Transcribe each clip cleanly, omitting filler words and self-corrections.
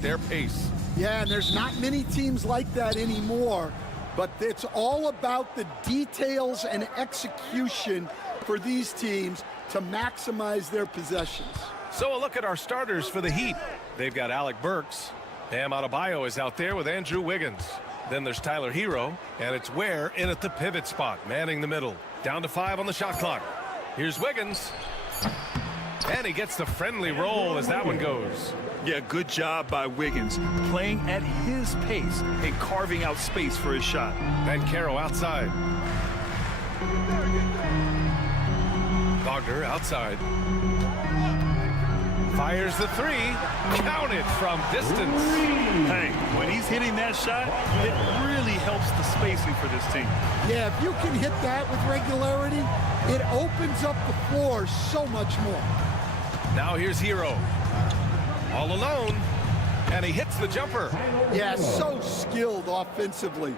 Their pace. Yeah, and there's not many teams like that anymore, but it's all about the details and execution for these teams to maximize their possessions. So a look at our starters for the Heat. They've got Alec Burks. Bam Adebayo is out there with Andrew Wiggins. Then there's Tyler Hero, and it's Ware in at the pivot spot, manning the middle. Down to 5 on the shot clock. Here's Wiggins. And he gets the friendly roll as that one goes. Yeah, good job by Wiggins, playing at his pace and carving out space for his shot. Banchero outside. Wagner outside. Fires the 3. Count it from distance. Hey, when he's hitting that shot, it really helps the spacing for this team. Yeah, if you can hit that with regularity, it opens up the floor so much more. Now here's Hero. All alone, and he hits the jumper. Yeah, so skilled offensively.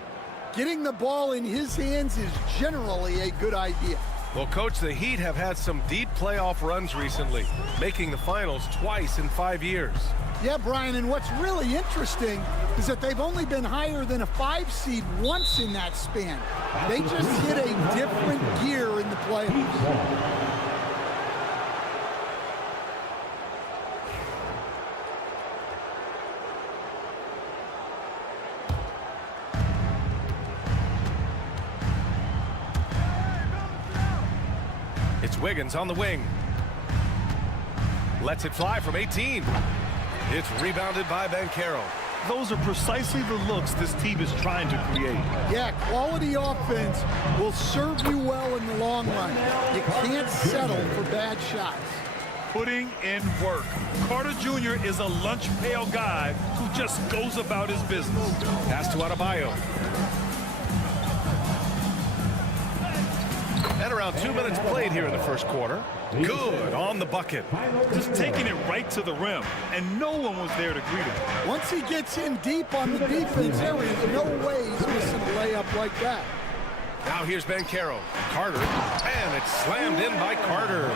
Getting the ball in his hands is generally a good idea. Well, Coach, the Heat have had some deep playoff runs recently, making the finals twice in 5 years. Yeah, Brian, and what's really interesting is that they've only been higher than a 5 seed once in that span. They just hit a different gear in the playoffs. It's Wiggins on the wing. Lets it fly from 18. It's rebounded by Banchero. Those are precisely the looks this team is trying to create. Yeah, quality offense will serve you well in the long run. You can't settle for bad shots. Putting in work. Carter Jr. is a lunch pail guy who just goes about his business. Pass to Adebayo. And around 2 minutes played here in the first quarter. Good on the bucket. Just taking it right to the rim, and no one was there to greet him. Once he gets in deep on the defense, there is no way he's missing a layup like that. Now here's Banchero. Carter, and it's slammed in by Carter.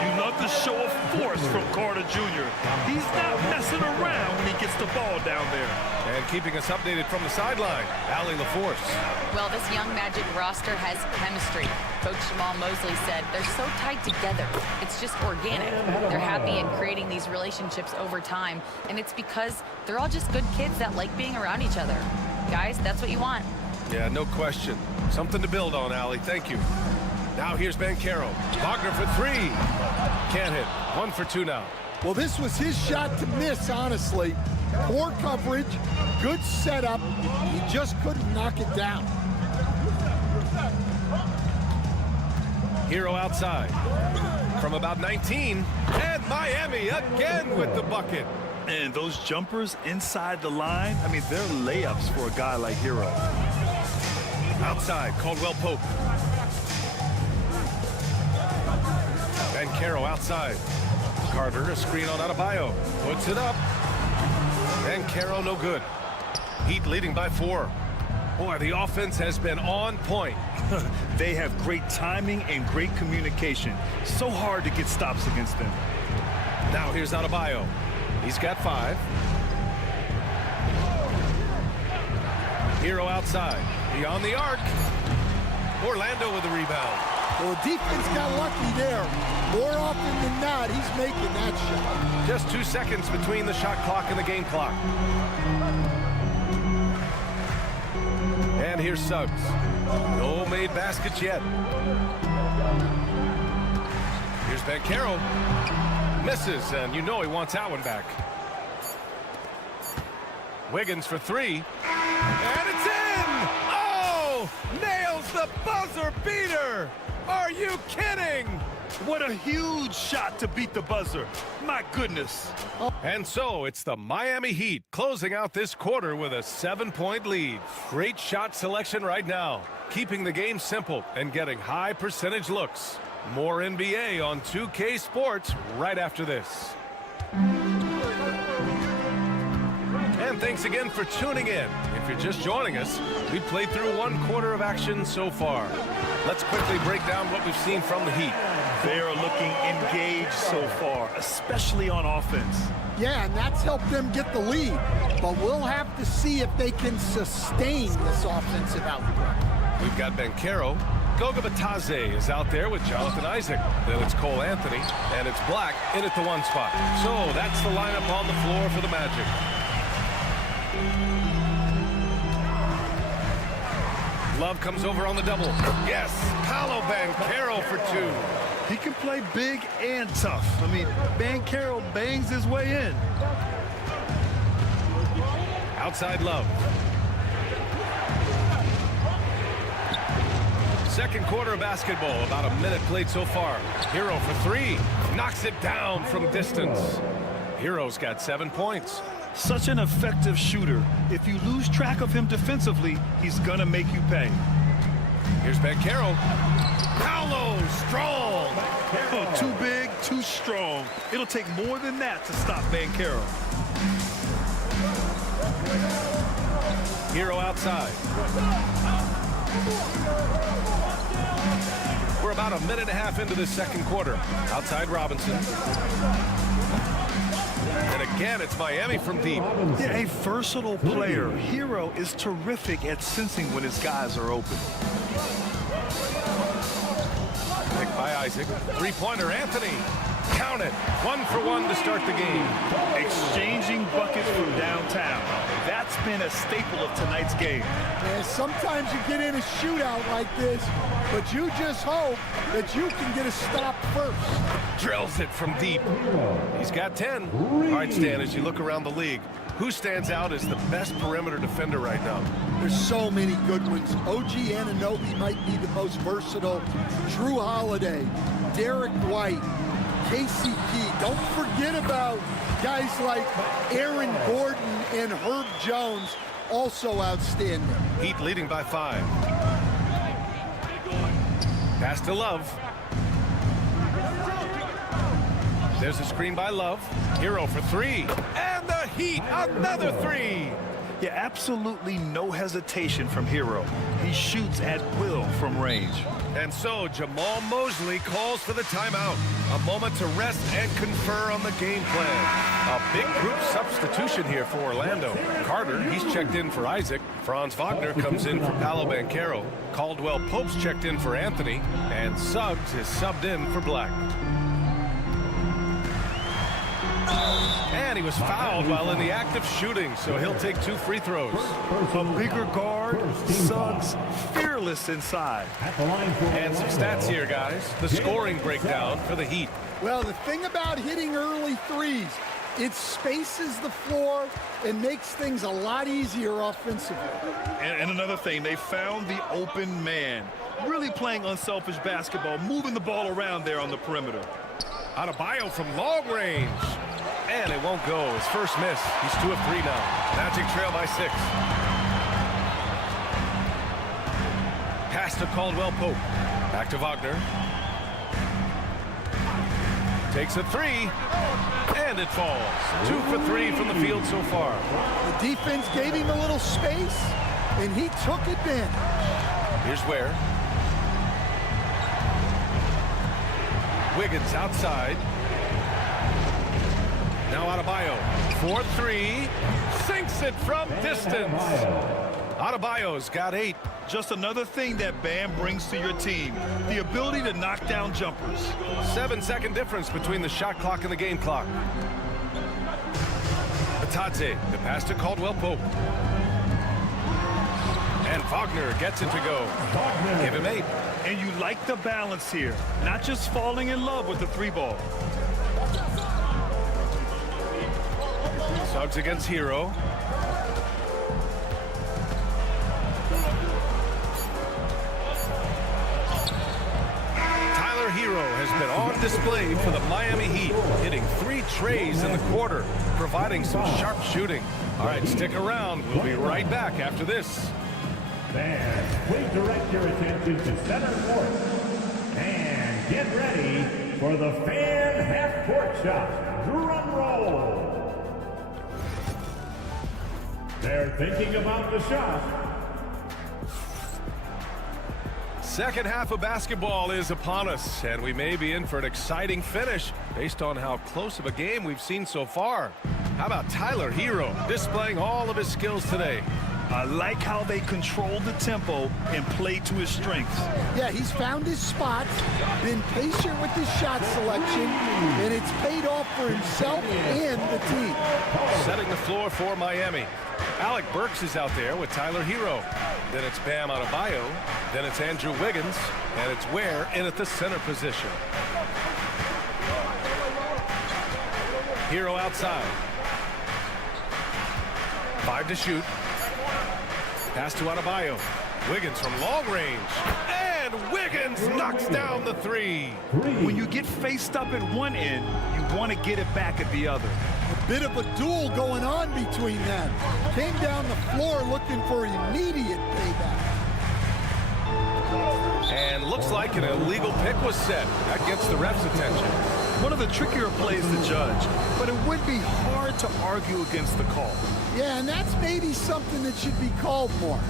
You love the show of force from Carter Jr. He's not messing around when he gets the ball down there. And keeping us updated from the sideline, Allie LaForce. Well, this young Magic roster has chemistry. Coach Jamal Mosley said they're so tight together. It's just organic. They're happy in creating these relationships over time, and it's because they're all just good kids that like being around each other. Guys, that's what you want. Yeah, no question. Something to build on, Allie. Thank you. Now here's Banchero. Wagner for 3. Can't hit. 1 for 2 now. Well, this was his shot to miss, honestly. Poor coverage, good setup. He just couldn't knock it down. Hero outside. From about 19. And Miami again with the bucket. And those jumpers inside the line, I mean, they're layups for a guy like Hero. Outside, Caldwell Pope. Banchero outside. Carter, a screen on Adebayo. Puts it up. Banchero, no good. Heat leading by 4. Boy, the offense has been on point. They have great timing and great communication. So hard to get stops against them. Now here's Adebayo. He's got 5. Hero outside. Beyond the arc. Orlando with the rebound. Well, the defense got lucky there. More often than not, he's making that shot. Just 2 seconds between the shot clock and the game clock. And here's Suggs. No made baskets yet. Here's Banchero. Misses, and you know he wants that one back. Wiggins for three. And it's in! Oh! Nails the buzzer beater! Are you kidding? What a huge shot to beat the buzzer. My goodness. And so it's the Miami Heat closing out this quarter with a 7-point lead. Great shot selection right now, keeping the game simple and getting high percentage looks. More NBA on 2K Sports right after this. And thanks again for tuning in. If you're just joining us, we played through 1 quarter of action so far. Let's quickly break down what we've seen from the Heat. They are looking engaged so far, especially on offense. Yeah, and that's helped them get the lead. But we'll have to see if they can sustain this offensive output. We've got Banchero. Goga Batadze is out there with Jonathan Isaac. Then it's Cole Anthony, and it's Black in at the 1 spot. So that's the lineup on the floor for the Magic. Love comes over on the double. Yes, Paolo Banchero for 2. He can play big and tough. I mean, Banchero bangs his way in. Outside Love. Second quarter of basketball, about a minute played so far. Hero for 3, knocks it down from distance. Hero's got 7 points. Such an effective shooter. If you lose track of him defensively, he's gonna make you pay. Here's Banchero. Paolo, strong. Oh, too big, too strong. It'll take more than that to stop Banchero. Hero outside. We're about a minute and a half into this second quarter. Outside Robinson. And again, it's Miami from deep. Yeah, a versatile player. Hero is terrific at sensing when his guys are open. Picked by Isaac. Three-pointer, Anthony. Count it. 1 for 1 to start the game. Exchanging buckets from downtown. That's been a staple of tonight's game. And sometimes you get in a shootout like this, but you just hope that you can get a stop first. Drills it from deep. He's got 10. All right, Stan, as you look around the league, who stands out as the best perimeter defender right now? There's so many good ones. OG Anunoby might be the most versatile. Drew Holiday, Derek White, KCP. Don't forget about guys like Aaron Gordon and Herb Jones, also outstanding. Heat leading by 5. Pass to Love. There's a screen by Love. Hero for 3. And the Heat, another 3. Yeah, absolutely no hesitation from Hero. He shoots at will from range. And so Jamal Mosley calls for the timeout. A moment to rest and confer on the game plan. A big group substitution here for Orlando. Carter, he's checked in for Isaac. Franz Wagner comes in for Paolo Banchero. Caldwell Pope's checked in for Anthony. And Suggs is subbed in for Black. And he was fouled while in the act of shooting, so he'll take 2 free throws. A bigger guard, Suggs fearless inside. And some stats here, guys. The scoring breakdown for the Heat. Well, the thing about hitting early threes, it spaces the floor and makes things a lot easier offensively. And another thing, they found the open man. Really playing unselfish basketball, moving the ball around there on the perimeter. Adebayo from long range. And it won't go. His first miss. He's 2 of 3 now. Magic trail by 6. Pass to Caldwell Pope. Back to Wagner. Takes a 3. And it falls. 2 for 3 from the field so far. The defense gave him a little space, and he took advantage. Here's where. Wiggins outside. Now Adebayo, 4-3, sinks it from distance. Adebayo's got 8. Just another thing that Bam brings to your team, the ability to knock down jumpers. 7-second difference between the shot clock and the game clock. Batadze, the pass to Caldwell-Pope. And Wagner gets it to go. Give him 8. And you like the balance here, not just falling in love with the 3-ball. Suggs against Hero. Hero has been on display for the Miami Heat, hitting 3 trays in the quarter, providing some sharp shooting. All right, stick around. We'll be right back after this. Fans, please direct your attention to center court. And get ready for the fan half-court shot. Drum roll. They're thinking about the shot. Second half of basketball is upon us, and we may be in for an exciting finish based on how close of a game we've seen so far. How about Tyler Hero displaying all of his skills today? I like how they control the tempo and play to his strengths. Yeah, he's found his spot, been patient with his shot selection, and it's paid off for himself and the team. Setting the floor for Miami. Alec Burks is out there with Tyler Hero. Then it's Bam Adebayo. Then it's Andrew Wiggins. And it's Ware in at the center position. Hero outside. 5 to shoot. Pass to Adebayo. Wiggins from long range. And Wiggins knocks down the 3. When you get faced up at one end, you want to get it back at the other. A bit of a duel going on between them. Came down the floor looking for immediate payback. And looks like an illegal pick was set. That gets the ref's attention. One of the trickier plays to judge, but it would be hard to argue against the call. Yeah, and that's maybe something that should be called more.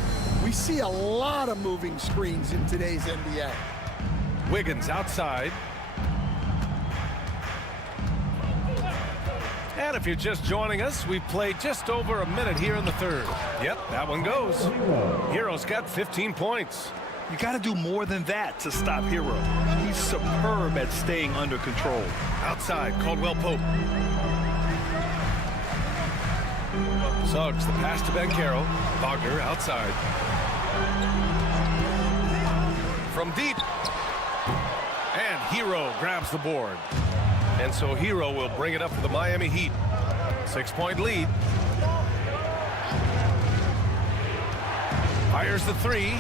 We see a lot of moving screens in today's NBA. Wiggins outside. And if you're just joining us, we played just over a minute here in the third. Yep, that one goes. Hero's got 15 points. You got to do more than that to stop Hero. He's superb at staying under control. Outside, Caldwell-Pope. Suggs, the pass to Banchero. Wagner outside. From deep. And Hero grabs the board. And so Hero will bring it up for the Miami Heat. 6-point lead. Fires the 3.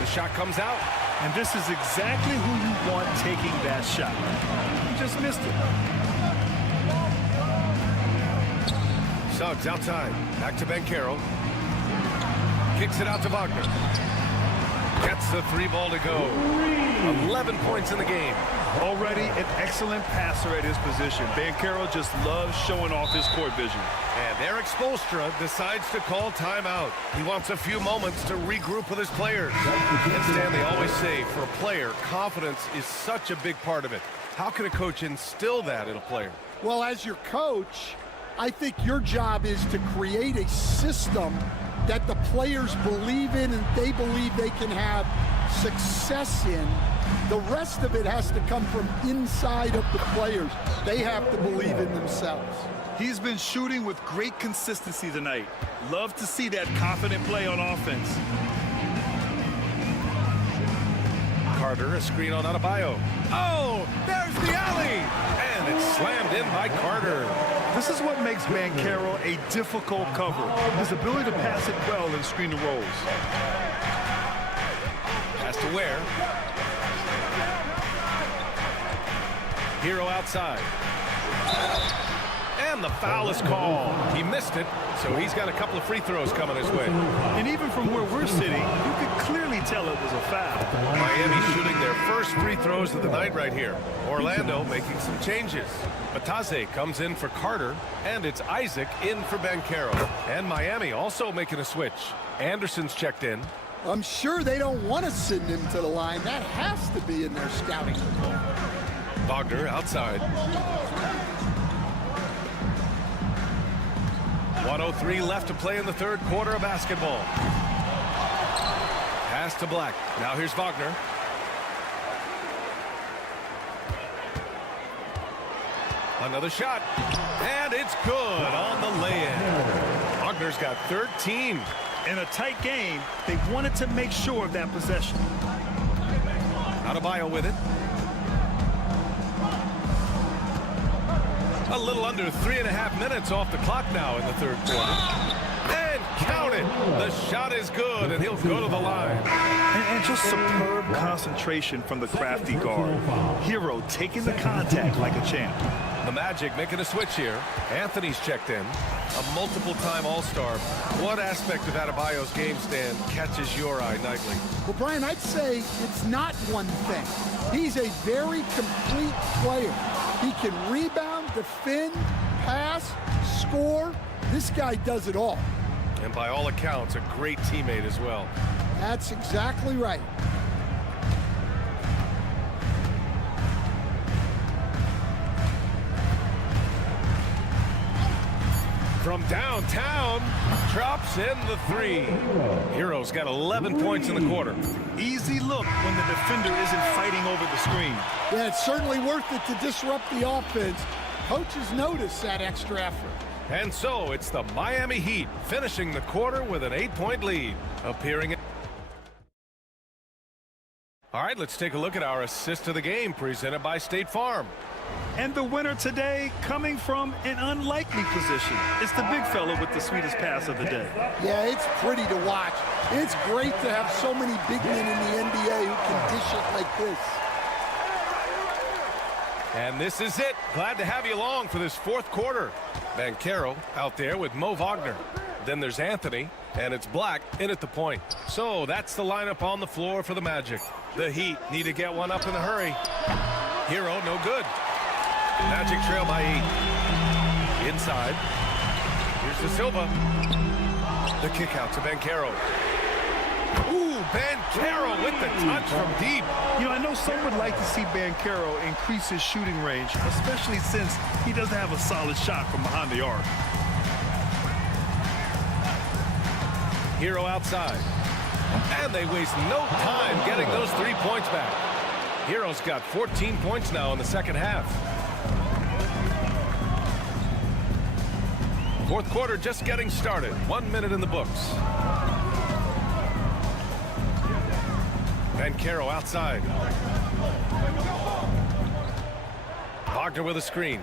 The shot comes out. And this is exactly who you want taking that shot. You just missed it. Suggs outside. Back to Banchero. Kicks it out to Wagner. Gets the 3-ball to go. 11 points in the game. Already an excellent passer at his position. Banchero just loves showing off his court vision. And Eric Spoelstra decides to call timeout. He wants a few moments to regroup with his players. And Stan, they always say, for a player, confidence is such a big part of it. How can a coach instill that in a player? Well, as your coach, I think your job is to create a system that the players believe in and they believe they can have success in. The rest of it has to come from inside of the players. They have to believe in themselves. He's been shooting with great consistency tonight. Love to see that confident play on offense. Carter, a screen on Adebayo. Oh, there's the alley! And it's slammed in by Carter. This is what makes Banchero a difficult cover. His ability to pass it well and screen the rolls. Pass to Ware. Hero outside. And the foul is called. He missed it, so he's got a couple of free throws coming his way. And even from where we're sitting, you could clearly tell it was a foul. Miami shooting their first free throws of the night right here. Orlando making some changes. Batadze comes in for Carter, and it's Isaac in for Banchero. And Miami also making a switch. Anderson's checked in. I'm sure they don't want to send him to the line. That has to be in their scouting report. Wagner outside. 1:03 left to play in the third quarter of basketball. pass to Black. Now here's Wagner. Another shot. And it's good on the lay-in. Wagner's got 13. In a tight game, they wanted to make sure of that possession. Adebayo with it. A little under 3.5 minutes off the clock now in the third quarter. And count it. The shot is good, and he'll go to the line. And just superb concentration from the crafty guard. Hero taking the contact like a champ. The Magic making a switch here. Anthony's checked in. A multiple-time All-Star. What aspect of Adebayo's game, Stan, catches your eye nightly? Well, Brian, I'd say it's not one thing. He's a very complete player. He can rebound, defend, pass, score. This guy does it all. And by all accounts, a great teammate as well. That's exactly right. From downtown, drops in the three. Hero's got 11 points in the quarter. Easy look when the defender isn't fighting over the screen. Yeah, it's certainly worth it to disrupt the offense. Coaches notice that extra effort. And so it's the Miami Heat finishing the quarter with an 8-point lead. Appearing. All right, let's take a look at our assist of the game presented by State Farm. And the winner today coming from an unlikely position. It's the big fella with the sweetest pass of the day. Yeah, it's pretty to watch. It's great to have so many big men in the NBA who can dish it like this. And this is it. Glad to have you along for this fourth quarter. Banchero out there with Mo Wagner. Then there's Anthony, and it's Black in at the point. So that's the lineup on the floor for the Magic. The Heat need to get one up in a hurry. Hero, no good. Magic trail by 8. Inside. Here's De Silva. The kick out to Banchero. Ooh, Banchero with the touch from deep. You know, I know some would like to see Banchero increase his shooting range, especially since he doesn't have a solid shot from behind the arc. Hero outside. And they waste no time getting those 3 points back. Hero's got 14 points now in the second half. Fourth quarter just getting started. 1 minute in the books. Banchero outside. Wagner with a screen.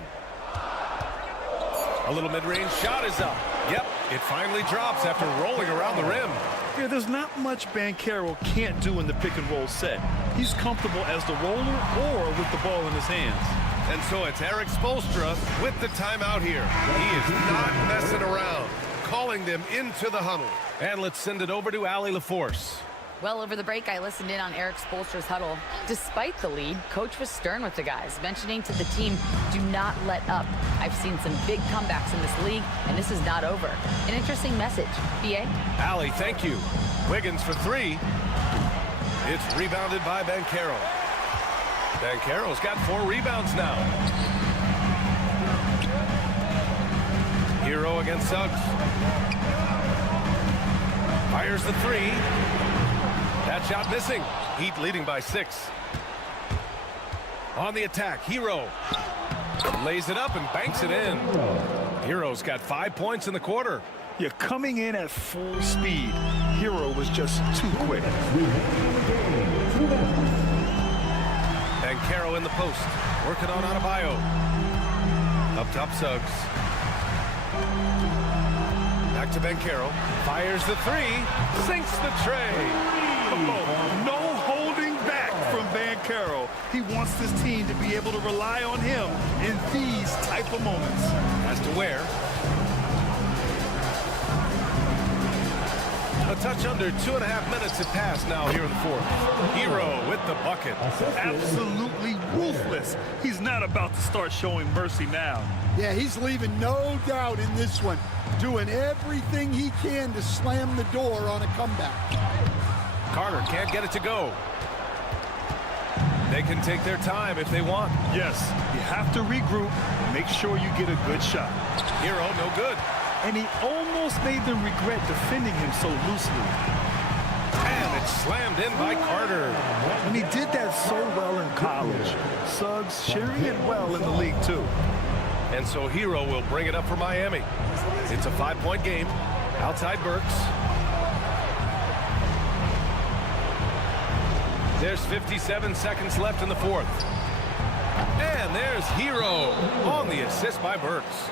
A little mid-range shot is up. Yep, it finally drops after rolling around the rim. Yeah, there's not much Banchero can't do in the pick-and-roll set. He's comfortable as the roller or with the ball in his hands. And so it's Eric Spoelstra with the timeout here. He is not messing around, calling them into the huddle. And let's send it over to Allie LaForce. Well, over the break, I listened in on Eric Spoelstra's huddle. Despite the lead, Coach was stern with the guys, mentioning to the team, do not let up. I've seen some big comebacks in this league, and this is not over. An interesting message. B.A.? Allie, thank you. Wiggins for 3. It's rebounded by Banchero. Banchero's got 4 rebounds now. Hero against Suggs. Fires the 3. That shot missing. Heat leading by 6. On the attack, Hero lays it up and banks it in. Hero's got 5 points in the quarter. You're coming in at full speed. Hero was just too quick. Banchero in the post, working on Adebayo. Up top, Suggs. Back to Banchero. Fires the 3. Sinks the tray. Oh, no holding back from Banchero. He wants this team to be able to rely on him in these type of moments. Has to wear. A touch under 2.5 minutes have passed now here in the fourth. Hero with the bucket. Absolutely ruthless. He's not about to start showing mercy now. Yeah, he's leaving no doubt in this one. Doing everything he can to slam the door on a comeback. Carter can't get it to go. They can take their time if they want. Yes, you have to regroup. Make sure you get a good shot. Hero, no good. And he almost made them regret defending him so loosely. And it's Slammed in by Carter. And he did that so well in college. Suggs sharing it well in the league, too. And so Hero will bring it up for Miami. It's a 5-point game. Outside Burks. There's 57 seconds left in the fourth. And there's Hero on the assist by Burks.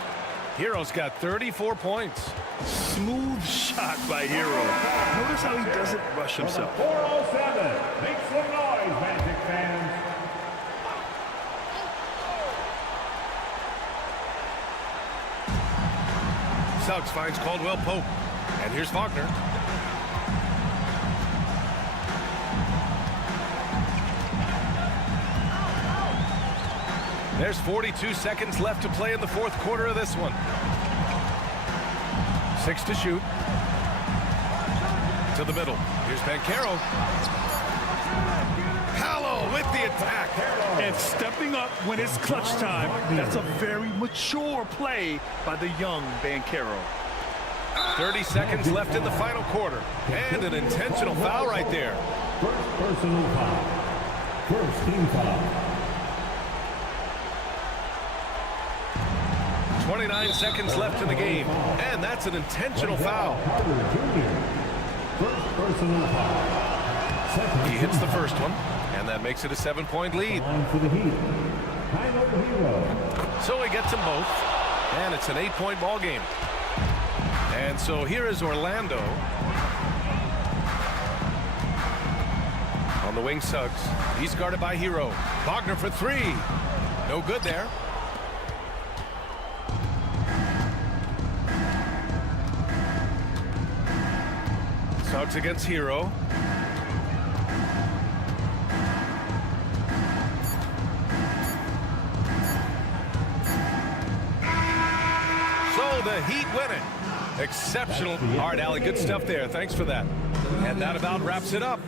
Hero's got 34 points. Smooth shot by Hero. Notice how he doesn't rush himself. 407. Make some noise, Magic fans. Suggs finds Caldwell Pope. And here's Wagner. There's 42 seconds left to play in the fourth quarter of this one. 6 to shoot. To the middle. Here's Banchero. Hallow with the attack. And stepping up when it's clutch time. That's a very mature play by the young Banchero. 30 seconds left in the final quarter. And an intentional foul right there. First personal foul. First team foul. 29 seconds left in the game. And that's an intentional foul. Carter Jr. First personal foul. Second He hits the first one. And that makes it a 7-point lead. line for the Heat. Tyler Hero. So he gets them both. And it's an 8-point ball game. And so here is Orlando. On the wing, Suggs. He's guarded by Hero. Wagner for 3. No good there. Suggs against Hero. So the Heat win it. Exceptional. All right, Allie, good stuff there. Thanks for that. And that about wraps it up.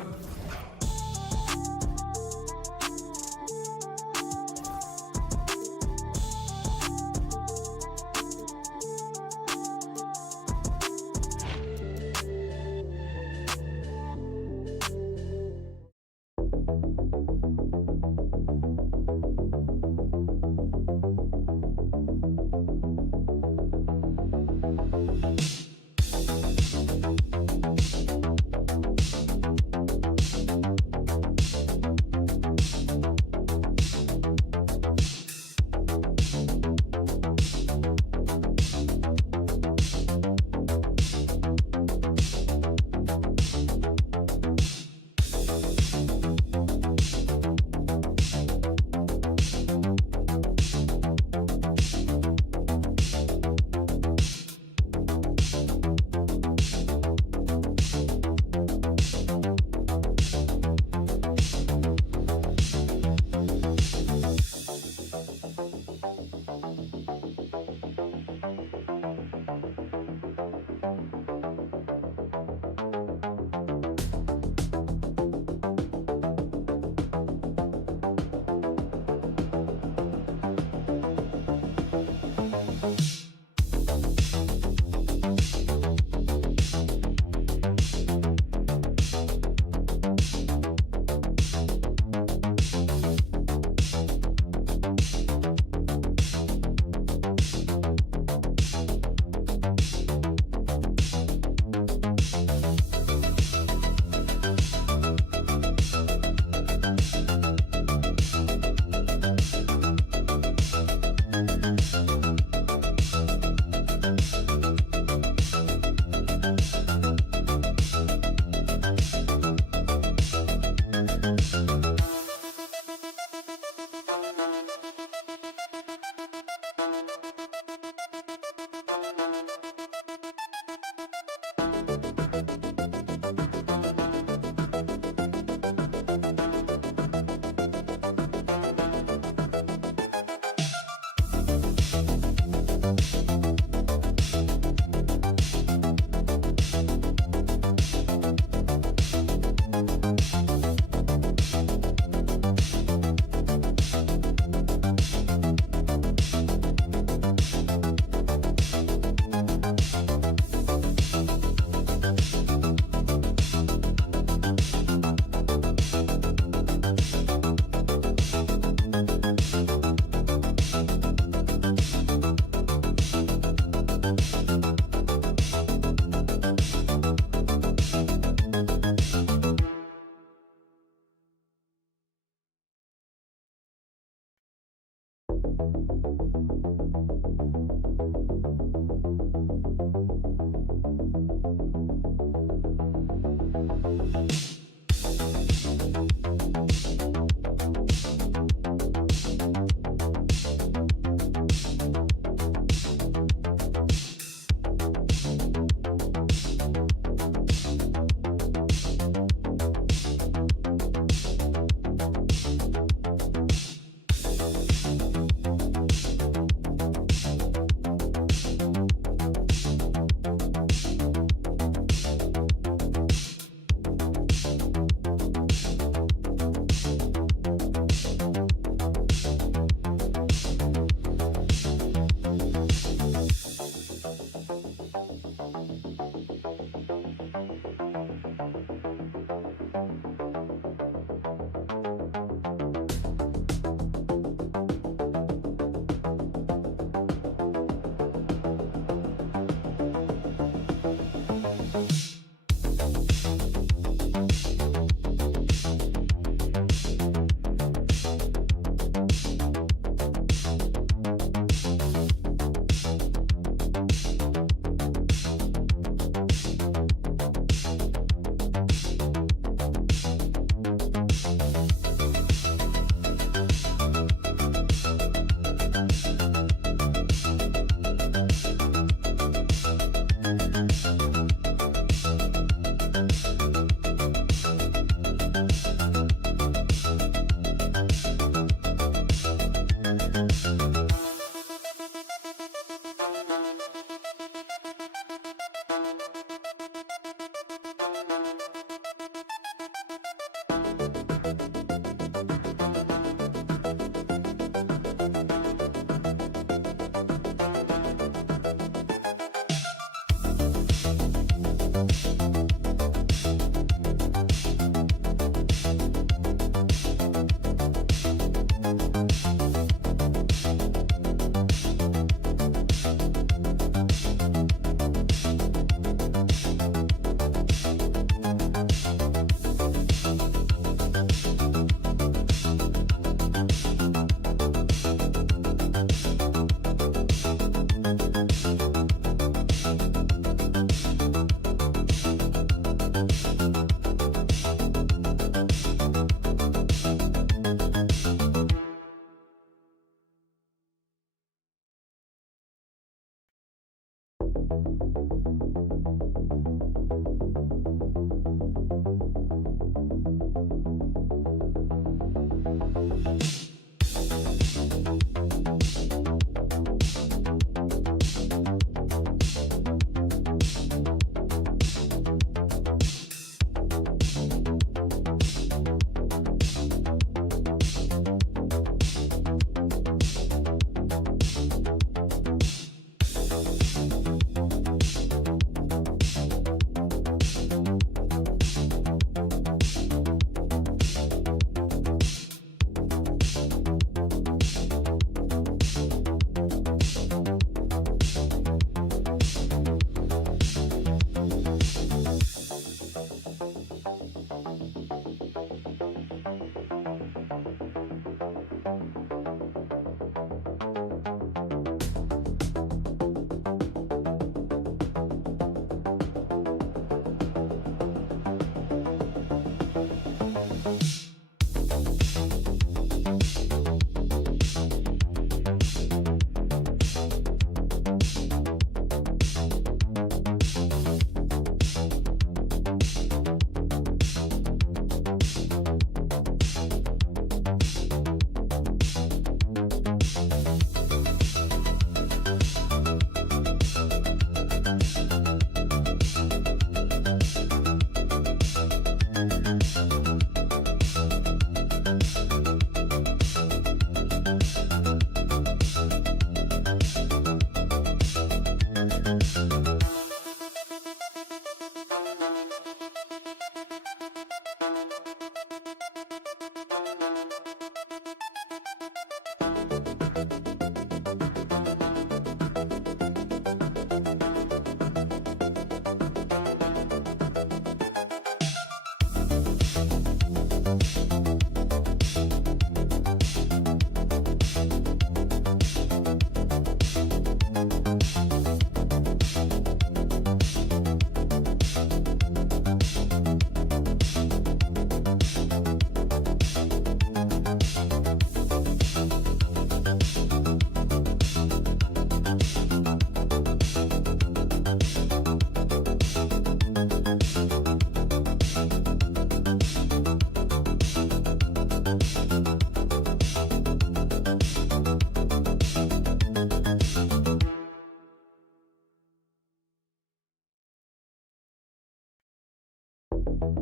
Extra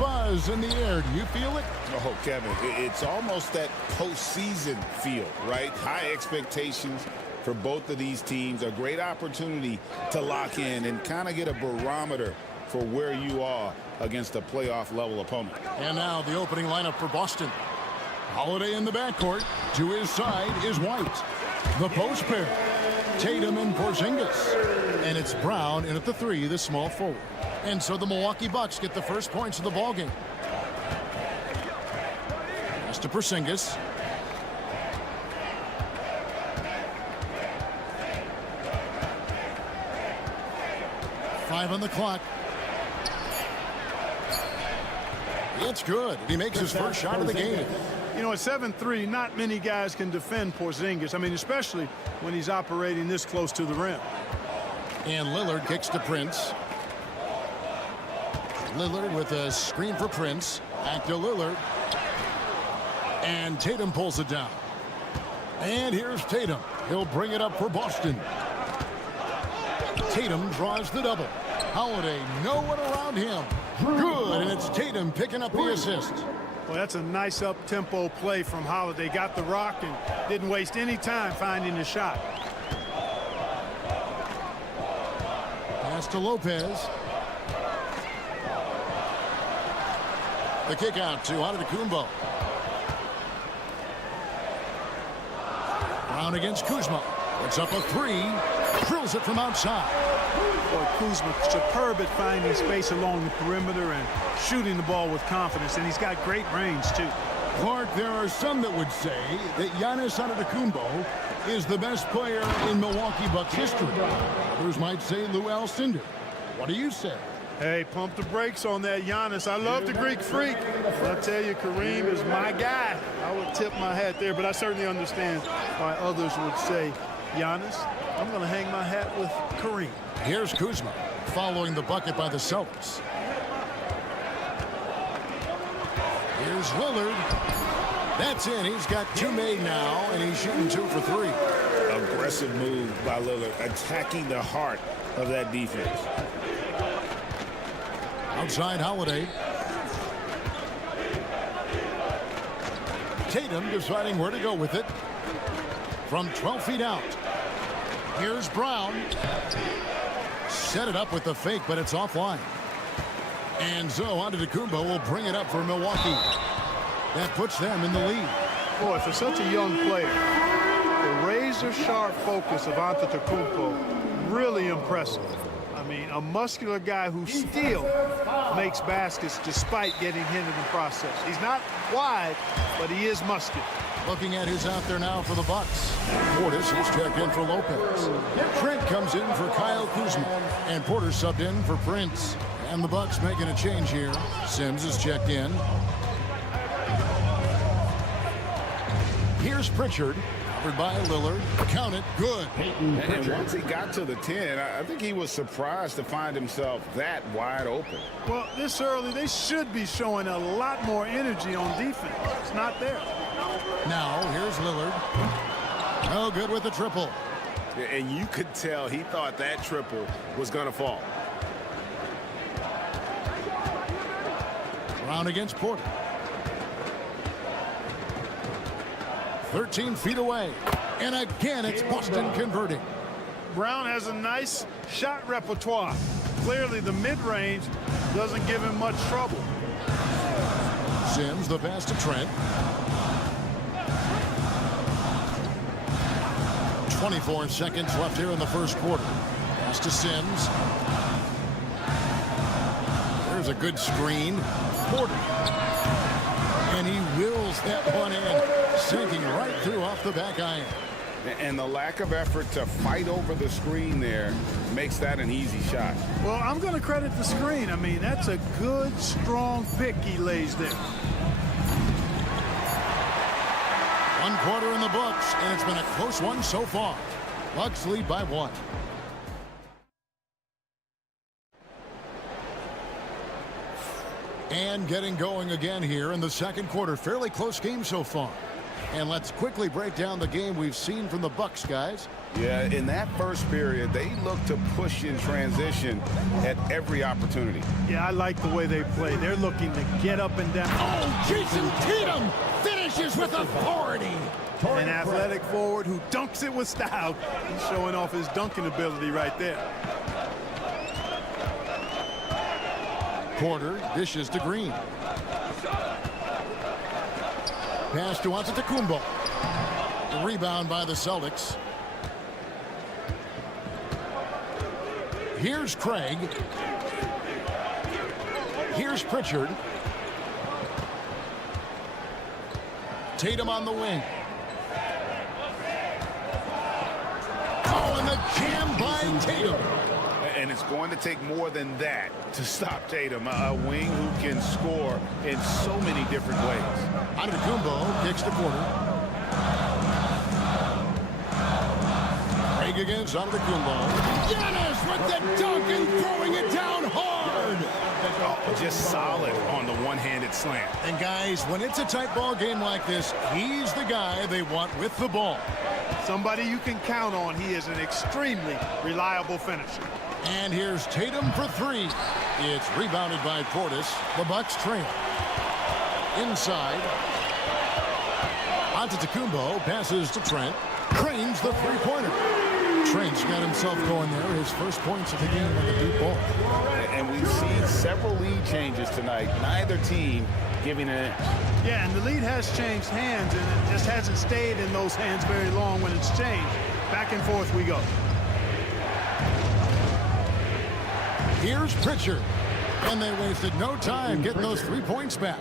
buzz in the air. Do you feel it? Oh, Kevin, it's almost that postseason feel, right? High expectations for both of these teams. A great opportunity to lock in and kind of get a barometer for where you are against a playoff level opponent. And now the opening lineup for Boston. Holiday in the backcourt. To his side is White. The post pair. Tatum and Porzingis. And it's Brown in at the 3, the small forward. And so the Milwaukee Bucks get the first points of the ballgame. Pass to Porzingis. Five on the clock. It's good. He makes his first shot of the game. You know, at 7'3", not many guys can defend Porzingis. I mean, especially when he's operating this close to the rim. And Lillard kicks to Prince. Lillard with a screen for Prince. Back to Lillard. And Tatum pulls it down. And here's Tatum. He'll bring it up for Boston. Tatum draws the double. Holiday, no one around him. Good, and it's Tatum picking up the assist. Well, that's a nice up-tempo play from Holiday. Got the rock and didn't waste any time finding the shot. Pass to Lopez. The kick out to Antetokounmpo. Brown against Kuzma. It's up a 3. Drills it from outside. Boy, Kuzma superb at finding space along the perimeter and shooting the ball with confidence, and he's got great range too. Clark, there are some that would say that Giannis Antetokounmpo is the best player in Milwaukee Bucks history. Others might say Lou Alcindor. What do you say? Hey, pump the brakes on that Giannis. I love the Greek Freak. I tell you, Kareem is my guy. I would tip my hat there, but I certainly understand why others would say Giannis. I'm going to hang my hat with Kareem. Here's Kuzma following the bucket by the Celtics. Here's Lillard. That's in. He's got 2 made now, and he's shooting 2 for 3. Aggressive move by Lillard, attacking the heart of that defense. Outside Holiday. Tatum deciding where to go with it. From 12 feet out. Here's Brown. Set it up with the fake, but it's offline. And so Antetokounmpo will bring it up for Milwaukee. That puts them in the lead. Boy, for such a young player, the razor-sharp focus of Antetokounmpo, really impressive. I mean, a muscular guy who still makes baskets despite getting hit in the process. He's not wide, but he is muscular. Looking at who's out there now for the Bucks. Portis is checked in for Lopez. Trent comes in for Kyle Kuzma. And Porter subbed in for Prince. And the Bucks making a change here. Sims is checked in. Here's Pritchard. Covered by Lillard. Count it. Good. And once he got to the 10, I think he was surprised to find himself that wide open. Well, this early, they should be showing a lot more energy on defense. It's not there. Now, here's Lillard. No good with the triple. And you could tell he thought that triple was going to fall. Brown against Porter. 13 feet away. And again, it's Boston converting. Brown has a nice shot repertoire. Clearly, the mid-range doesn't give him much trouble. Sims, the pass to Trent. 24 seconds left here in the first quarter. Pass to Sims. There's a good screen. Porter. And he wills that one in, sinking right through off the back iron. And the lack of effort to fight over the screen there makes that an easy shot. Well, I'm going to credit the screen. I mean, that's a good, strong pick he lays there. 1 quarter in the books, and it's been a close one so far. Bucks lead by 1. And getting going again here in the second quarter. Fairly close game so far. And let's quickly break down the game we've seen from the Bucks, guys. Yeah, in that first period, they look to push in transition at every opportunity. Yeah, I like the way they play. They're looking to get up and down. Oh, Jason Tatum finishes with authority. An athletic forward who dunks it with style. He's showing off his dunking ability right there. Porter dishes to Green. Pass to Antetokounmpo. The rebound by the Celtics. Here's Craig. Here's Pritchard. Tatum on the wing. Oh, and the jam by Tatum. And it's going to take more than that to stop Tatum, a wing who can score in so many different ways. Antetokounmpo kicks to Porter. Craig against Antetokounmpo. Giannis with the dunk and throwing it down hard. Oh, just solid on the one-handed slam. And guys, when it's a tight ball game like this, he's the guy they want with the ball. Somebody you can count on. He is an extremely reliable finisher. And here's Tatum for three. It's rebounded by Portis. The Bucks trail. Inside. Antetokounmpo passes to Trent. Cranes the three-pointer. Trent's got himself going there. His first points of the game on the deep ball. And we've seen several lead changes tonight. Neither team giving an inch. Yeah, and the lead has changed hands, and it just hasn't stayed in those hands very long when it's changed. Back and forth we go. Here's Pritchard. And they wasted no time getting those 3 points back.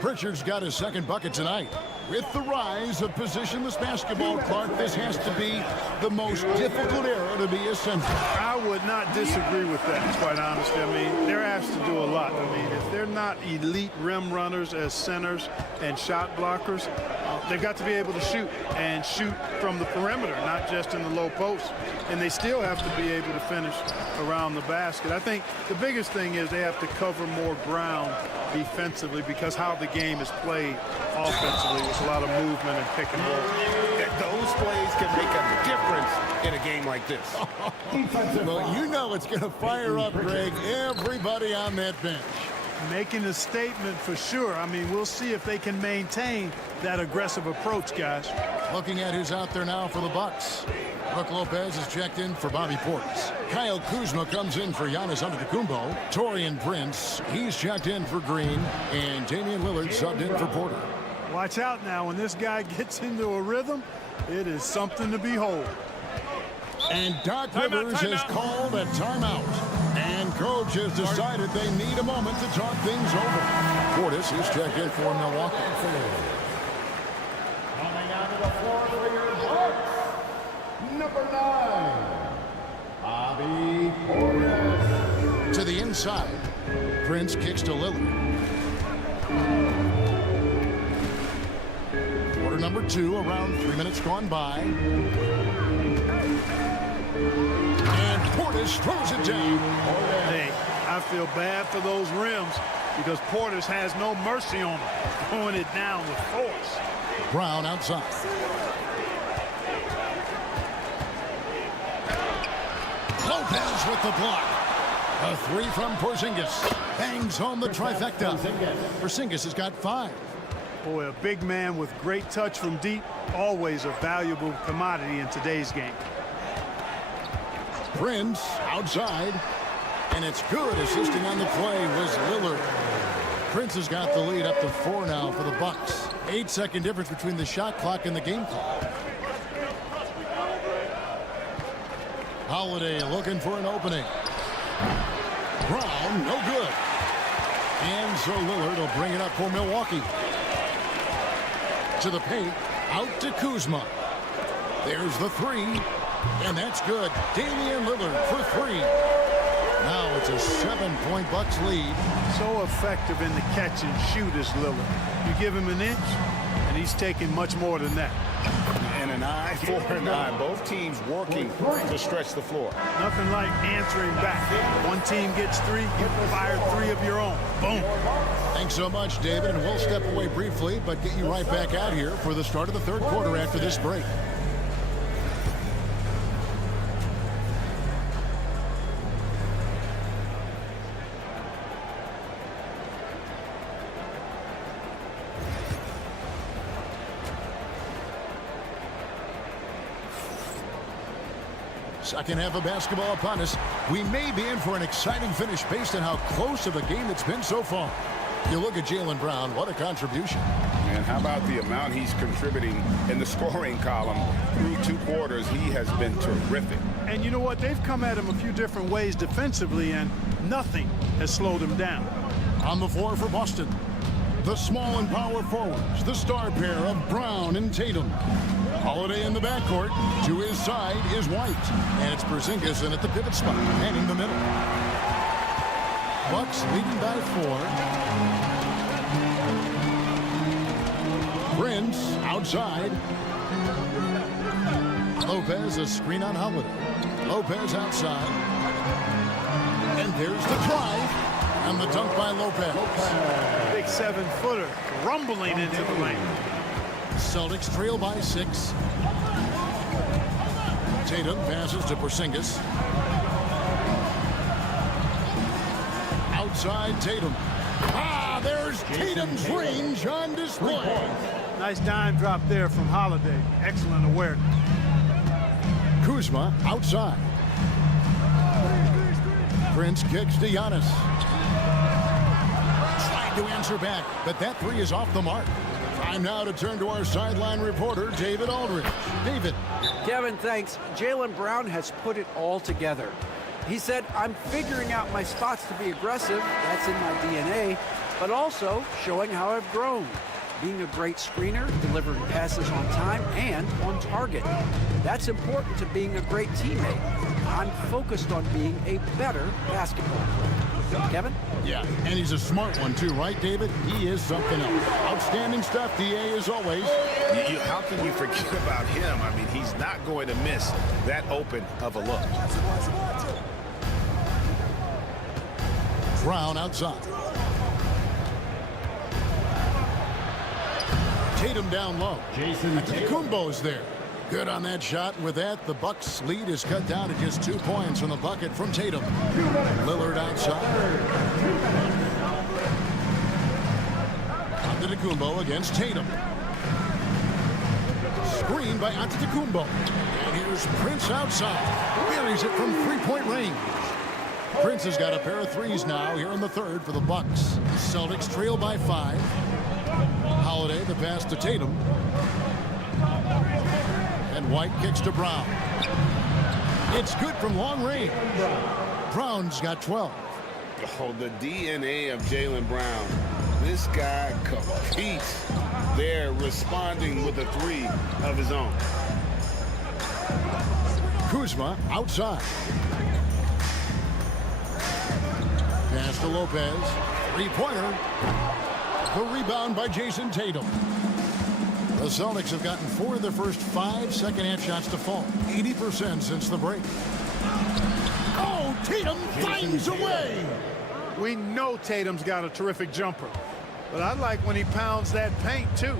Pritchard's got his second bucket tonight. With the rise of positionless basketball, Clark, this has to be the most difficult era to be a center. I would not disagree with that, quite honestly. I mean, they're asked to do a lot. I mean, if they're not elite rim runners as centers and shot blockers, they've got to be able to shoot and shoot from the perimeter, not just in the low post. And they still have to be able to finish around the basket. I think the biggest thing is they have to cover more ground defensively because how the game is played offensively with a lot of movement and pick and roll. Those plays can make a difference in a game like this. Well, you know it's going to fire up, Greg, everybody on that bench. Making a statement for sure. I mean, we'll see if they can maintain that aggressive approach, guys. Looking at who's out there now for the Bucks. Brook Lopez is checked in for Bobby Portis. Kyle Kuzma comes in for Giannis Antetokounmpo. Taurean Prince, he's checked in for Green. And Damian Lillard subbed in for Porter. Watch out now. When this guy gets into a rhythm, it is something to behold. And Doc Rivers has called a timeout. And coach has decided they need a moment to talk things over. Portis is checked in for Milwaukee. Coming out to the floor for your Bucks, number 9, Bobby Portis. To the inside. Prince kicks to Lillard. Quarter number 2, around 3 minutes gone by. And Portis throws it down. Hey, I feel bad for those rims because Portis has no mercy on them, throwing it down with force. Brown outside. Lopez with the block. A 3 from Porzingis. Bangs home the trifecta. Porzingis has got 5. Boy, a big man with great touch from deep, always a valuable commodity in today's game. Prince outside. And it's good. Assisting on the play was Lillard. Prince has got the lead up to 4 now for the Bucks. 8-second difference between the shot clock and the game clock. Holiday looking for an opening. Brown, no good. And so Lillard will bring it up for Milwaukee. To the paint, out to Kuzma. There's the 3, and that's good. Damian Lillard for 3. Now it's a 7-point Bucks lead. So effective in the catch and shoot is Lillard. You give him an inch, and he's taking much more than that. And an eye for an eye. Both teams working to stretch the floor. Nothing like answering back. One team gets 3, you fire 3 of your own. Boom. Thanks so much, David, and we'll step away briefly, but get you right back out here for the start of the third quarter after this break. Second half of basketball upon us. We may be in for an exciting finish based on how close of a game it's been so far. You look at Jaylen Brown, what a contribution. And how about the amount he's contributing in the scoring column through 2 quarters? He has been terrific. And you know what? They've come at him a few different ways defensively, and nothing has slowed him down. On the floor for Boston, the small and power forwards, the star pair of Brown and Tatum. Holiday in the backcourt. To his side is White. And it's Porzingis in at the pivot spot, manning the middle. Bucks leading by 4. Prince outside. Lopez, a screen on Holiday. Lopez outside. And there's the drive. And the dunk by Lopez. Big 7-footer rumbling into the lane. Celtics trail by 6. Tatum passes to Porzingis. Outside Tatum. There's Tatum's range on display. Nice dime drop there from Holiday. Excellent awareness. Kuzma outside. Prince kicks to Giannis. Trying to answer back, but that 3 is off the mark. Time now to turn to our sideline reporter, David Aldridge. David. Kevin, thanks. Jaylen Brown has put it all together. He said, I'm figuring out my spots to be aggressive. That's in my DNA. But also showing how I've grown. Being a great screener, delivering passes on time and on target. That's important to being a great teammate. I'm focused on being a better basketball player. Kevin? Yeah, and he's a smart one too, right, David? He is something else. Outstanding stuff, DA, as always. How can you forget about him? I mean, he's not going to miss that open of a look. Brown outside. Tatum down low. Antetokounmpo's there. Good on that shot. With that, the Bucks' lead is cut down to just 2 points from the bucket from Tatum. Lillard outside. Antetokounmpo against Tatum. Screen by Antetokounmpo. And here's Prince outside. Buries it from 3-point range. Prince has got a pair of 3s now here in the third for the Bucks. Celtics trail by 5. Holiday, the pass to Tatum. And White kicks to Brown. It's good from long range. Brown's got 12. Oh, the DNA of Jaylen Brown. This guy competes. They're responding with a 3 of his own. Kuzma outside. Pass to Lopez. 3-pointer. The rebound by Jason Tatum. The Celtics have gotten 4 of their first 5 second-half shots to fall. 80% since the break. Oh, Tatum finds a way. We know Tatum's got a terrific jumper, but I like when he pounds that paint, too.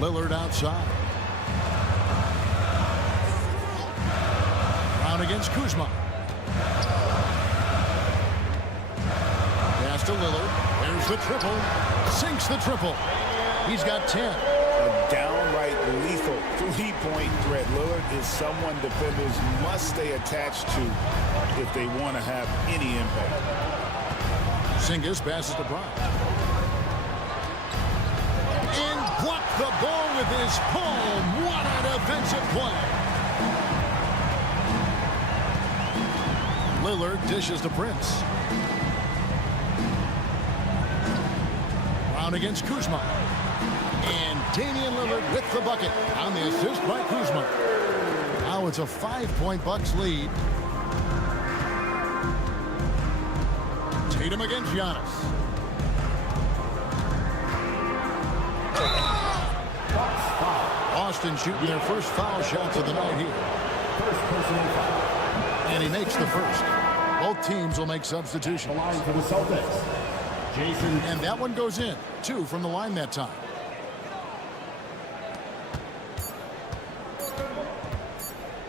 Lillard outside. Brown against Kuzma. Pass to Lillard. There's the triple. Sinks the triple. He's got 10. A downright lethal 3-point threat. Lillard is someone defenders must stay attached to if they want to have any impact. Porzingis passes to Brown. And blocked the ball with his palm. What a defensive play. Lillard dishes to Prince. Brown against Kuzma. And Damian Lillard with the bucket on the assist by Kuzma. Now it's a 5-point Bucks lead. Tatum against Giannis. Boston shooting their first foul shots of the night here. First personal foul. And he makes the first. Both teams will make substitutions. The line for the Celtics. Jason. And that one goes in. 2 from the line that time.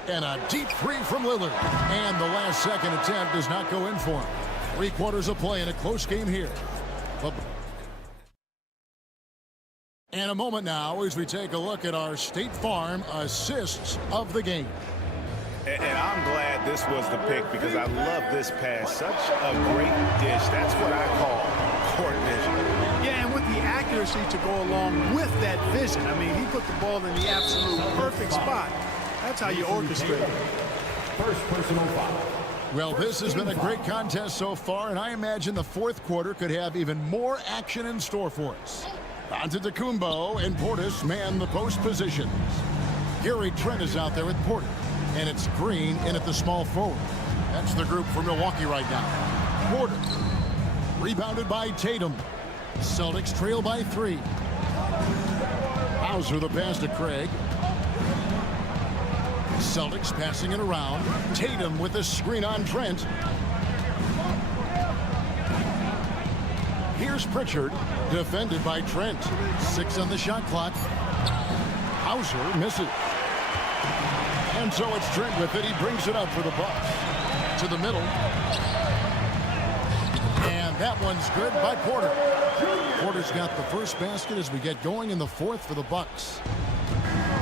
And a deep 3 from Lillard. And the last second attempt does not go in for him. 3 quarters of play in a close game here. And a moment now as we take a look at our State Farm assists of the game. And I'm glad this was the pick because I love this pass. Such a great dish. That's what I call court vision. Yeah, and with the accuracy to go along with that vision. I mean, he put the ball in the absolute perfect spot. That's how you orchestrate. First personal foul. Well, this has been a great contest so far, and I imagine the fourth quarter could have even more action in store for us. Antetokounmpo and Portis man the post positions. Gary Trent is out there with Porter, and it's Green in at the small forward. That's the group for Milwaukee right now. Porter, rebounded by Tatum. Celtics trail by 3. Hauser the pass to Craig. Celtics passing it around. Tatum with a screen on Trent. Here's Pritchard, defended by Trent. 6 on the shot clock. Hauser misses. And so it's Trent with it. He brings it up for the Bucks. To the middle. And that one's good by Porter. Porter's got the first basket as we get going in the fourth for the Bucks.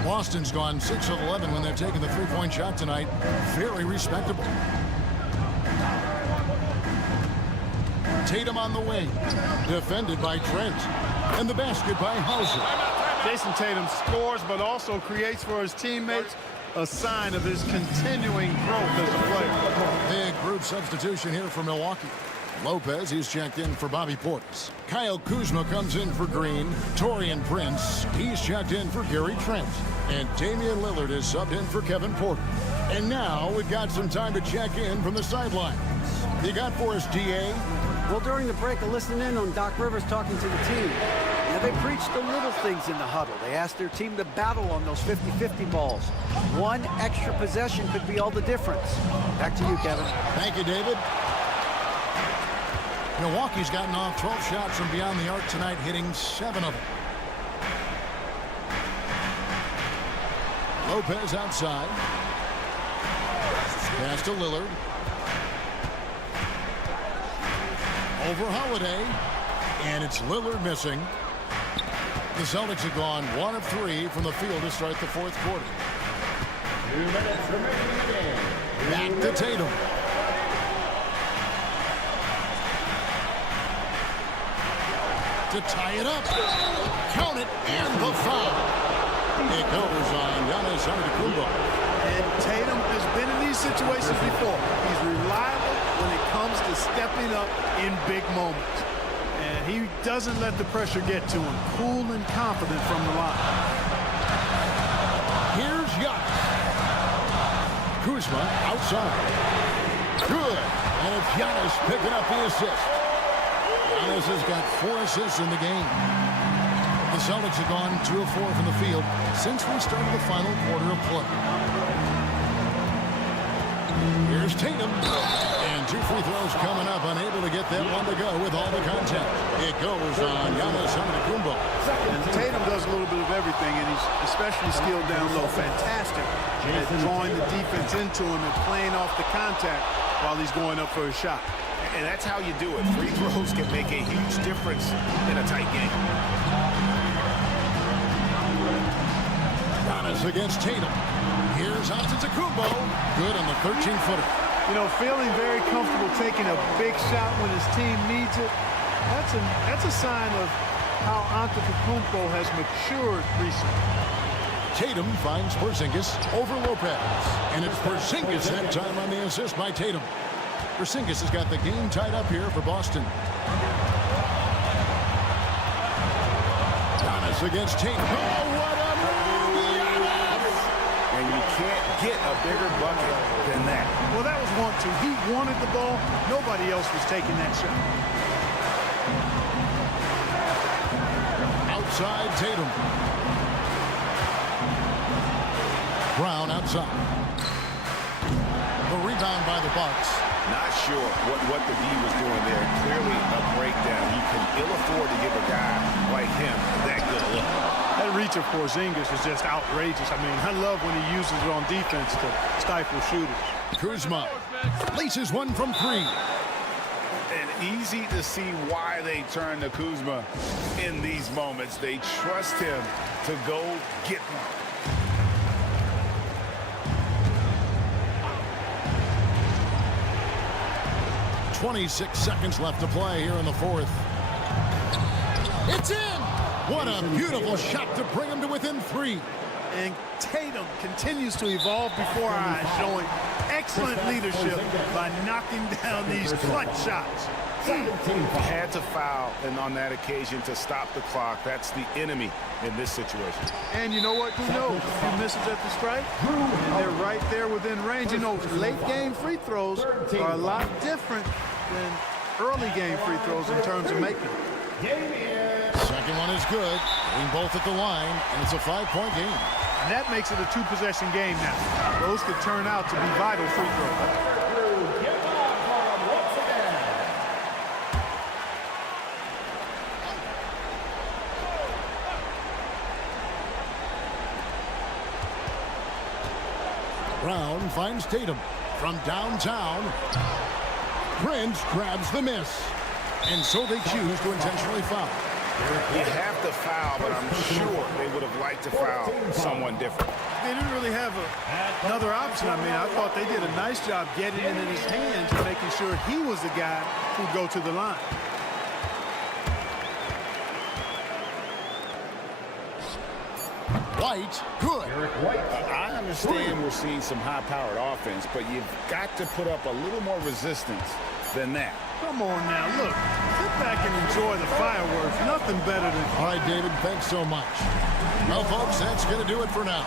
Boston's gone 6 of 11 when they're taking the three-point shot tonight. Very respectable. Tatum on the wing. Defended by Trent. And the basket by Hauser. Jason Tatum scores, but also creates for his teammates a sign of his continuing growth as a player. Big group substitution here for Milwaukee. Lopez, he's checked in for Bobby Portis. Kyle Kuzma comes in for Green. Taurean Prince, he's checked in for Gary Trent. And Damian Lillard is subbed in for Kevin Porter. And now we've got some time to check in from the sidelines. You got for us, DA? Well, during the break, I listened in on Doc Rivers talking to the team. Now, they preached the little things in the huddle. They asked their team to battle on those 50-50 balls. One extra possession could be all the difference. Back to you, Kevin. Thank you, David. Milwaukee's gotten off 12 shots from beyond the arc tonight, hitting 7 of them. Lopez outside. Pass to Lillard. Over Holiday. And it's Lillard missing. The Celtics have gone 1 of 3 from the field to start the fourth quarter. 2 minutes remaining in the game. Back to Tatum. To tie it up. Count it, and the foul. It goes on Giannis Antetokounmpo. And Tatum has been in these situations before. He's reliable when it comes to stepping up in big moments. And he doesn't let the pressure get to him. Cool and confident from the line. Here's Giannis. Kuzma outside. Good. And it's Giannis picking up the assist. Giannis has got 4 assists in the game. The Celtics have gone 2 of 4 from the field since we started the final quarter of play. Here's Tatum. And 2 free throws coming up, unable to get that one to go with all the contact. It goes on Giannis Antetokounmpo. And Tatum does a little bit of everything, and he's especially skilled down low. Fantastic at drawing the defense into him and playing off the contact while he's going up for a shot. And that's how you do it. Free throws can make a huge difference in a tight game. Giannis against Tatum. Here's Antetokounmpo. Good on the 13-footer. You know, feeling very comfortable taking a big shot when his team needs it. That's a sign of how Antetokounmpo has matured recently. Tatum finds Porzingis over Lopez. And it's Porzingis that time on the assist by Tatum. Porzingis has got the game tied up here for Boston. Giannis against Tatum. Oh, what a move! Giannis! And you can't get a bigger bucket than that. Well, that was 1-2. He wanted the ball. Nobody else was taking that shot. Outside Tatum. Brown outside. The rebound by the Bucks. Not sure what the D was doing there. Clearly a breakdown. You can ill afford to give a guy like him that good a look. That reach of Porzingis is just outrageous. I mean, I love when he uses it on defense to stifle shooters. Kuzma laces one from three. And easy to see why they turn to Kuzma in these moments. They trust him to go get one. 26 seconds left to play here in the fourth. It's in! What a beautiful shot to bring him to within three. And Tatum continues to evolve before our eyes, showing excellent leadership by knocking down these clutch shots. Had to foul, and on that occasion to stop the clock. That's the enemy in this situation. And you know what? Who knows? A few misses at the stripe, and they're right there within range. You know, late game free throws are a lot different than early game free throws in terms of making. Second one is good. Being both at the line, and it's a 5-point game. And that makes it a two-possession game now. Those could turn out to be vital free throws. Brown finds Tatum from downtown. Prince grabs the miss. And so they choose to intentionally foul. You have to foul, but I'm sure they would have liked to foul someone different. They didn't really have another option. I mean, I thought they did a nice job getting it in his hands and making sure he was the guy who'd go to the line. White, good. I understand we're seeing some high-powered offense, but you've got to put up a little more resistance than that. Come on now, look. Sit back and enjoy the fireworks. Nothing better than... All right, David, thanks so much. Well, folks, that's going to do it for now.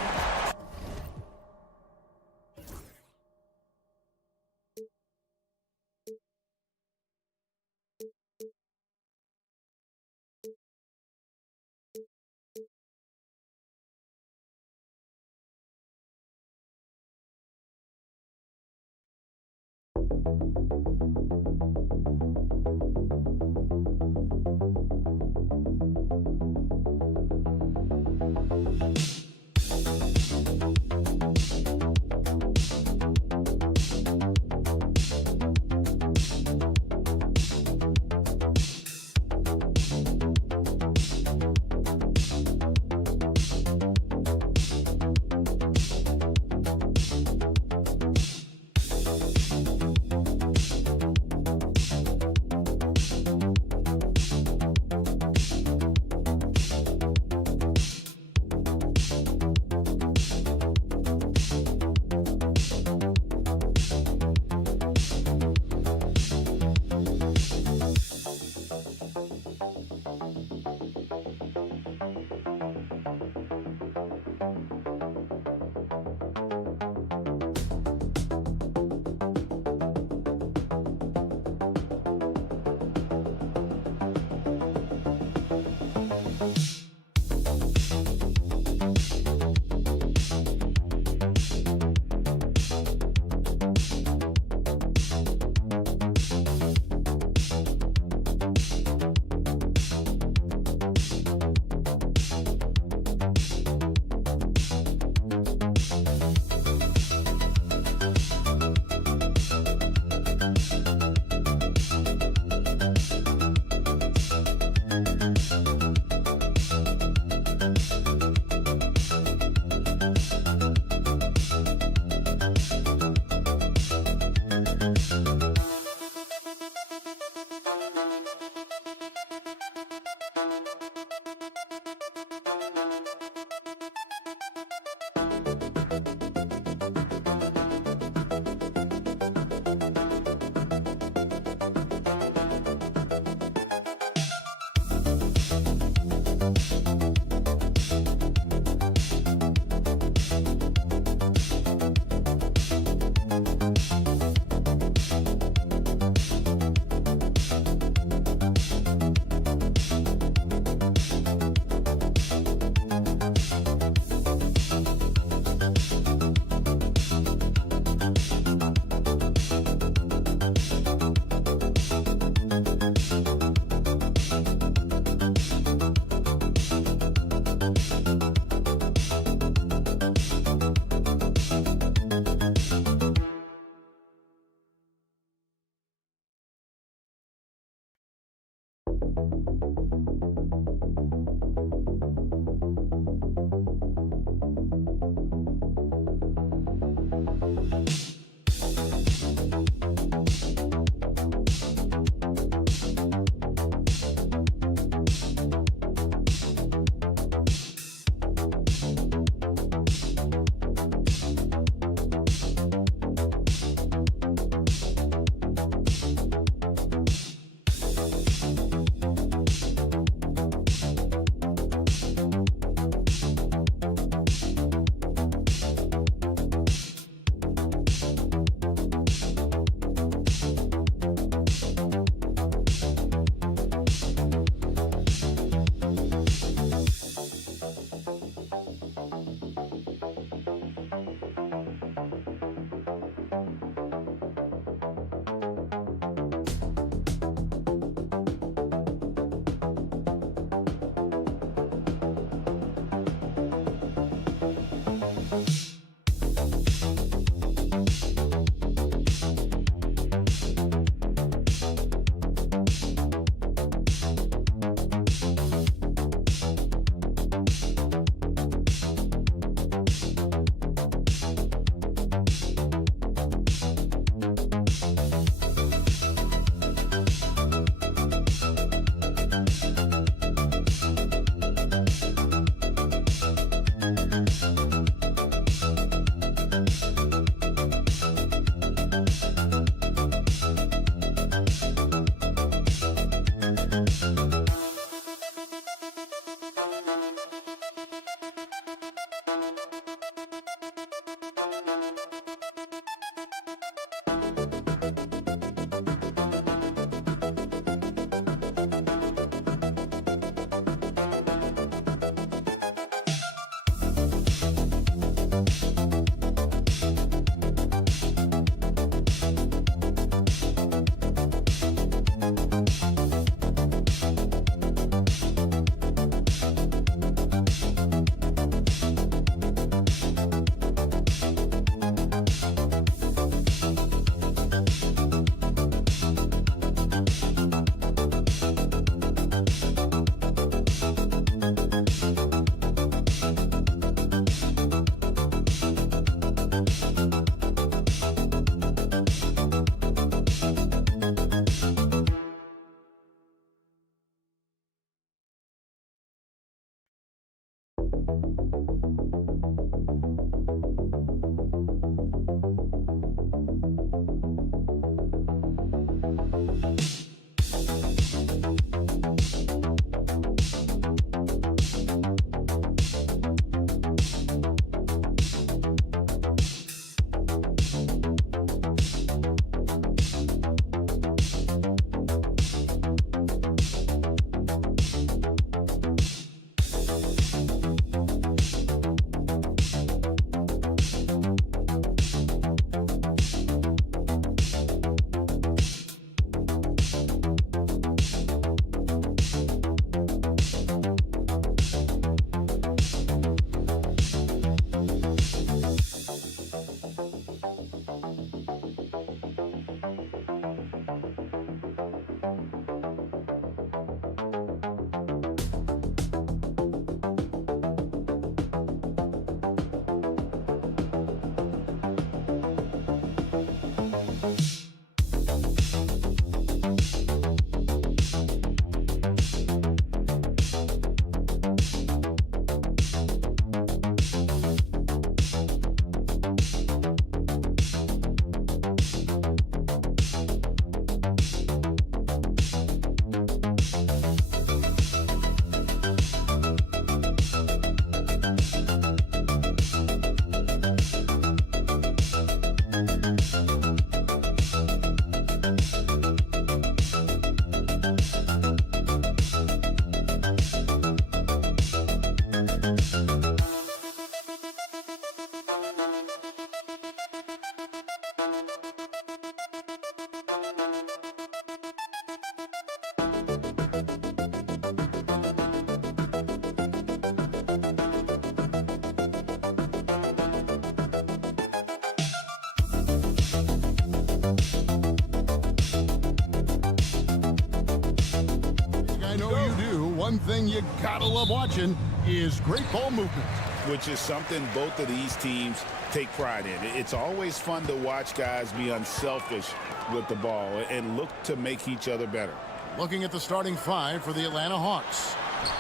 thing you gotta love watching is great ball movement. Which is something both of these teams take pride in. It's always fun to watch guys be unselfish with the ball and look to make each other better. Looking at the starting five for the Atlanta Hawks.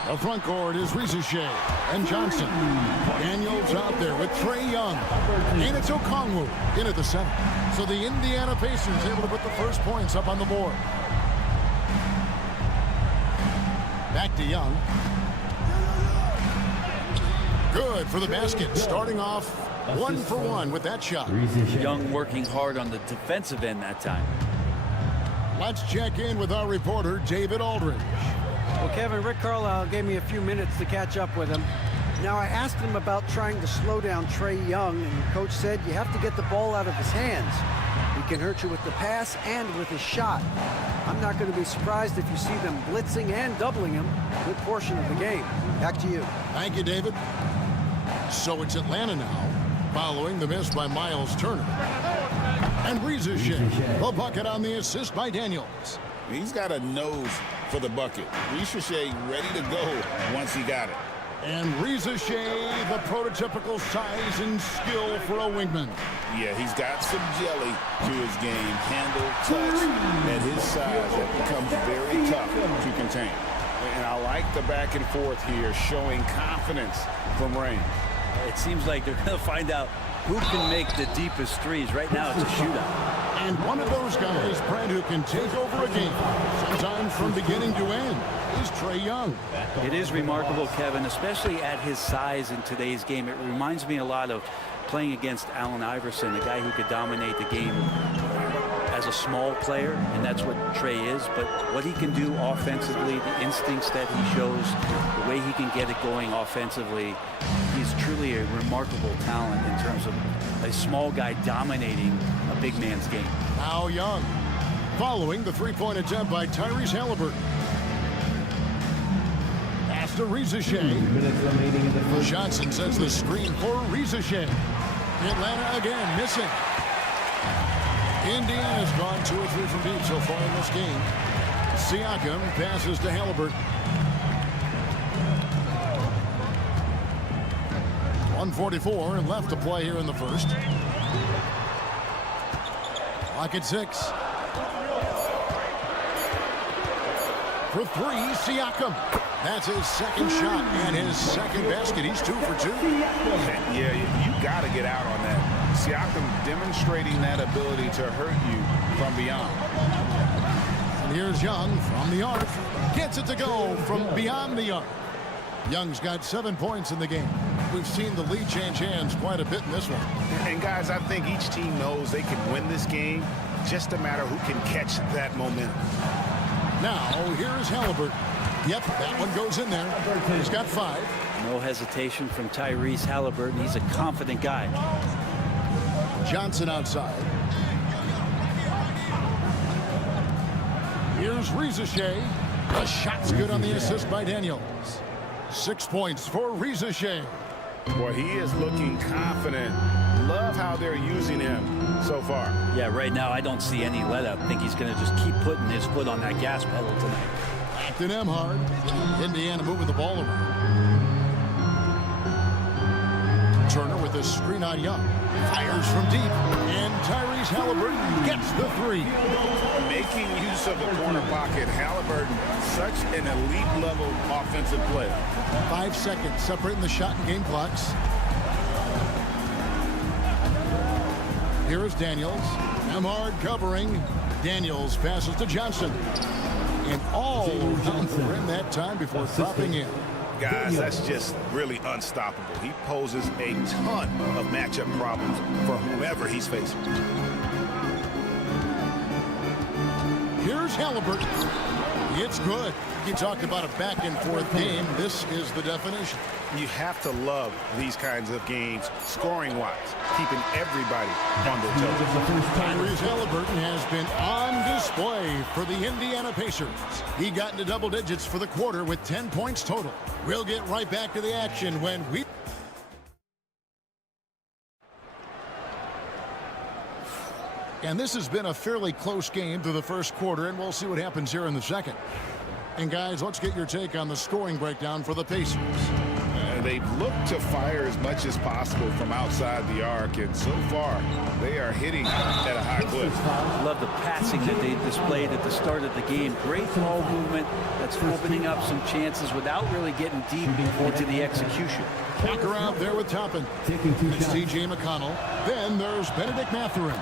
The front court is Rizichet and Johnson. Daniels out there with Trae Young. And it's Okongwu in at the center. So the Indiana Pacers able to put the first points up on the board. Back to Young. Good for the basket. Starting off 1 for 1 with that shot. Young working hard on the defensive end that time. Let's check in with our reporter, David Aldridge. Well, Kevin, Rick Carlisle gave me a few minutes to catch up with him. Now, I asked him about trying to slow down Trae Young, and the coach said you have to get the ball out of his hands. He can hurt you with the pass and with his shot. I'm not going to be surprised if you see them blitzing and doubling him a good portion of the game. Back to you. Thank you, David. So it's Atlanta now, following the miss by Miles Turner. And Rizichet, the bucket on the assist by Daniels. He's got a nose for the bucket. Rizichet ready to go once he got it. And Rizichet, the prototypical size and skill for a wingman. Yeah, he's got some jelly to his game. Handle, touch, at his size, that becomes very tough to contain. And I like the back and forth here, showing confidence from Rain. It seems like they're going to find out who can make the deepest threes. Right now, it's a shootout. And one of those guys, Brent, who can take over a game, sometimes from beginning to end, is Trae Young. It is remarkable, Kevin, especially at his size in today's game. It reminds me a lot of playing against Allen Iverson, a guy who could dominate the game as a small player, and that's what Trae is. But what he can do offensively, the instincts that he shows, the way he can get it going offensively, he's truly a remarkable talent in terms of a small guy dominating a big man's game. Now Young, following the three-point attempt by Tyrese Halliburton. Pass to Rizichet. Johnson sets the screen for Rizichet. Atlanta again missing. Indiana's gone 2 or 3 from deep so far in this game. Siakam passes to Halliburton. 1:44 left to play here in the first. Clock at 6. For 3, Siakam. That's his second shot and his second basket. He's 2 for 2. Yeah, you got to get out on that. Siakam demonstrating that ability to hurt you from beyond. And here's Young from the arc. Gets it to go from beyond the arc. Young's got 7 points in the game. We've seen the lead change hands quite a bit in this one. And guys, I think each team knows they can win this game. Just a matter who can catch that momentum. Now, here's Halliburton. Yep, that one goes in there. He's got 5. No hesitation from Tyrese Halliburton. He's a confident guy. Johnson outside. Here's Rizichet. The shot's good on the assist by Daniels. 6 points for Rizichet. Boy, he is looking confident. Love how they're using him so far. Yeah, right now I don't see any let up. I think he's going to just keep putting his foot on that gas pedal tonight. Acton Emhard. Indiana moving the ball around. Turner with a screen on Young. Fires from deep. And Tyrese Halliburton gets the 3. Making use of the corner pocket. Halliburton, such an elite level offensive player. 5 seconds separating the shot and game clocks. Here is Daniels. Emhard covering. Daniels passes to Johnson. And all around the rim that time before dropping in. Guys, that's just really unstoppable. He poses a ton of matchup problems for whomever he's facing. Here's Halliburton. It's good. You talked about a back-and-forth game. This is the definition. You have to love these kinds of games, scoring-wise, keeping everybody on their toes. Tyrese Halliburton has been on display for the Indiana Pacers. He got into double digits for the quarter with 10 points total. We'll get right back to the action when we... And this has been a fairly close game through the first quarter, and we'll see what happens here in the second. And guys, let's get your take on the scoring breakdown for the Pacers. They've looked to fire as much as possible from outside the arc, and so far they are hitting at a high clip. Love the passing that they displayed at the start of the game. Great ball movement that's opening up some chances without really getting deep into the execution. Walker out there with Toppin. It's T.J. McConnell. Then there's Benedict Mathurin.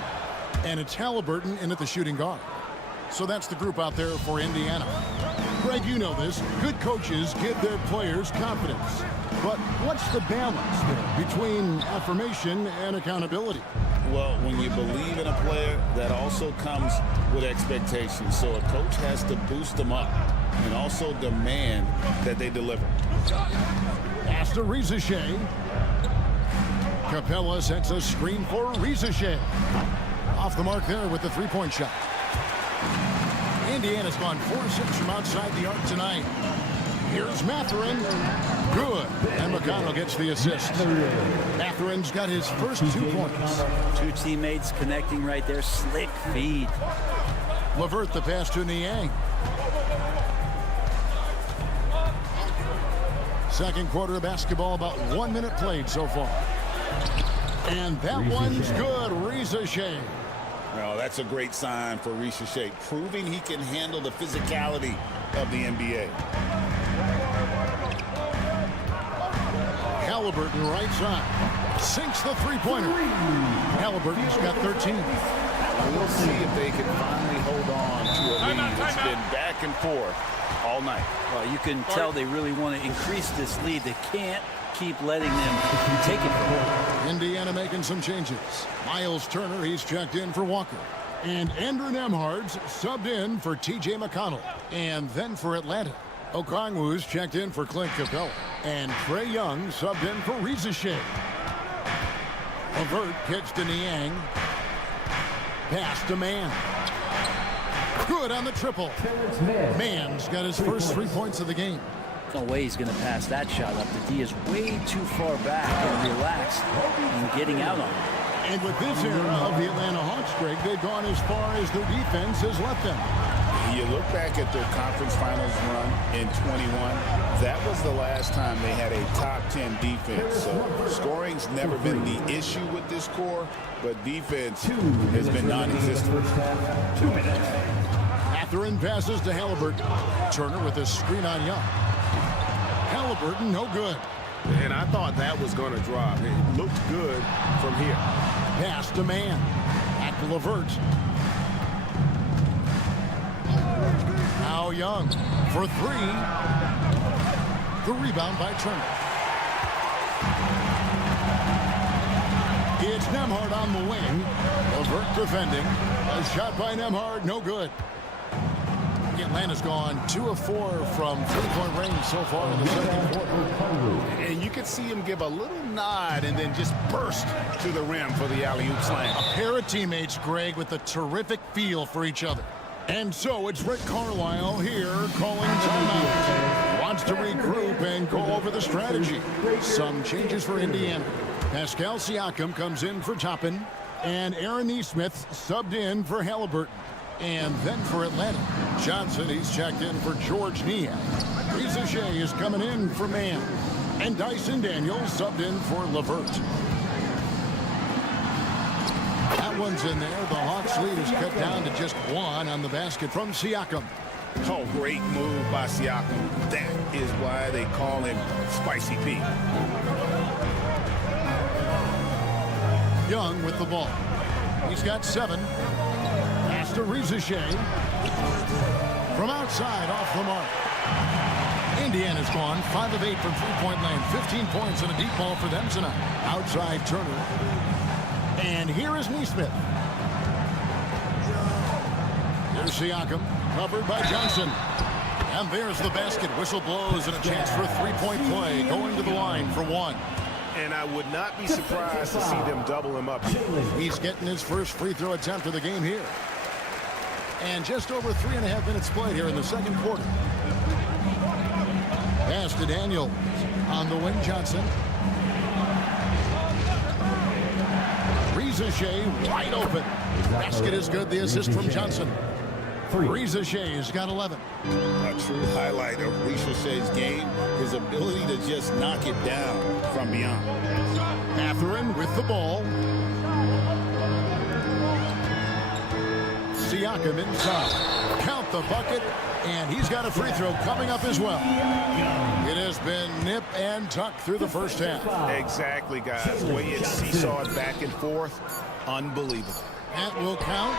And it's Halliburton in at the shooting guard. So that's the group out there for Indiana. Greg, you know this. Good coaches give their players confidence. But what's the balance there between affirmation and accountability? Well, when you believe in a player, that also comes with expectations. So a coach has to boost them up and also demand that they deliver. Pass to Rizachet. Capella sets a screen for Rizachet. Off the mark there with the three-point shot. Indiana's gone 4-6 from outside the arc tonight. Here's Mathurin. Good. And McConnell gets the assist. Mathurin's got his first 2 points. Two teammates connecting right there. Slick feed. LeVert the pass to Niang. Second quarter of basketball, about 1 minute played so far. And that one's good. Rizachet. Well, that's a great sign for Rizachet, proving he can handle the physicality of the NBA. Halliburton right side. Sinks the three-pointer. Halliburton's got 13. We'll see if they can finally hold on to a lead. It's been back and forth all night. Well, you can tell they really want to increase this lead. They can't keep letting them take it from them. Indiana making some changes. Miles Turner, he's checked in for Walker. And Andrew Nembhard's subbed in for T.J. McConnell. And then for Atlanta, Okongwu's checked in for Clint Capella. And Trae Young subbed in for Rizachet. LeVert kicks to Niang. Pass to Mann. Good on the triple. Mann's got his first 3 points of the game. No way he's going to pass that shot up. The D is way too far back and relaxed and getting out on it. And with this era of the Atlanta Hawks, Greg, they've gone as far as their defense has let them. You look back at their conference finals run in 21, that was the last time they had a top 10 defense. So scoring's never been the issue with this core, but defense has been non-existent. 2 minutes. Mathurin passes to Halliburton. Turner with a screen on Young. Halliburton, no good. And I thought that was going to drop. It looked good from here. Pass to Mann. Back to LeVert. Now Young for three. The rebound by Turner. It's Nembhard on the wing. LeVert defending. A shot by Nembhard, no good. Atlanta's gone 2 of 4 from three-point range so far in the second quarter. And you could see him give a little nod and then just burst to the rim for the alley-oop slam. A pair of teammates, Greg, with a terrific feel for each other. And so it's Rick Carlisle here calling timeout. Wants to regroup and go over the strategy. Some changes for Indiana. Pascal Siakam comes in for Toppin, and Aaron Nesmith subbed in for Halliburton. And then for Atlanta, Johnson, he's checked in for George Niang. Rizachet is coming in for Mann. And Dyson Daniels subbed in for LeVert. That one's in there. The Hawks lead is cut down to just 1 on the basket from Siakam. Oh, great move by Siakam. That is why they call him Spicy Pete. Young with the ball. He's got 7. Pass to Rizachet. From outside, off the mark. Indiana's gone 5 of 8 from three-point land. 15 points and a deep ball for them tonight. Outside Turner. And here is Nesmith. Here's Siakam, covered by Johnson. And there's the basket. Whistle blows and a chance for a three-point play. Going to the line for 1. And I would not be surprised to see them double him up. He's getting his first free throw attempt of the game here. And just over 3.5 minutes played here in the second quarter. Pass to Daniel. On the wing, Johnson. Rizachet wide open. Basket is good. The assist from Johnson. Shay's got 11. A true highlight of Shay's game, his ability to just knock it down from beyond. Mathurin with the ball. Siakam inside. Count the bucket, and he's got a free throw coming up as well. It has been nip and tuck through the first half. Exactly, guys. The way it seesawed back and forth, unbelievable. That will count.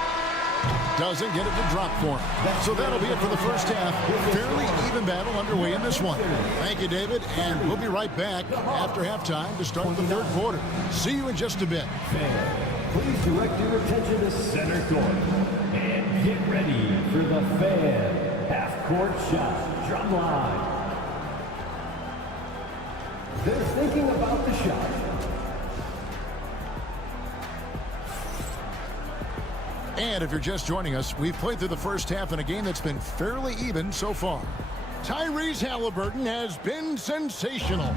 Doesn't get it to drop for him. So that'll be it for the first half. Fairly even battle underway in this one. Thank you, David, and we'll be right back after halftime to start the third quarter. See you in just a bit. Please direct your attention to center court and get ready for the Fan half-court shot drum line. They're thinking about the shot. And if you're just joining us, we've played through the first half in a game that's been fairly even so far. Tyrese Halliburton has been sensational.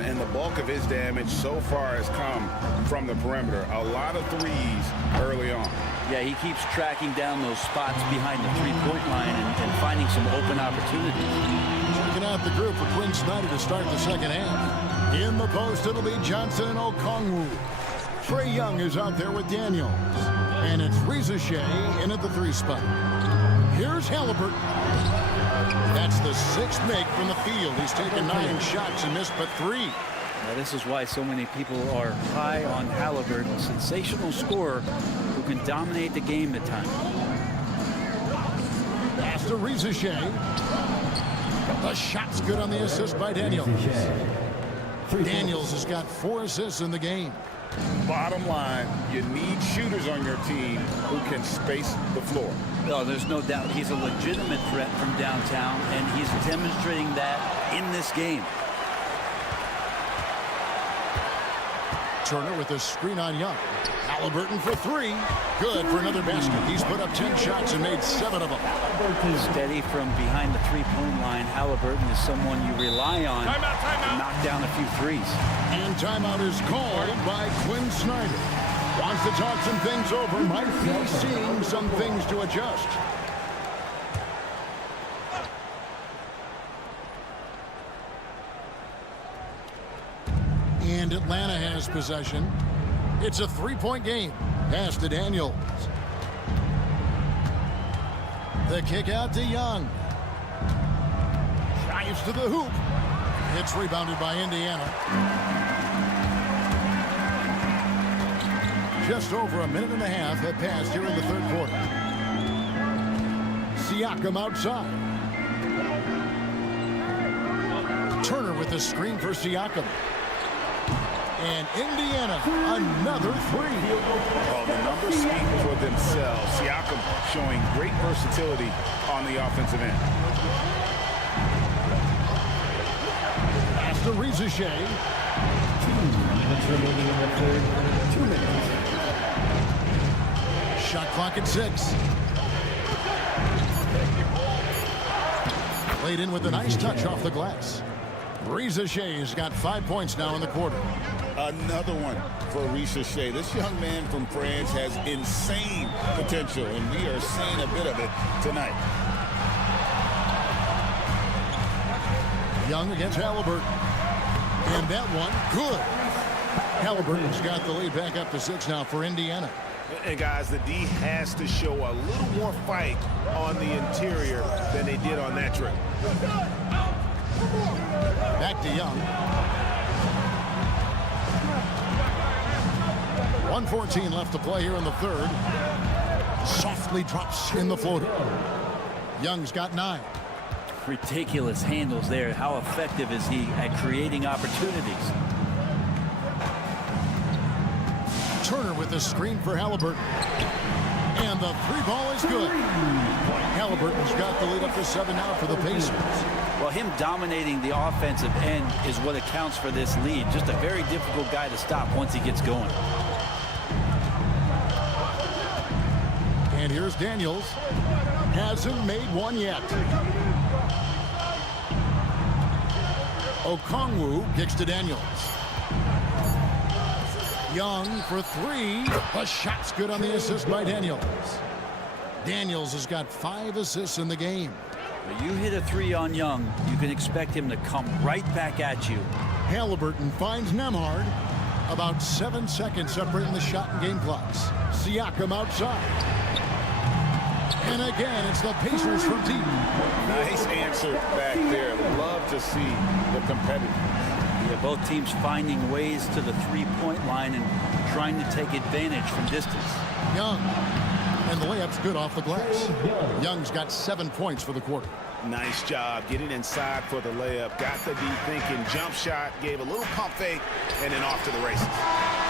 And the bulk of his damage so far has come from the perimeter. A lot of threes early on. Yeah, he keeps tracking down those spots behind the three-point line and finding some open opportunities. Checking out the group for Quinn Snyder to start the second half. In the post, it'll be Johnson and Okongwu. Trae Young is out there with Daniels. And it's Shea in at the 3 spot. Here's Halliburton. That's the 6th make from the field. He's taken 9 shots and missed but 3. Now, this is why so many people are high on Halliburton. Sensational scorer who can dominate the game at times. Pass to Shea. The shot's good on the assist by Daniels. Daniels has got 4 assists in the game. Bottom line, you need shooters on your team who can space the floor. No, there's no doubt he's a legitimate threat from downtown, and he's demonstrating that in this game. Turner with a screen on Young. Halliburton for 3. Good for another basket. He's put up 10 shots and made 7 of them. Steady from behind the three-point line. Halliburton is someone you rely on to knock down a few threes. And timeout is called by Quinn Snyder. Wants to talk some things over. Might be seeing some things to adjust. And Atlanta has possession. It's a 3-point game. Pass to Daniels. The kick out to Young. Drives to the hoop. It's rebounded by Indiana. Just over a minute and a half have passed here in the third quarter. Siakam outside. Turner with the screen for Siakam. And Indiana, another 3. Well, the numbers speak for themselves. Siakam showing great versatility on the offensive end. Pass to Shea. 2 minutes remaining in the third. 2 minutes. Shot clock at 6. Played in with a nice touch off the glass. Shea's got 5 points now in the quarter. Another one for Shea. This young man from France has insane potential, and we are seeing a bit of it tonight. Young against Halliburton. And that one, good. Halliburton's got the lead back up to 6 now for Indiana. And guys, the D has to show a little more fight on the interior than they did on that trip. Back to Young. 1:14 left to play here in the third. Softly drops in the floater. Young's got 9. Ridiculous handles there. How effective is he at creating opportunities? Turner with the screen for Halliburton. And the 3 ball is good. Halliburton's got the lead up to 7 now for the Pacers. Well, him dominating the offensive end is what accounts for this lead. Just a very difficult guy to stop once he gets going. And here's Daniels. Hasn't made one yet. Okongwu kicks to Daniels. Young for 3. The shot's good on the assist by Daniels. Daniels has got 5 assists in the game. When you hit a 3 on Young, you can expect him to come right back at you. Halliburton finds Nemhard. About 7 seconds separating the shot and game clocks. Siakam outside. And again, it's the Pacers from deep. Nice answer back there. Love to see the competitiveness. Yeah, both teams finding ways to the three-point line and trying to take advantage from distance. Young. And the layup's good off the glass. Young's got 7 points for the quarter. Nice job getting inside for the layup. Got the deep thinking jump shot, gave a little pump fake, and then off to the races.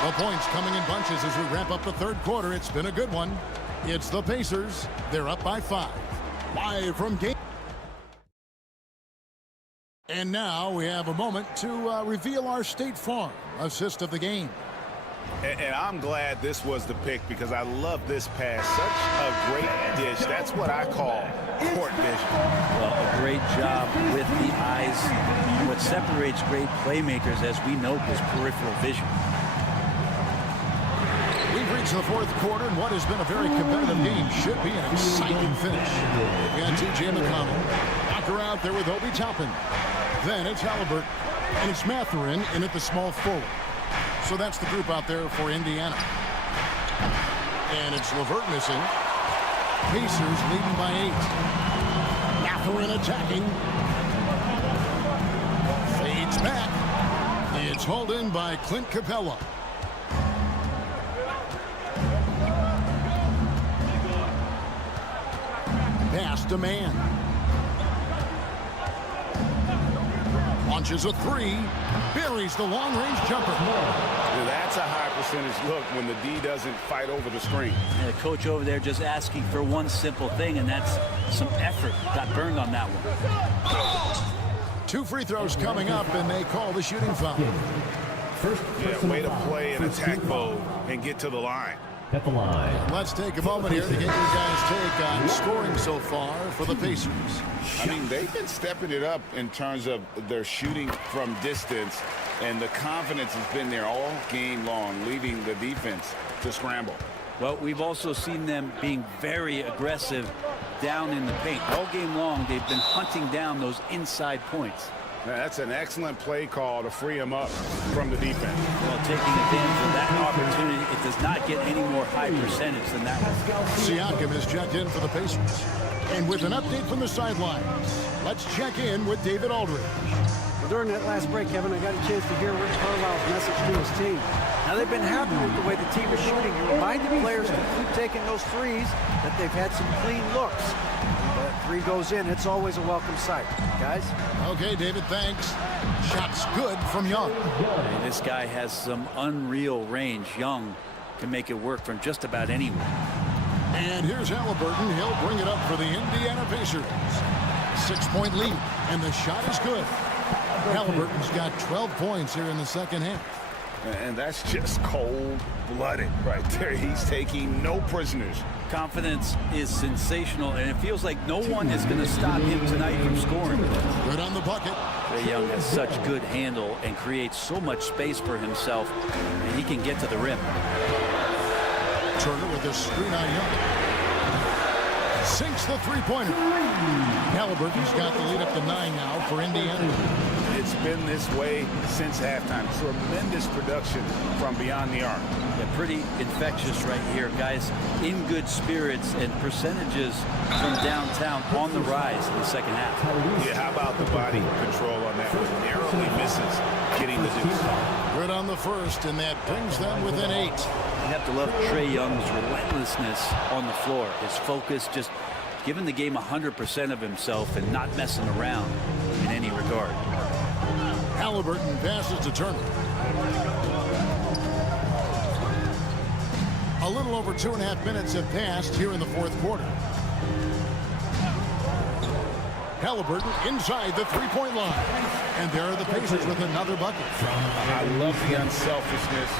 The points coming in bunches as we wrap up the third quarter. It's been a good one. It's the Pacers. They're up by 5. Live from game. And now we have a moment to reveal our State Farm assist of the game. And I'm glad this was the pick because I love this pass. Such a great dish. That's what I call court vision. Well, a great job with the eyes. And what separates great playmakers, as we know, is peripheral vision. We've reached the fourth quarter, and what has been a very competitive game should be an exciting finish. We got T.J. McConnell. Walker out there with Obi Toppin. Then it's Halliburton, and it's Mathurin in at the small forward. So that's the group out there for Indiana. And it's LeVert missing. Pacers leading by 8. Mathurin attacking. Fades back. It's hauled in by Clint Capella. Pass to man. Launches a 3. Buries the long-range jumper. That's a high percentage look when the D doesn't fight over the screen. The coach over there just asking for one simple thing, and that's some effort. Got burned on that one. 2 free throws coming up, and they call the shooting foul. Yeah, way to play in attack mode and get to the line. At the line. Let's take a moment here to get your guys' take on scoring so far for the Pacers. I mean, they've been stepping it up in terms of their shooting from distance, and the confidence has been there all game long, leading the defense to scramble. Well, we've also seen them being very aggressive down in the paint. All game long, they've been hunting down those inside points. That's an excellent play call to free him up from the defense. Well, taking advantage of that opportunity, it does not get any more high percentage than that one. Siakam is checked in for the Pacers. And with an update from the sidelines, let's check in with David Aldridge. During that last break, Kevin, I got a chance to hear Rick Carlisle's message to his team. Now, they've been happy with the way the team is shooting. He reminded players to keep taking those threes, that they've had some clean looks. But 3 goes in, it's always a welcome sight. Guys? Okay, David, thanks. Shot's good from Young. And this guy has some unreal range. Young can make it work from just about anywhere. And here's Halliburton. He'll bring it up for the Indiana Pacers. 6-point lead, and the shot is good. Halliburton's got 12 points here in the second half. And that's just cold-blooded right there. He's taking no prisoners. Confidence is sensational, and it feels like no one is going to stop him tonight from scoring. Good on the bucket. Trae Young has such good handle and creates so much space for himself, and he can get to the rim. Turner with a screen on Young. Sinks the three-pointer. Halliburton's got the lead up to 9 now for Indiana. It's been this way since halftime. Tremendous production from beyond the arc. Yeah, pretty infectious right here, guys. In good spirits, and percentages from downtown on the rise in the second half. Yeah, how about the body control on that one? Narrowly misses getting the deuce. Good on the first, and that brings them within 8. You have to love Trae Young's relentlessness on the floor. His focus, just giving the game 100% of himself and not messing around in any regard. Halliburton passes to Turner. A little over 2.5 minutes have passed here in the fourth quarter. Halliburton inside the three-point line. And there are the Pacers with another bucket. I love the unselfishness,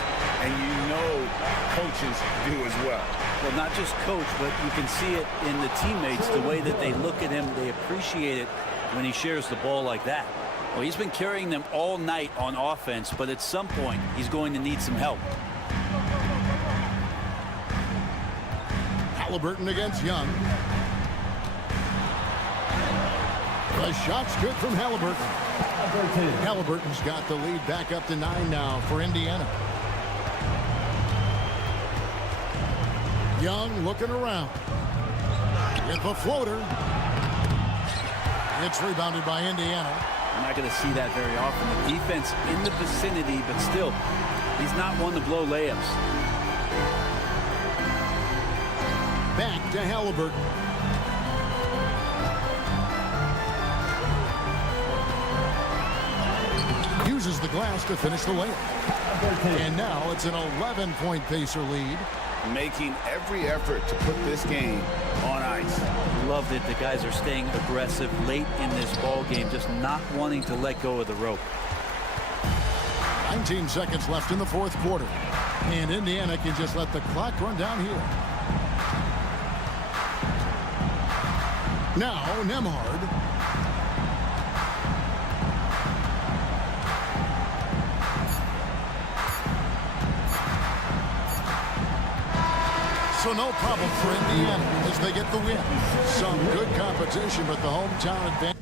and you know coaches do as well. Well, not just coach, but you can see it in the teammates, the way that they look at him. They appreciate it when he shares the ball like that. Well, he's been carrying them all night on offense, but at some point, he's going to need some help. Halliburton against Young. The shot's good from Halliburton. Halliburton's got the lead back up to 9 now for Indiana. Young looking around. With the floater. It's rebounded by Indiana. I'm not going to see that very often. The defense in the vicinity, but still, he's not one to blow layups. Back to Halliburton. Uses the glass to finish the layup. And now it's an 11-point Pacer lead. Making every effort to put this game on ice. Loved it. The guys are staying aggressive late in this ball game, just not wanting to let go of the rope. 19 seconds left in the fourth quarter. And Indiana can just let the clock run down here. Now, Nembhard. So no problem for Indiana as they get the win. Some good competition, but the hometown advantage.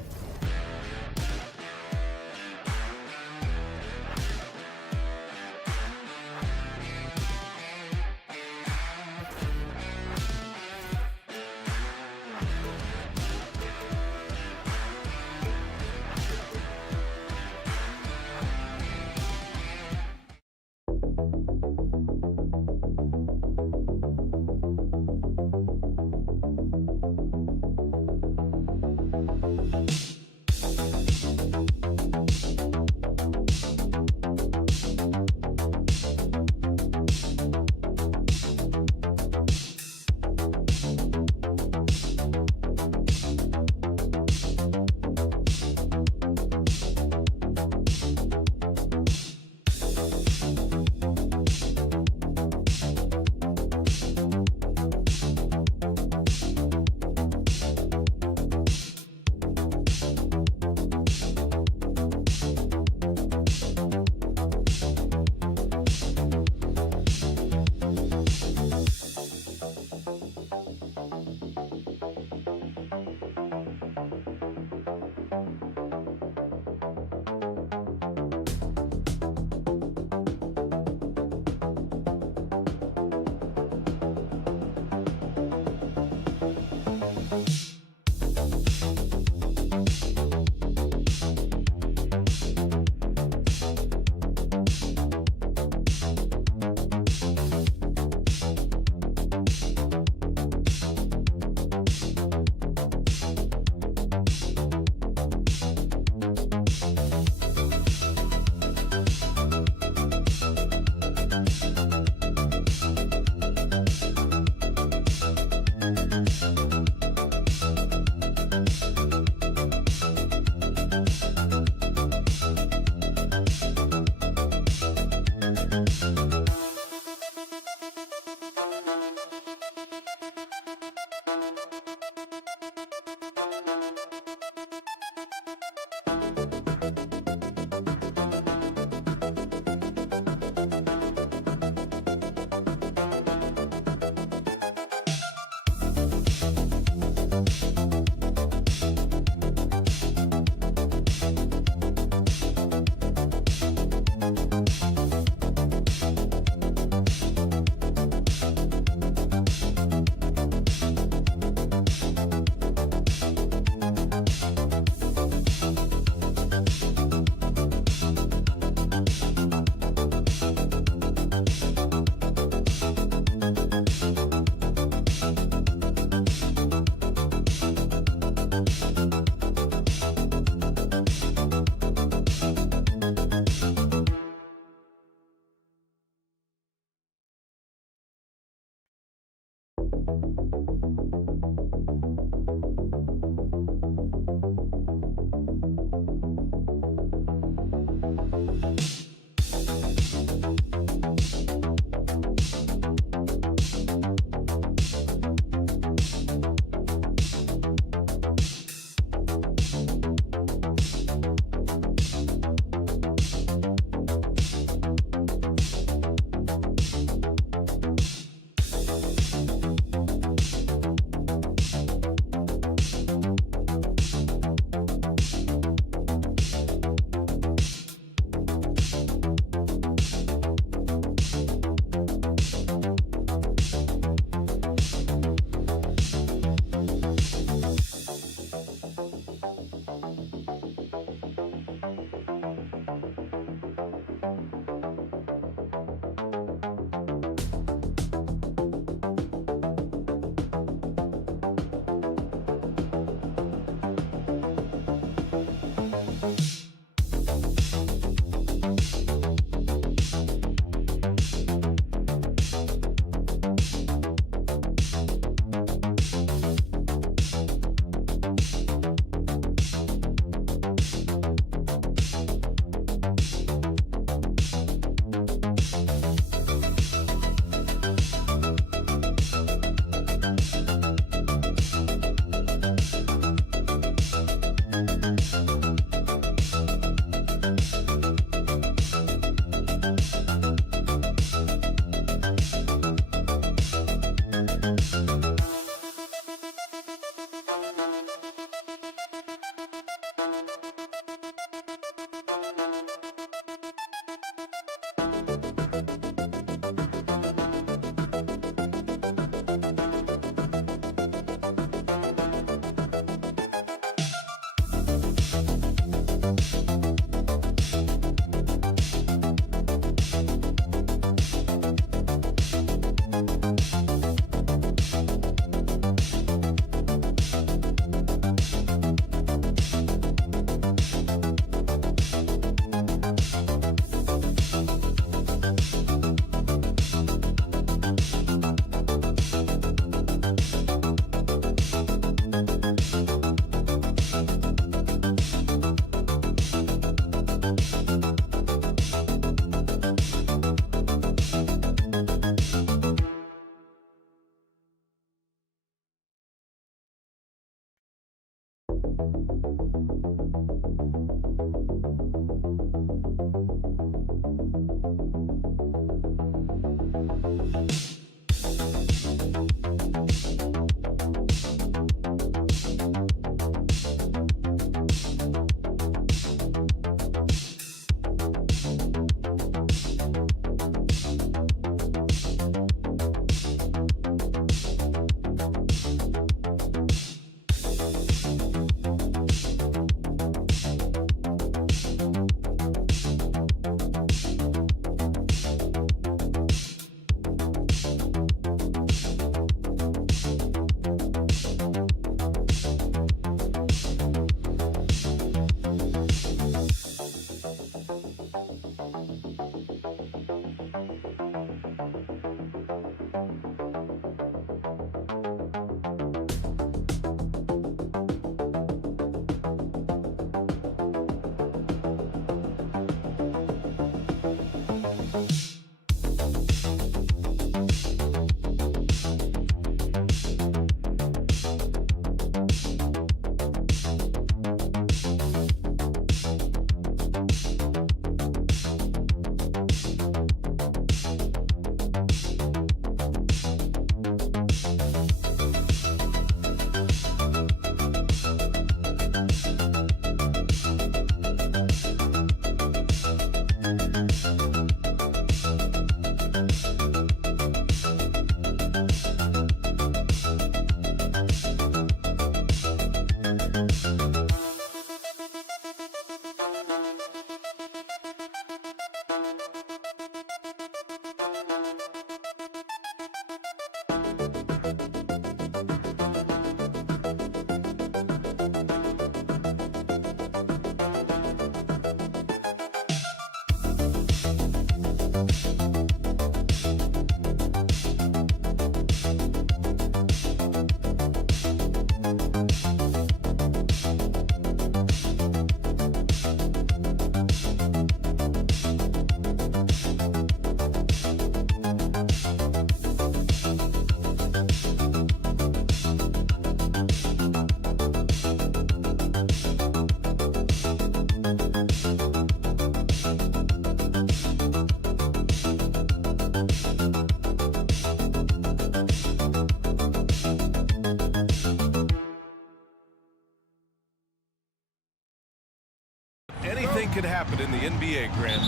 could happen in the NBA, Grant.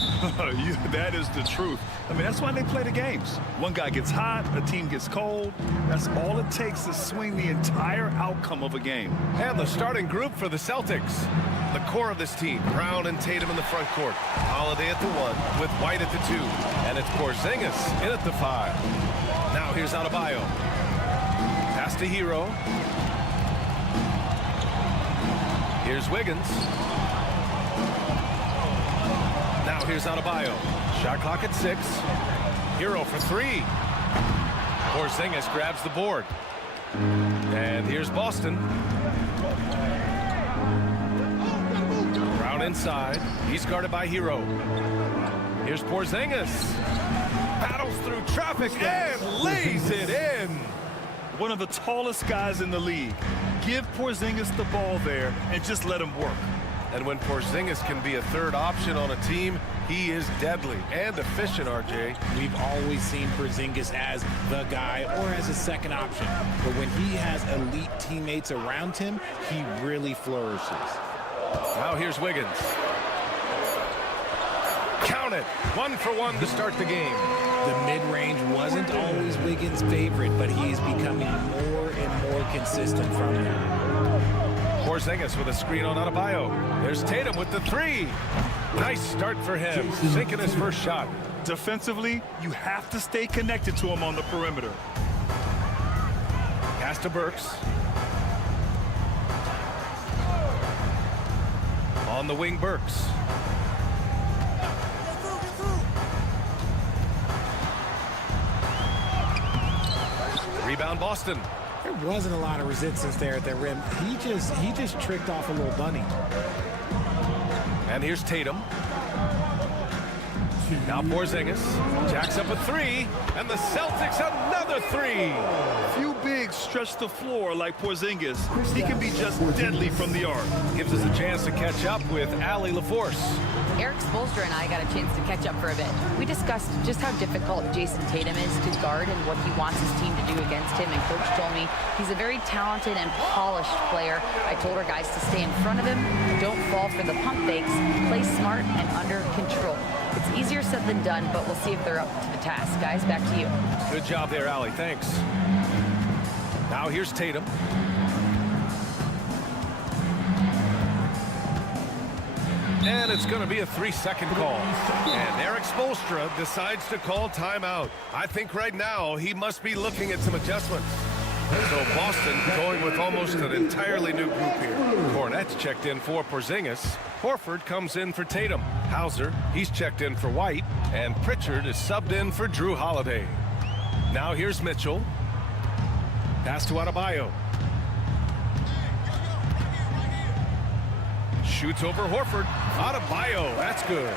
That is the truth. I mean, that's why they play the games. One guy gets hot, a team gets cold. That's all it takes to swing the entire outcome of a game. And the starting group for the Celtics. The core of this team, Brown and Tatum in the front court. Holiday at the 1 with White at the 2. And it's Porzingis in at the 5. Now here's Adebayo. Pass to Hero. Here's Wiggins. Now here's Adebayo. Shot clock at 6. Hero for 3. Porzingis grabs the board. And here's Boston. Brown inside. He's guarded by Hero. Here's Porzingis. Battles through traffic and lays it in. One of the tallest guys in the league. Give Porzingis the ball there and just let him work. And when Porzingis can be a third option on a team, he is deadly and efficient, RJ. We've always seen Porzingis as the guy or as a second option. But when he has elite teammates around him, he really flourishes. Now here's Wiggins. Count it. 1 for 1 to start the game. The mid-range wasn't always Wiggins' favorite, but he's becoming more and more consistent from there. Porzingis with a screen on Adebayo. There's Tatum with the 3. Nice start for him, sinking his first shot. Defensively, you have to stay connected to him on the perimeter. Pass to Burks. On the wing, Burks. Rebound, Boston. There wasn't a lot of resistance there at the rim. He just tricked off a little bunny. And here's Tatum. Now Porzingis jacks up a 3, and the Celtics another 3. Few bigs stretch the floor like Porzingis. He can be just deadly from the arc. Gives us a chance to catch up with Allie LaForce. Eric Spoelstra and I got a chance to catch up for a bit. We discussed just how difficult Jason Tatum is to guard and what he wants his team to do against him. And Coach told me he's a very talented and polished player. I told our guys to stay in front of him, don't fall for the pump fakes, play smart and under control. It's easier said than done, but we'll see if they're up to the task. Guys, back to you. Good job there, Allie. Thanks. Now here's Tatum. And it's going to be a 3-second call. And Eric Spoelstra decides to call timeout. I think right now he must be looking at some adjustments. So Boston going with almost an entirely new group here. Cornette's checked in for Porzingis. Horford comes in for Tatum. Hauser, he's checked in for White. And Pritchard is subbed in for Drew Holiday. Now here's Mitchell. Pass to Adebayo. Shoots over Horford. Adebayo, that's good.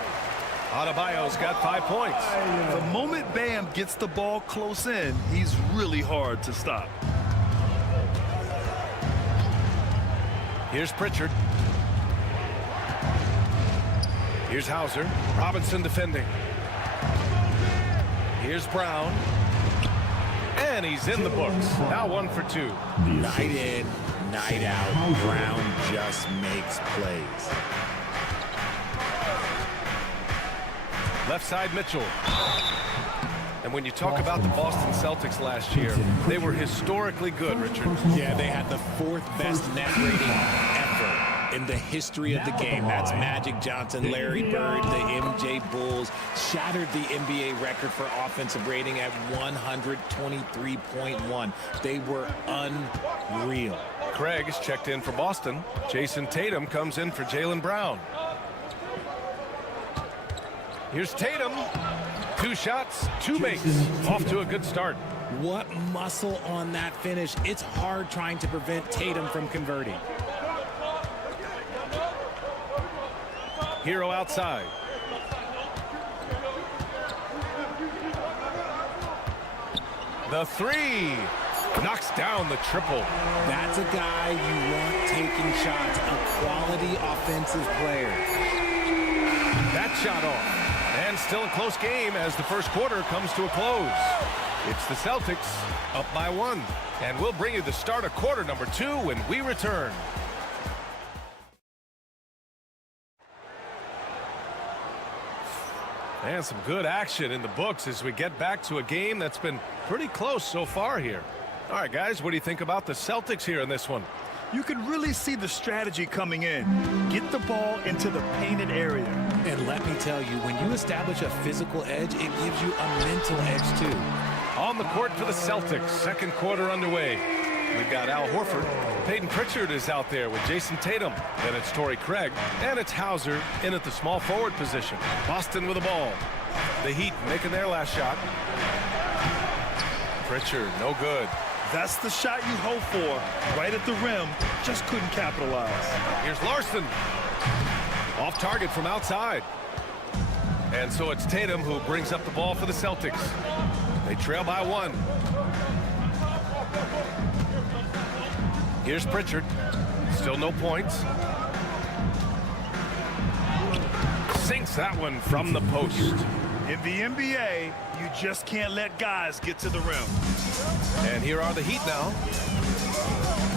Adebayo's got 5 points. The moment Bam gets the ball close in, he's really hard to stop. Here's Pritchard. Here's Hauser. Robinson defending. Here's Brown. And he's in the books. Now 1 for 2. Night in, night out, Brown just makes plays. Left side, Mitchell. And when you talk about the Boston Celtics last year, they were historically good, Richard. Yeah, they had the 4th best net rating ever in the history of the game. That's Magic Johnson, Larry Bird, the MJ Bulls. Shattered the NBA record for offensive rating at 123.1. They were unreal. Craig is checked in for Boston. Jason Tatum comes in for Jaylen Brown. Here's Tatum. 2 shots, 2 makes. Off to a good start. What muscle on that finish. It's hard trying to prevent Tatum from converting. Hero outside. The 3. Knocks down the triple. That's a guy you want taking shots. A quality offensive player. That shot off. And still a close game as the first quarter comes to a close. It's the Celtics up by 1. And we'll bring you the start of quarter number 2 when we return. And some good action in the books as we get back to a game that's been pretty close so far here. All right, guys, what do you think about the Celtics here in this one? You can really see the strategy coming in. Get the ball into the painted area. And let me tell you, when you establish a physical edge, it gives you a mental edge, too. On the court for the Celtics, second quarter underway. We've got Al Horford. Peyton Pritchard is out there with Jason Tatum. Then it's Torrey Craig. And it's Hauser in at the small forward position. Boston with the ball. The Heat making their last shot. Pritchard, no good. That's the shot you hope for. Right at the rim. Just couldn't capitalize. Here's Larson. Off target from outside. And so it's Tatum who brings up the ball for the Celtics. They trail by 1. Here's Pritchard. Still no points. Sinks that one from the post. In the NBA, you just can't let guys get to the rim. And here are the Heat now.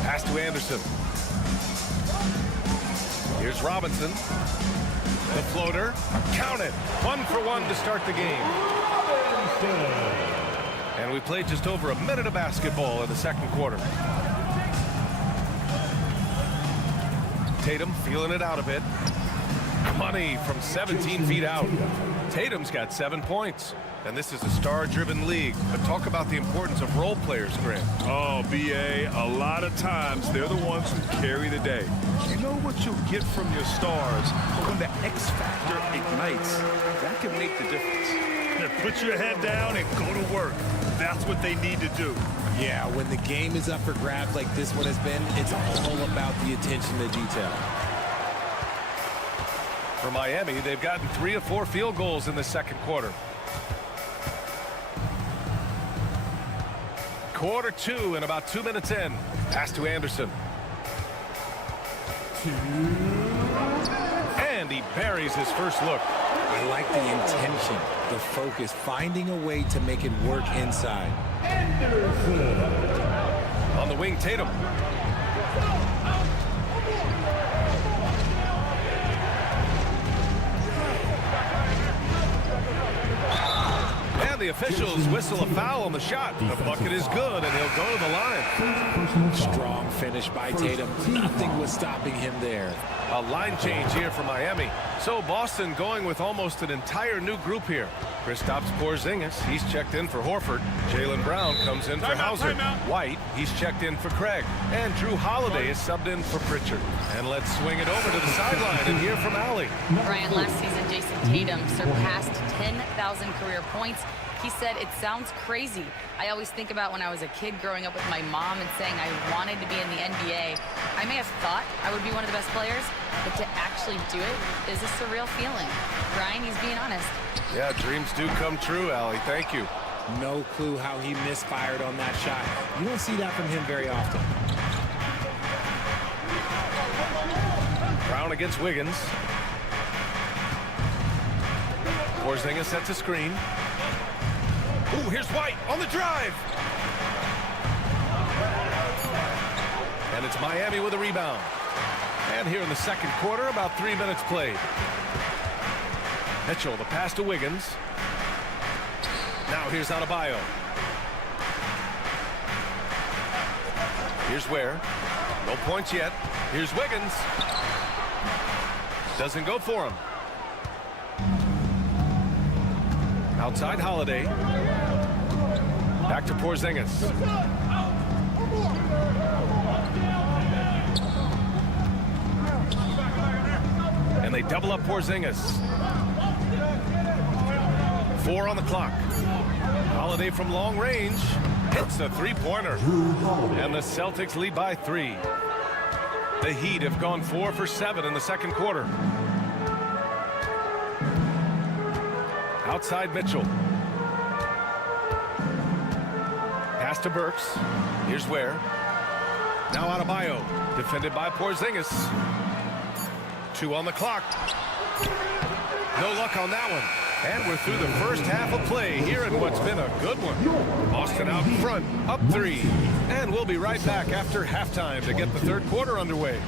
Pass to Anderson. Here's Robinson. The floater. Count it. 1 for 1 to start the game. And we played just over a minute of basketball in the second quarter. Tatum feeling it out a bit. Money from 17 feet out. Tatum's got 7 points. And this is a star-driven league. But talk about the importance of role players, Grant. Oh, B.A., a lot of times they're the ones who carry the day. You know what you'll get from your stars, but when the X factor ignites, that can make the difference. Now put your head down and go to work. That's what they need to do. Yeah, when the game is up for grabs like this one has been, it's all about the attention to detail. For Miami, they've gotten 3 of 4 field goals in the second quarter. Quarter 2 and about 2 minutes in. Pass to Anderson. And he buries his first look. I like the intention, the focus, finding a way to make it work inside. On the wing, Tatum. And the officials whistle a foul on the shot. The bucket is good, and he'll go to the line. Strong finish by Tatum. Nothing was stopping him there. A line change here for Miami. So Boston going with almost an entire new group here. Kristaps Porzingis, he's checked in for Horford. Jaylen Brown comes in for Hauser. White, he's checked in for Craig. And Drew Holiday is subbed in for Pritchard. And let's swing it over to the sideline and hear from Allie. Brian, last season, Jason Tatum surpassed 10,000 career points. He said, it sounds crazy. I always think about when I was a kid growing up with my mom and saying I wanted to be in the NBA. I may have thought I would be one of the best players, but to actually do it is a surreal feeling. Brian, he's being honest. Yeah, dreams do come true, Allie. Thank you. No clue how he misfired on that shot. You don't see that from him very often. Brown against Wiggins. Porzingis sets a screen. Ooh, here's White on the drive. And it's Miami with a rebound. And here in the second quarter, about 3 minutes played. Mitchell, the pass to Wiggins. Now here's Adebayo. Here's Ware. No points yet. Here's Wiggins. Doesn't go for him. Outside Holiday. Back to Porzingis. And they double up Porzingis. 4 on the clock. Holiday from long range hits a three-pointer. And the Celtics lead by 3. The Heat have gone 4 for 7 in the second quarter. Outside Mitchell. Pass to Burks. Here's Ware. Now Adebayo. Defended by Porzingis. 2 on the clock. No luck on that one. And we're through the first half of play here in what's been a good one. Boston out in front, up 3. And we'll be right back after halftime to get the third quarter underway.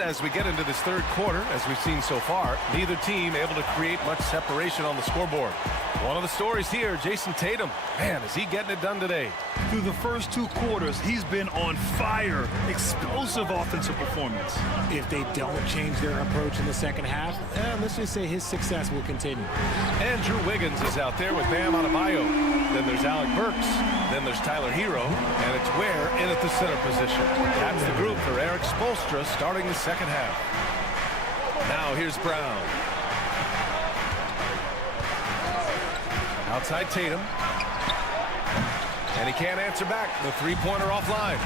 And as we get into this third quarter, as we've seen so far, neither team able to create much separation on the scoreboard. One of the stories here, Jason Tatum. Man, is he getting it done today? Through the first 2 quarters, he's been on fire. Explosive offensive performance. If they don't change their approach in the second half, let's just say his success will continue. Andrew Wiggins is out there with Bam Adebayo. Then there's Alec Burks. Then there's Tyler Hero. And it's Ware in at the center position. That's the group for Eric Spoelstra starting the second half. Now here's Brown. Outside Tatum. And he can't answer back. The three-pointer offline.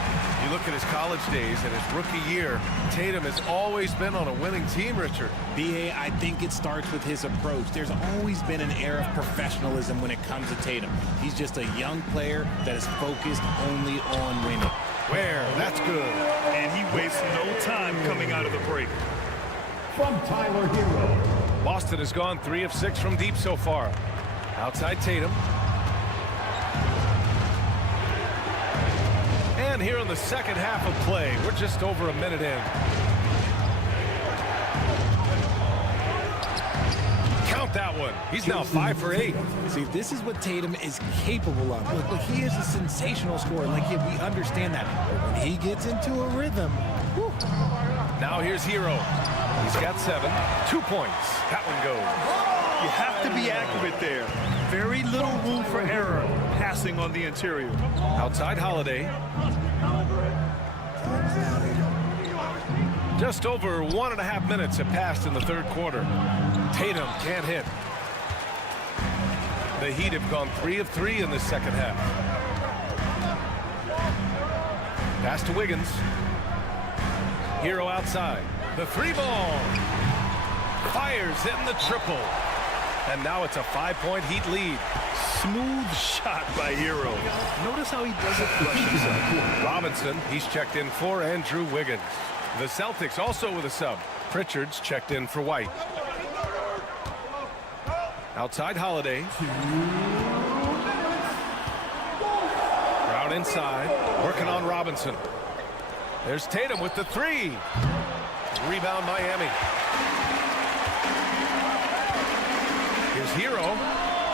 You look at his college days and his rookie year, Tatum has always been on a winning team, Richard. B.A., I think it starts with his approach. There's always been an air of professionalism when it comes to Tatum. He's just a young player that is focused only on winning. Where? That's good. And he wastes no time coming out of the break. From Tyler Hero. Boston has gone 3 of 6 from deep so far. Outside Tatum. And here in the second half of play, we're just over a minute in. Count that one. He's now 5 for 8. See, this is what Tatum is capable of. Look, he is a sensational scorer. Like, yeah, we understand that. But when he gets into a rhythm, whew. Now here's Hero. He's got 7. 2 points. That one goes. You have to be accurate there. Very little room for error passing on the interior. Outside Holiday. Just over 1.5 minutes have passed in the third quarter. Tatum can't hit. The Heat have gone 3 of 3 in this second half. Pass to Wiggins. Hero outside. The 3-ball. Fires hitting the triple. And now it's a 5-point Heat lead. Smooth shot by Hero. Notice how he doesn't rush himself. Robinson, he's checked in for Andrew Wiggins. The Celtics also with a sub. Pritchard's checked in for White. Outside Holiday. Brown inside, working on Robinson. There's Tatum with the 3. Rebound Miami. Here's Hero.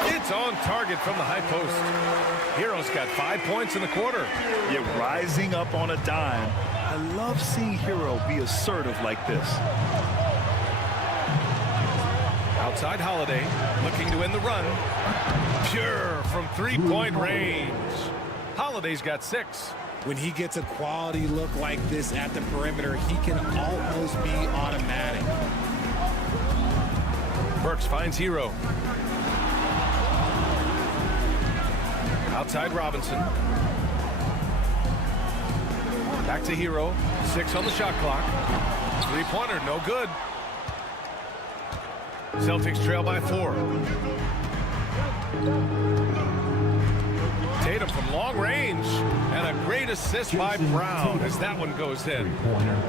It's on target from the high post. Hero's got 5 points in the quarter. Yeah, rising up on a dime. I love seeing Hero be assertive like this. Outside Holiday, looking to win the run. Pure from 3-point range. Holiday's got 6. When he gets a quality look like this at the perimeter, he can almost be automatic. Burks finds Hero. Outside Robinson. Back to Hero. 6 on the shot clock. 3-pointer, no good. Celtics trail by 4. Tatum from long range. And a great assist by Brown as that one goes in.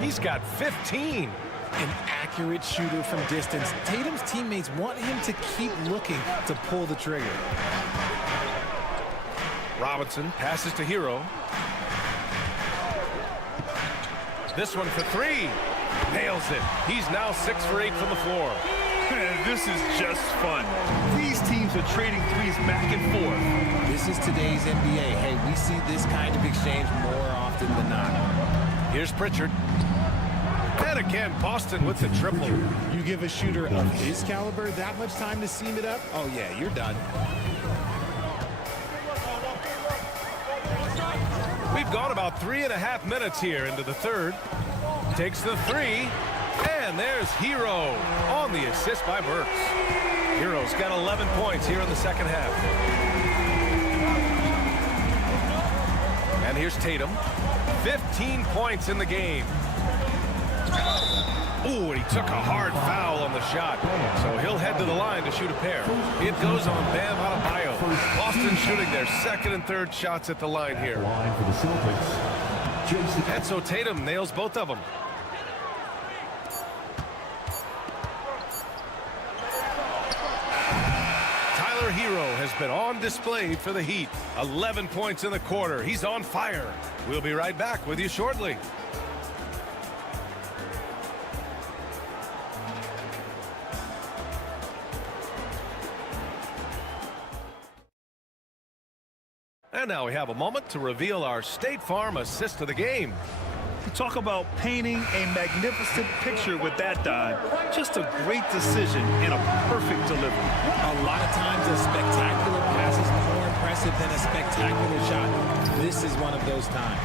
He's got 15. An accurate shooter from distance. Tatum's teammates want him to keep looking to pull the trigger. Robinson passes to Hero. This one for 3. Nails it. He's now 6 for 8 from the floor. This is just fun. These teams are trading threes back and forth. This is today's NBA. Hey, we see this kind of exchange more often than not. Here's Pritchard. And again, Boston with the triple. You give a shooter of his caliber that much time to seam it up? Oh, yeah, you're done. We've gone about 3.5 minutes here into the third. Takes the 3. And there's Hero on the assist by Burks. Hero's got 11 points here in the second half. And here's Tatum. 15 points in the game. Ooh, and he took a hard foul on the shot. So he'll head to the line to shoot a pair. It goes on Bam Adebayo. Boston shooting their second and third shots at the line here. Line for the Celtics. And so Tatum nails both of them. Tyler Hero has been on display for the Heat. 11 points in the quarter. He's on fire. We'll be right back with you shortly. And now we have a moment to reveal our State Farm assist of the game. You talk about painting a magnificent picture with that dive. Just a great decision and a perfect delivery. A lot of times a spectacular pass is more impressive than a spectacular shot. This is one of those times.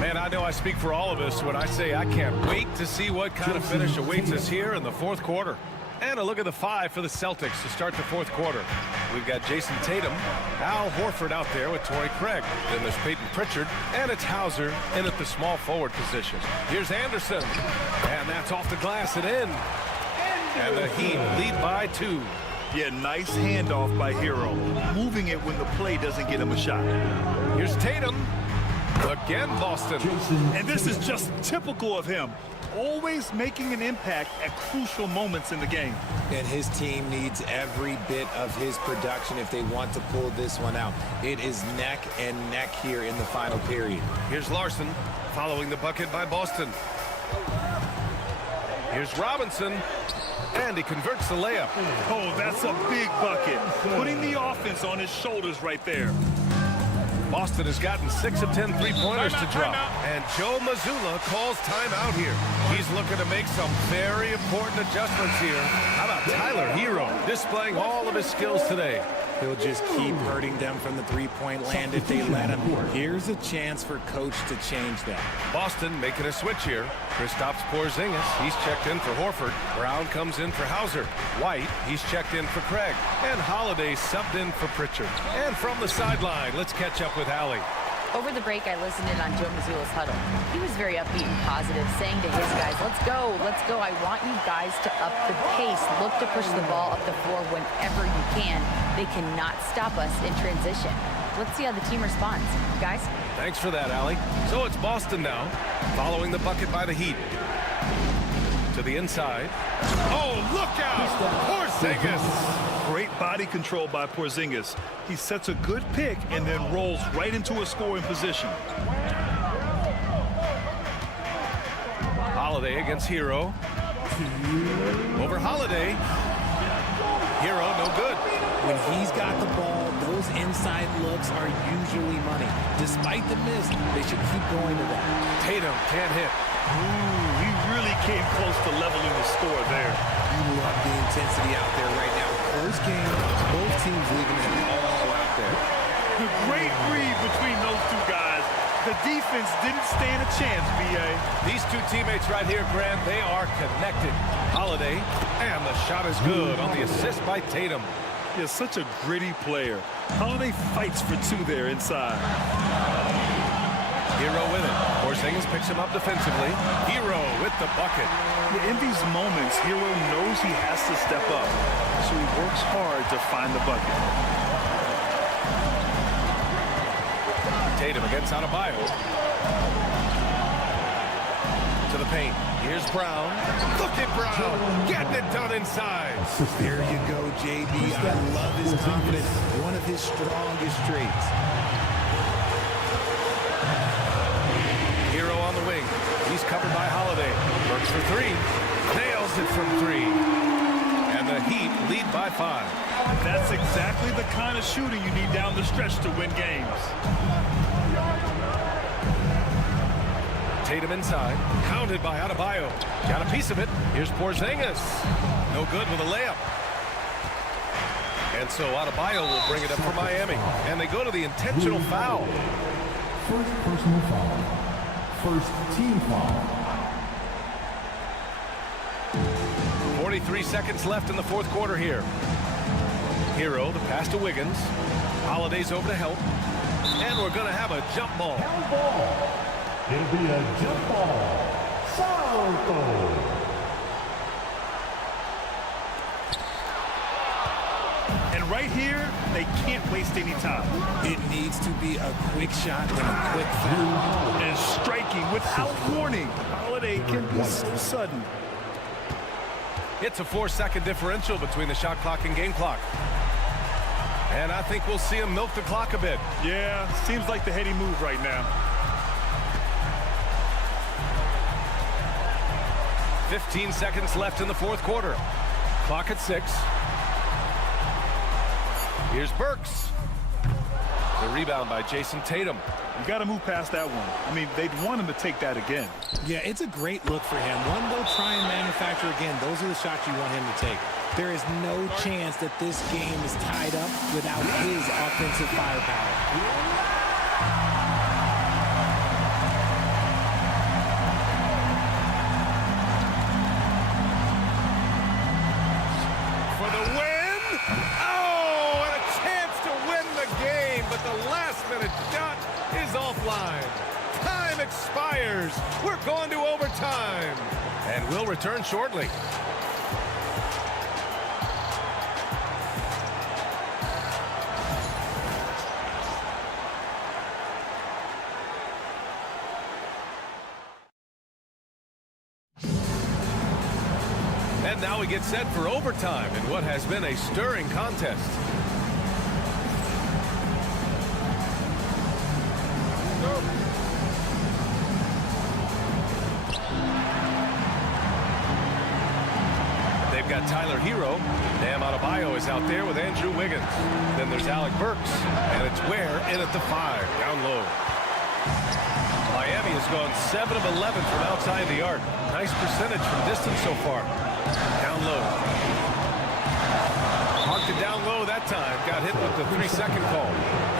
Man, I know I speak for all of us when I say I can't wait to see what kind of finish awaits us here in the fourth quarter. And a look at the five for the Celtics to start the fourth quarter. We've got Jason Tatum, Al Horford out there with Torrey Craig. Then there's Peyton Pritchard, and it's Hauser in at the small forward position. Here's Anderson, and that's off the glass and in. And the Heat lead by 2. Yeah, nice handoff by Hero. Moving it when the play doesn't get him a shot. Here's Tatum. Again, Boston. And this is just typical of him. Always making an impact at crucial moments in the game. And his team needs every bit of his production if they want to pull this one out. It is neck and neck here in the final period. Here's Larson following the bucket by Boston. Here's Robinson, and he converts the layup. Oh, that's a big bucket. Putting the offense on his shoulders right there. Boston has gotten 6 of 10 three-pointers to drop. And Joe Mazzulla calls timeout here. He's looking to make some very important adjustments here. How about Tyler Hero displaying all of his skills today? He'll just keep hurting them from the three-point land if they let him. Here's a chance for coach to change that. Boston making a switch here. Kristaps Porzingis, he's checked in for Horford. Brown comes in for Hauser. White, he's checked in for Craig. And Holiday subbed in for Pritchard. And from the sideline, let's catch up with Allie. Over the break, I listened in on Joe Mazzulla's huddle. He was very upbeat and positive, saying to his guys, let's go. I want you guys to up the pace. Look to push the ball up the floor whenever you can. They cannot stop us in transition. Let's see how the team responds. Guys? Thanks for that, Allie. So it's Boston now, following the bucket by the Heat. To the inside. Oh, look out! Porzingis! Great body control by Porzingis. He sets a good pick and then rolls right into a scoring position. Holiday against Hero. Over Holiday. Hero, no good. When he's got the ball, those inside looks are usually money. Despite the miss, they should keep going to that. Tatum can't hit. Ooh, he really came close to leveling the score there. You love the intensity out there right now. Close game, both teams leaving it all out there. The great read between those two guys. The defense didn't stand a chance, B.A. These two teammates right here, Grant, they are connected. Holiday, and the shot is good on the assist by Tatum. He's such a gritty player. Holiday fights for 2 there inside. Hero with it. Porzingis picks him up defensively. Hero with the bucket. In these moments, Hero knows he has to step up, so he works hard to find the bucket. Tatum against Adebayo. To the paint. Here's Brown. Look at Brown getting it done inside. There you go, JB. I love his confidence. One of his strongest traits. Hero on the wing. He's covered by Holiday. Works for 3. Nails it from 3. And the Heat lead by 5. That's exactly the kind of shooting you need down the stretch to win games. Tatum inside. Counted by Adebayo. Got a piece of it. Here's Porzingis. No good with a layup. And so Adebayo will bring it up for Miami. And they go to the intentional foul. First personal foul. First team foul. 43 seconds left in the fourth quarter here. Hero, the pass to Wiggins. Holiday's over to help. And we're going to have a jump ball. It'll be a jump ball. Salto. And right here, they can't waste any time. It needs to be a quick shot and a quick foul. And striking without warning. Holiday can be so sudden. It's a 4-second differential between the shot clock and game clock. And I think we'll see him milk the clock a bit. Yeah, seems like the heady move right now. 15 seconds left in the fourth quarter. Clock at 6. Here's Burks. The rebound by Jason Tatum. You got to move past that one. I mean, they'd want him to take that again. Yeah, it's a great look for him. One, they'll try and manufacture again. Those are the shots you want him to take. There is no chance that this game is tied up without his offensive firepower. The last-minute shot is offline. Time expires. We're going to overtime. And we'll return shortly. And now we get set for overtime in what has been a stirring contest. They've got Tyler Hero. Bam Adebayo is out there with Andrew Wiggins. Then there's Alec Burks, and it's Ware in at the 5, down low. Miami has gone 7 of 11 from outside the arc. Nice percentage from distance so far. Down low. Marked it down low that time. Got hit with the 3-second call.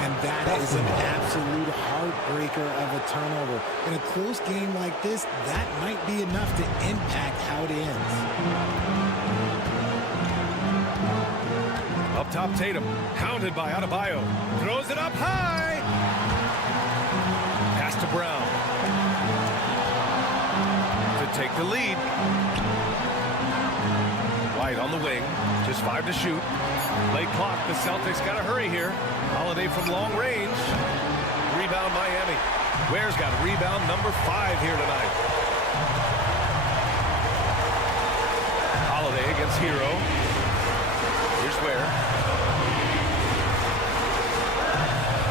And that is an absolute heartbreaker of a turnover. In a close game like this, that might be enough to impact how it ends. Up top, Tatum. Counted by Adebayo. Throws it up high. Pass to Brown. To take the lead. White on the wing. Just 5 to shoot. Late clock. The Celtics got to hurry here. Holiday from long range. Rebound Miami. Ware's got rebound number 5 here tonight. Holiday against Hero. Here's Ware.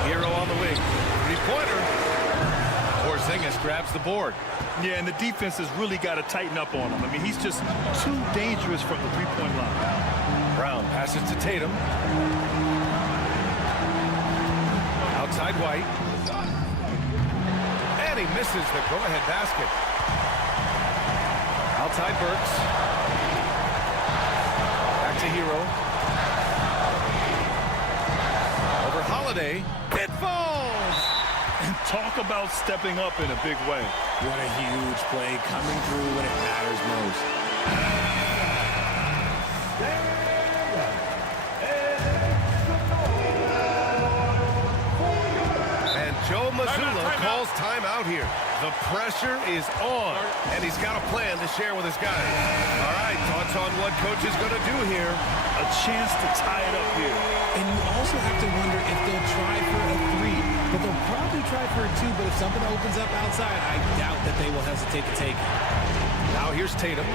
Hero on the wing. Three-pointer. Porzingis grabs the board. Yeah, and the defense has really got to tighten up on him. I mean, he's just too dangerous from the three-point line. Brown passes to Tatum. Outside White. And he misses the go-ahead basket. Outside Burks. Back to Hero. Over Holiday. It falls! And talk about stepping up in a big way. What a huge play, coming through when it matters most. And Joe Mazzulla calls timeout here. The pressure is on, and he's got a plan to share with his guys. All right, thoughts on what coach is going to do here? A chance to tie it up here. And you also have to wonder if they'll try for a 3. But they'll probably try for a 2, but if something opens up outside, I doubt that they will hesitate to take it. Now here's Tatum.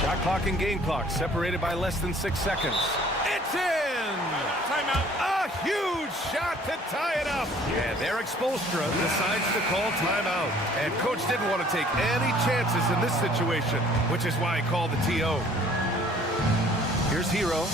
Shot clock and game clock separated by less than 6 seconds. It's in! Timeout. A huge shot to tie it up. And Eric Spoelstra decides to call timeout. And coach didn't want to take any chances in this situation, which is why he called the TO. Here's Hero.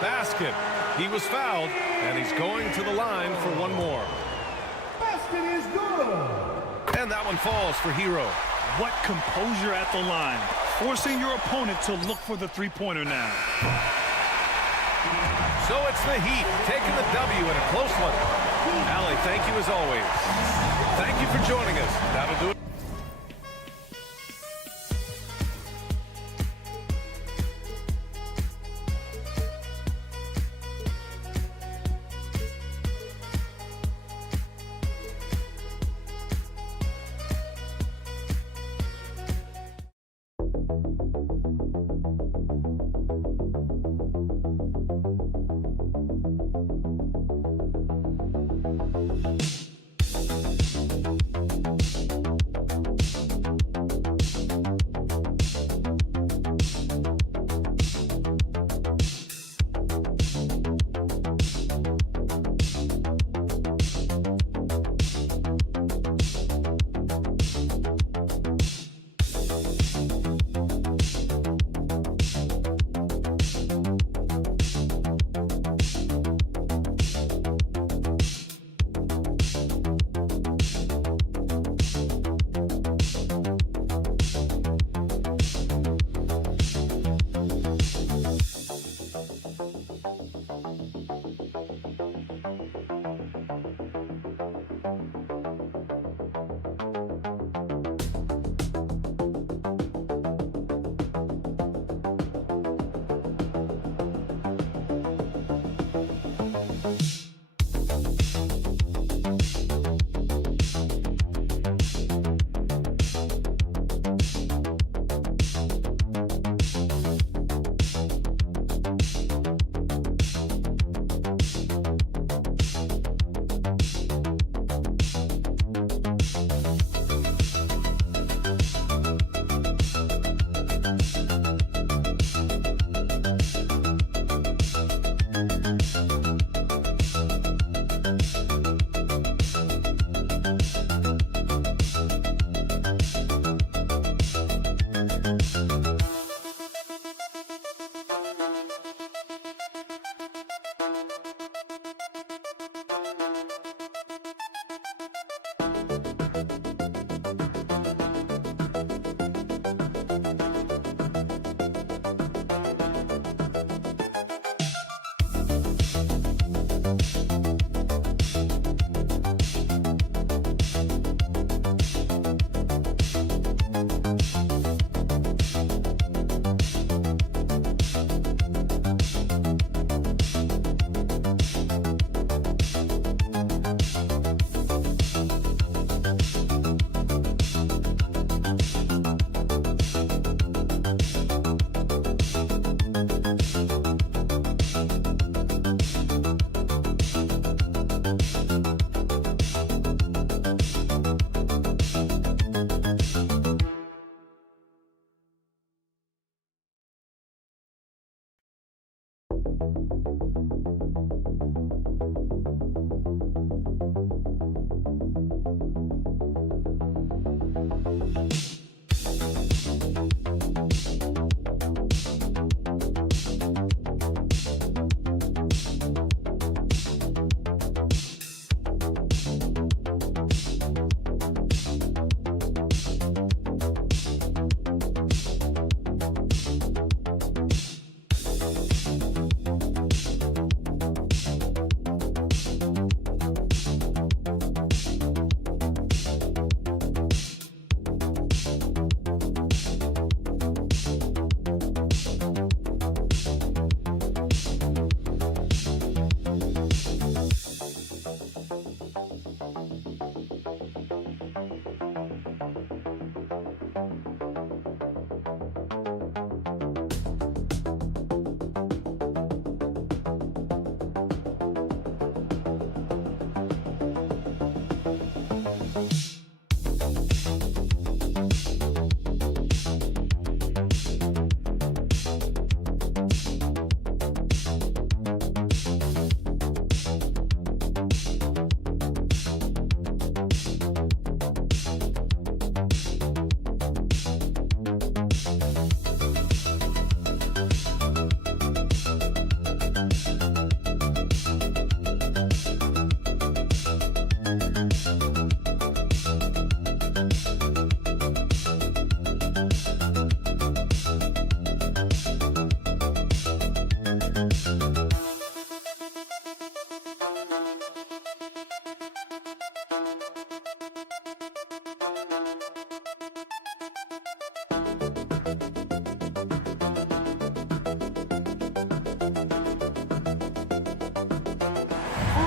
Basket. He was fouled, and he's going to the line for one more. Basket is good. And that one falls for Hero. What composure at the line. Forcing your opponent to look for the three-pointer now. So it's the Heat taking the W in a close one. Allie, thank you as always. Thank you for joining us. That'll do it.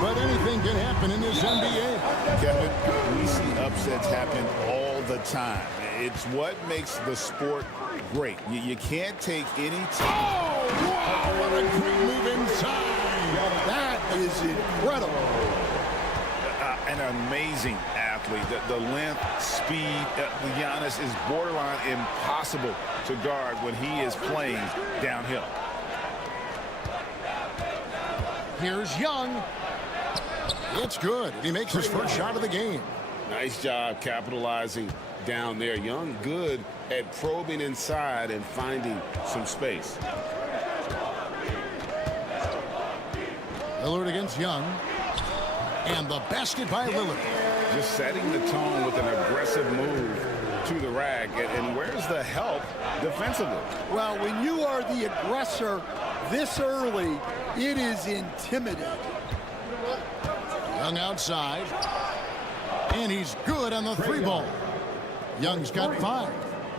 But anything can happen in this NBA. Kevin, we see upsets happen all the time. It's what makes the sport great. You can't take any team. Oh, wow, what a great move inside. That is incredible. An amazing athlete. The length, speed, Giannis is borderline impossible to guard when he is playing downhill. Here's Young. It's good. He makes his first shot of the game. Nice job capitalizing down there. Young good at probing inside and finding some space. Lillard against Young. And the basket by Lillard. Just setting the tone with an aggressive move to the rack. And where's the help defensively? Well, when you are the aggressor this early, it is intimidating. Young outside. And he's good on the three ball. Young's got 5.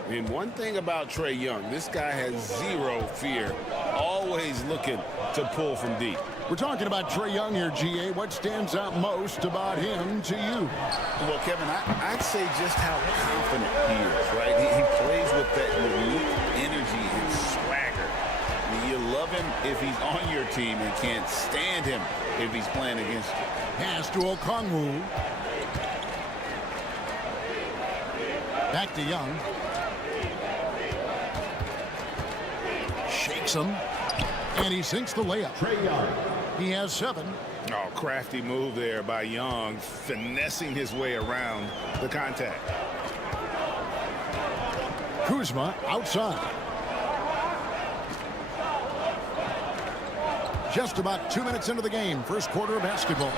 And one thing about Trae Young, this guy has zero fear. Always looking to pull from deep. We're talking about Trae Young here, GA. What stands out most about him to you? Well, Kevin, I'd say just how confident he is, right? He plays with that unique energy and swagger. I mean, you love him if he's on your team and can't stand him if he's playing against you. Pass to Okongwu. Back to Young. Shakes him. And he sinks the layup. Trae Young. He has 7. Oh, crafty move there by Young, finessing his way around the contact. Kuzma outside. Just about 2 minutes into the game, first quarter of basketball.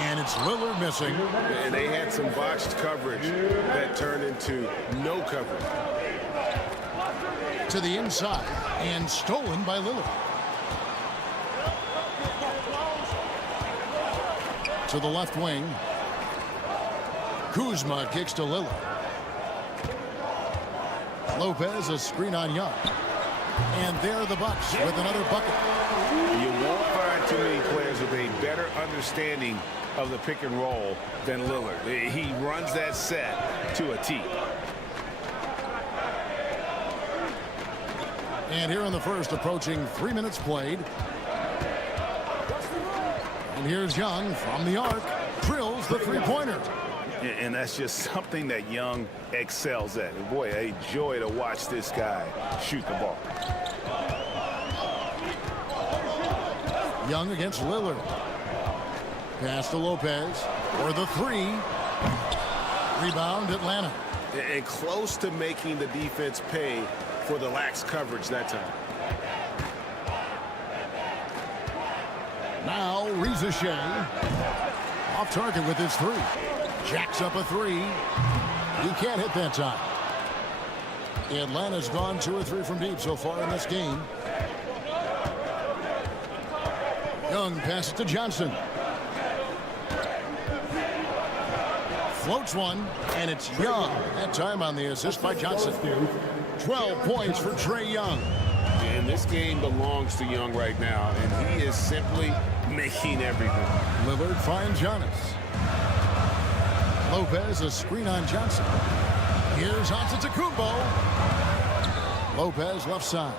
And it's Lillard missing. And they had some botched coverage that turned into no coverage. To the inside and stolen by Lillard. To the left wing. Kuzma kicks to Lillard. Lopez, a screen on Young. And there are the Bucks with another bucket. You won't find too many players with a better understanding of the pick and roll than Lillard. He runs that set to a T. And here in the first, approaching 3 minutes played. And here's Young from the arc. Drills the three-pointer. And that's just something that Young excels at. And boy, a joy to watch this guy shoot the ball. Young against Lillard. Pass to Lopez for the three. Rebound Atlanta. And close to making the defense pay for the lax coverage that time. Now Reza Shea. Off target with his three. Jacks up a three. He can't hit that time. Atlanta's gone 2 or 3 from deep so far in this game. Young passes to Johnson. Floats one, and it's Young. That time on the assist by Johnson. 12 points for Trae Young. And this game belongs to Young right now, and he is simply making everything. Lillard finds Giannis. Lopez, a screen on Johnson. Here's Antetokounmpo. Lopez left side.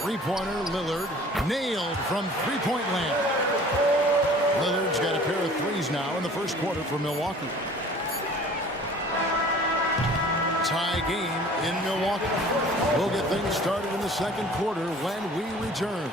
Three-pointer, Lillard, nailed from three-point land. Lillard's got a pair of threes now in the first quarter for Milwaukee. Tie game in Milwaukee. We'll get things started in the second quarter when we return.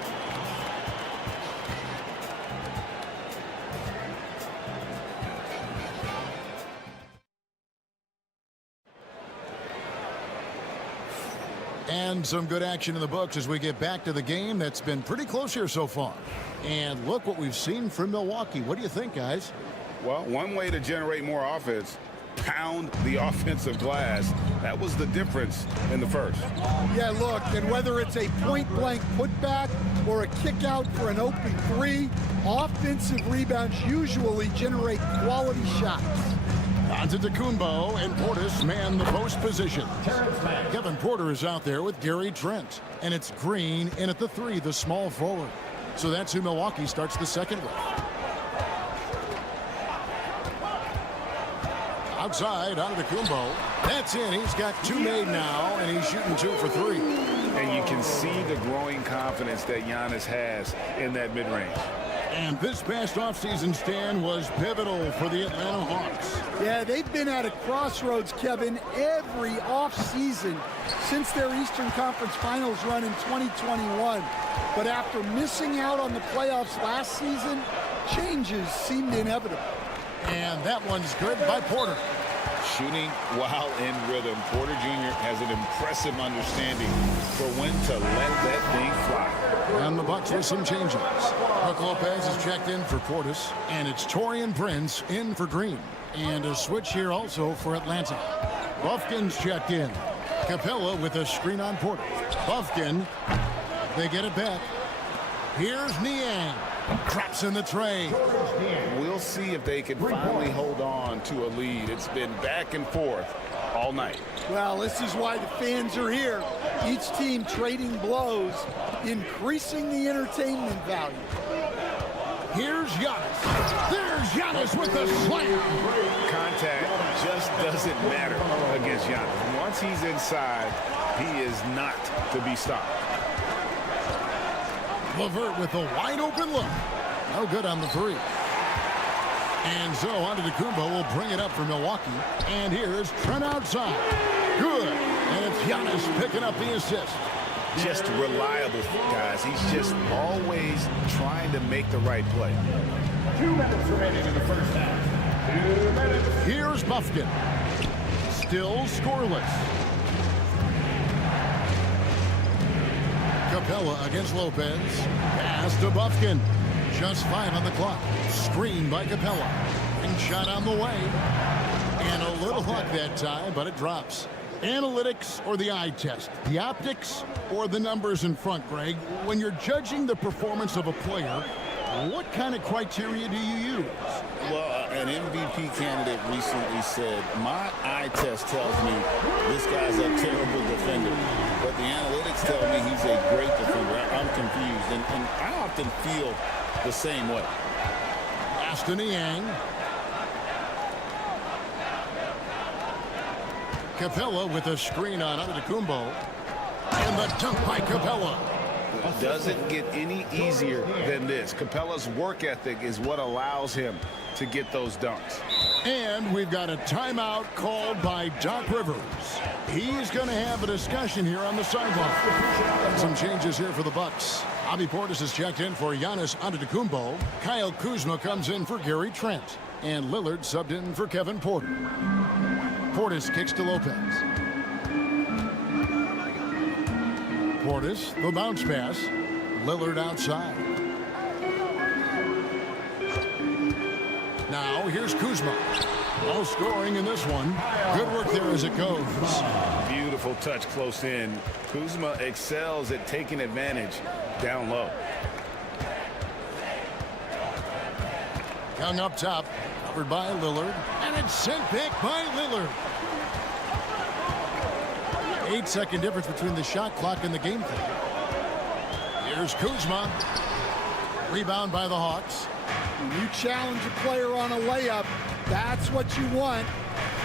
And some good action in the books as we get back to the game that's been pretty close here so far. And look what we've seen from Milwaukee. What do you think, guys? Well, one way to generate more offense, pound the offensive glass. That was the difference in the first. Yeah, look, and whether it's a point-blank putback or a kick out for an open three, offensive rebounds usually generate quality shots. Antetokounmpo and Portis man the post position. Kevin Porter is out there with Gary Trent. And it's Green in at the three, the small forward. So that's who Milwaukee starts the second with. Outside, Antetokounmpo. That's in. He's got 2 made now, and he's shooting 2 for 3. And you can see the growing confidence that Giannis has in that mid-range. And this past offseason stand was pivotal for the Atlanta Hawks. Yeah, they've been at a crossroads, Kevin, every offseason since their Eastern Conference Finals run in 2021. But after missing out on the playoffs last season, changes seemed inevitable. And that one's good by Porter. Shooting while in rhythm. Porter Jr. has an impressive understanding for when to let that thing fly. And the Bucks with some changes. Brook Lopez is checked in for Portis, and it's Taurean Prince in for Green. And a switch here also for Atlanta. Buffkin's checked in. Capella with a screen on Porter. Buffkin, they get it back. Here's Niang. Drops in the tray. We'll see if they can finally hold on to a lead. It's been back and forth all night. Well, this is why the fans are here. Each team trading blows, increasing the entertainment value. Here's Giannis. There's Giannis with the slam. Contact just doesn't matter against Giannis. Once he's inside, he is not to be stopped. LeVert with a wide open look. No good on the three. And so Antetokounmpo will bring it up for Milwaukee. And here's Trent outside. Good. And it's Giannis picking up the assist. Just reliable, guys. He's just always trying to make the right play. 2 minutes remaining in the first half. 2 minutes. Here's Buffkin. still scoreless. Capella against Lopez. Pass to Buffkin. Just 5 on the clock. Screen by Capella. And shot on the way. And a little luck that time, but it drops. Analytics or the eye test? The optics or the numbers in front, Greg? When you're judging the performance of a player, what kind of criteria do you use? Well, an MVP candidate recently said, my eye test tells me this guy's a terrible defender, but the analytics tell me he's a great defender. I'm confused, and I often feel the same way. Aston Yang. Capella with a screen on Antetokounmpo. And the dunk by Capella. It doesn't get any easier than this. Capella's work ethic is what allows him to get those dunks. And we've got a timeout called by Doc Rivers. He's going to have a discussion here on the sideline. Some changes here for the Bucks. Bobby Portis is checked in for Giannis Antetokounmpo. Kyle Kuzma comes in for Gary Trent. And Lillard subbed in for Kevin Porter. Portis kicks to Lopez. Portis, the bounce pass. Lillard outside. Now here's Kuzma. No scoring in this one. Good work there as it goes. Beautiful touch close in. Kuzma excels at taking advantage down low. Young up top, covered by Lillard, and it's sent back by Lillard. 8-second difference between the shot clock and the game clock. Here's Kuzma. Rebound by the Hawks. When you challenge a player on a layup, that's what you want.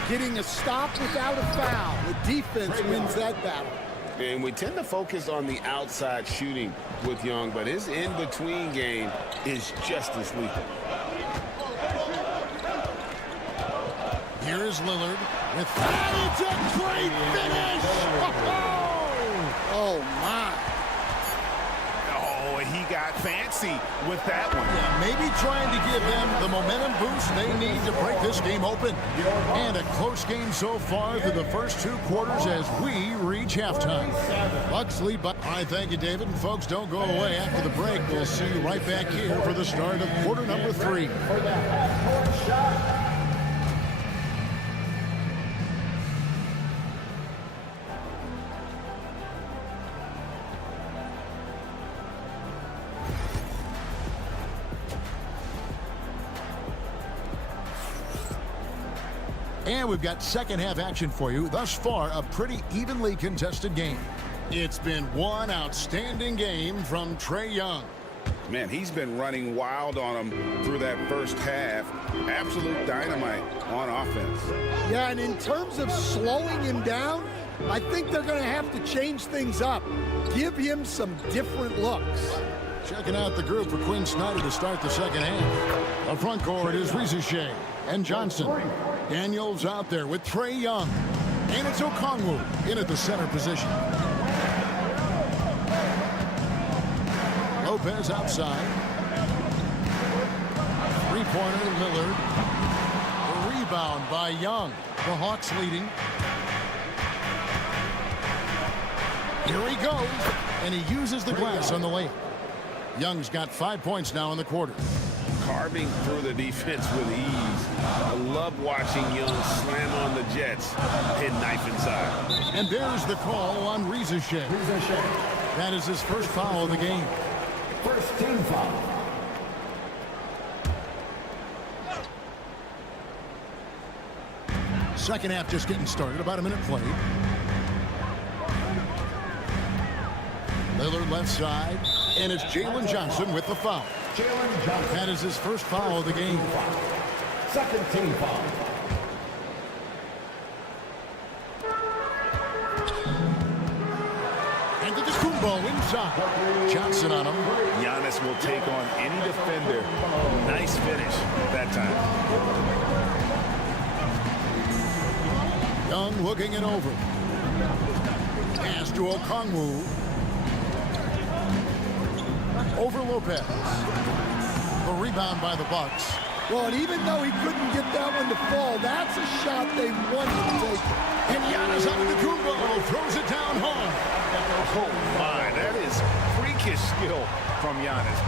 Getting a stop without a foul. The defense wins that battle. And we tend to focus on the outside shooting with Young, but his in-between game is just as lethal. Here's Lillard with that. It's a great finish. Oh, my. Oh, and he got fancy with that one. Yeah, maybe trying to give them the momentum boost they need to break this game open. And a close game so far through the first 2 quarters as we reach halftime. Bucks lead by... All right, thank you, David. And folks, don't go away. After the break, we'll see you right back here for the start of quarter number 3. And we've got second half action for you. Thus far, a pretty evenly contested game. It's been one outstanding game from Trae Young. Man, he's been running wild on him through that first half. Absolute dynamite on offense. Yeah, and in terms of slowing him down, I think they're going to have to change things up. Give him some different looks. Checking out the group for Quinn Snyder to start the second half. The front court is Rizichet and Johnson. Daniels out there with Trae Young. And it's Okongwu in at the center position. Lopez outside. Three-pointer Lillard. The rebound by Young. The Hawks leading. Here he goes. And he uses the glass on the layup. Young's got 5 points now in the quarter. Carving through the defense with ease. I love watching Young slam on the Jets. Hit knife inside. And there's the call on Rizichet. That is his first foul of the game. First team foul. Second half just getting started. About a minute played. Lillard left side. And it's Jalen Johnson with the foul. Jalen Johnson. That is his first foul of the game. Second team foul. And to the Kumbo inside. Johnson on him. Giannis will take on any defender. Nice finish that time. Young looking it over. Pass to Okongwu. Over Lopez. The rebound by the Bucks. Well, and even though he couldn't get that one to fall, that's a shot they wanted to take. And Giannis Antetokounmpo throws it down home. Oh, my. That is freakish skill from Giannis.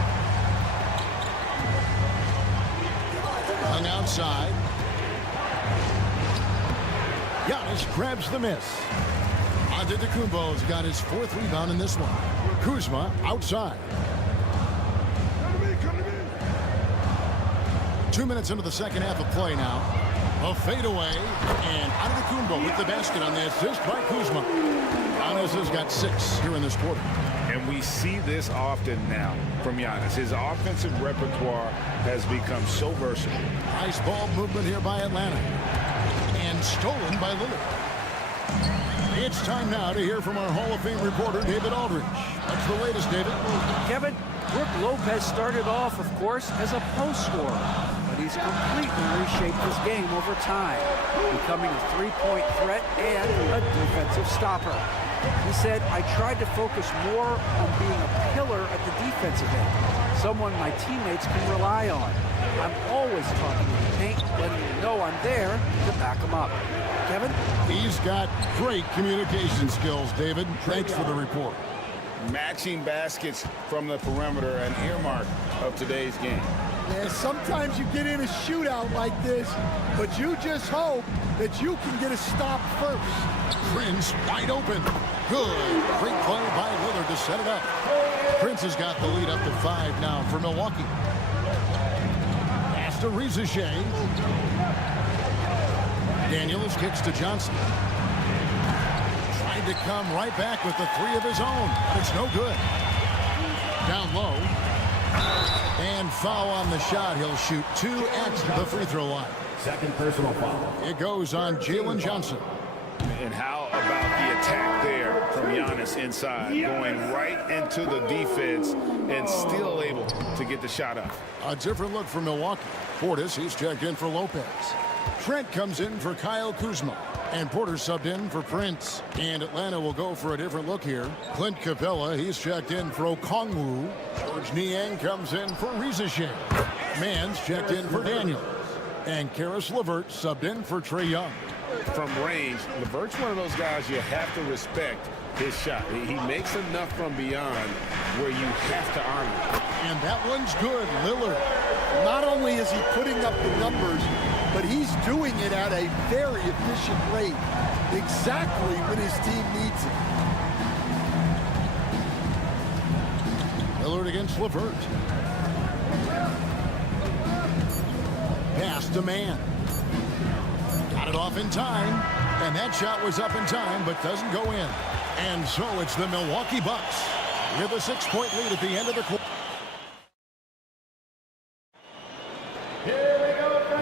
Hung outside. Giannis grabs the miss. Antetokounmpo's got his 4th rebound in this one. Kuzma outside. 2 minutes into the second half of play now. A fadeaway, and Antetokounmpo with the basket on the assist by Kuzma. Giannis has got 6 here in this quarter. And we see this often now from Giannis. His offensive repertoire has become so versatile. Nice ball movement here by Atlanta. And stolen by Lillard. It's time now to hear from our Hall of Fame reporter, David Aldridge. What's the latest, David? Kevin, Brook Lopez started off, of course, as a post scorer, but he's completely reshaped his game over time, becoming a three-point threat and a defensive stopper. He said, I tried to focus more on being a pillar at the defensive end, someone my teammates can rely on. I'm always talking in the paint, letting you know I'm there to back him up. Kevin? He's got great communication skills, David. Thanks for the report. Matching baskets from the perimeter, an earmark of today's game. Yeah, sometimes you get in a shootout like this, but you just hope that you can get a stop first. Prince wide open. Good. Great play by Lillard to set it up. Prince has got the lead up to 5 now for Milwaukee. Pass to Rizachet. Daniels kicks to Johnson. Tried to come right back with the 3 of his own, but it's no good. Down low. And foul on the shot. He'll shoot 2 at the free throw line. Second personal foul. It goes on Jalen Johnson. And how about the attack there from Giannis inside, going right into the defense and still able to get the shot up. A different look for Milwaukee. Portis, he's checked in for Lopez. Trent comes in for Kyle Kuzma. And Porter subbed in for Prince. And Atlanta will go for a different look here. Clint Capella, he's checked in for Okongwu. George Niang comes in for Rizachet. Mann's checked in for Daniels. And Karis LeVert subbed in for Trae Young. From range, LeVert's one of those guys you have to respect his shot. He makes enough from beyond where you have to honor it. And that one's good. Lillard. Not only is he putting up the numbers, but he's doing it at a very efficient rate, exactly when his team needs it. Lillard against LeVert. Pass to Mann. Got it off in time, and that shot was up in time, but doesn't go in. And so it's the Milwaukee Bucks with a 6-point lead at the end of the quarter.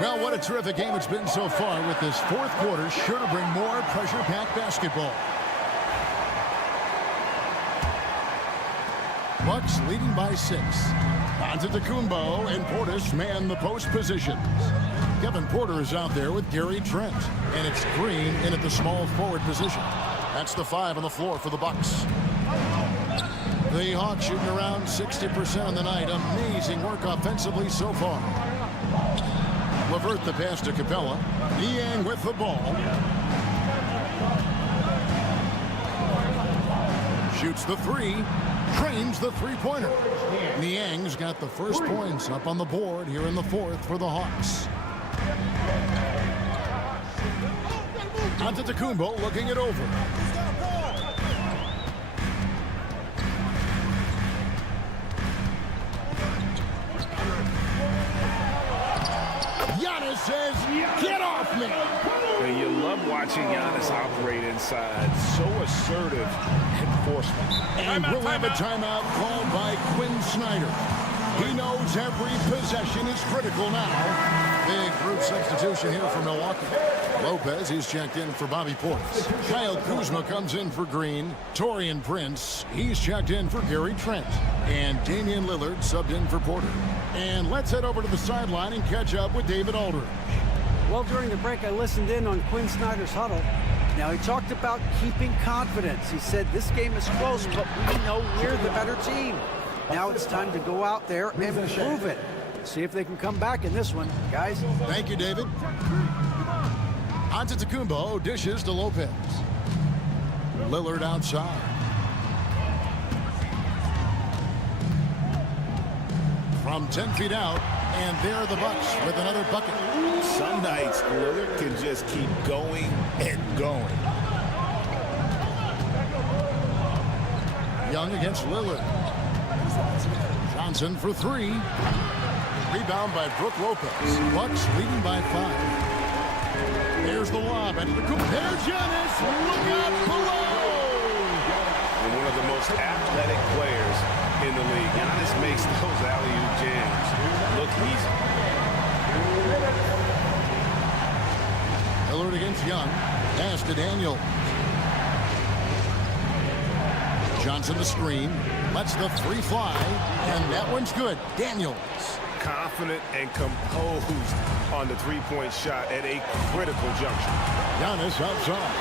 Well, what a terrific game it's been so far, with this 4th quarter sure to bring more pressure-packed basketball. Bucks leading by 6. Antetokounmpo and Portis man the post positions. Kevin Porter is out there with Gary Trent, and it's Green in at the small forward position. That's the 5 on the floor for the Bucks. The Hawks shooting around 60% on the night. Amazing work offensively so far. LeVert the pass to Capella. Niang with the ball. Shoots the 3. Trains the 3-pointer. Niang's got the first points up on the board here in the 4th for the Hawks. Antetokounmpo looking it over. Giannis says, get off me! And you love watching Giannis operate inside. So assertive and forceful. And we'll have a timeout called by Quinn Snyder. He knows every possession is critical now. Big group substitution here for Milwaukee. Lopez, he's checked in for Bobby Portis. Kyle Kuzma comes in for Green. Taurean Prince, he's checked in for Gary Trent. And Damian Lillard subbed in for Porter. And let's head over to the sideline and catch up with David Aldridge. Well, during the break, I listened in on Quinn Snyder's huddle. Now, he talked about keeping confidence. He said this game is close, but we know we're the better team. Now it's time to go out there and prove it. See if they can come back in this one, guys. Thank you, David. Antetokounmpo dishes to Lopez. Lillard outside. From 10 feet out, and there are the Bucks with another bucket. Some nights, Lillard can just keep going and going. Young against Lillard. Johnson for 3. Rebound by Brook Lopez. Bucks leading by 5. There's the lob. And there's Giannis. Look out below. And one of the most athletic players in the league. Giannis makes those alley-oop jams look easy. Lillard against Young. Pass to Daniel. Johnson the screen. Lets the 3 fly. And that one's good. Daniels. Confident and composed on the three-point shot at a critical juncture. Giannis outside.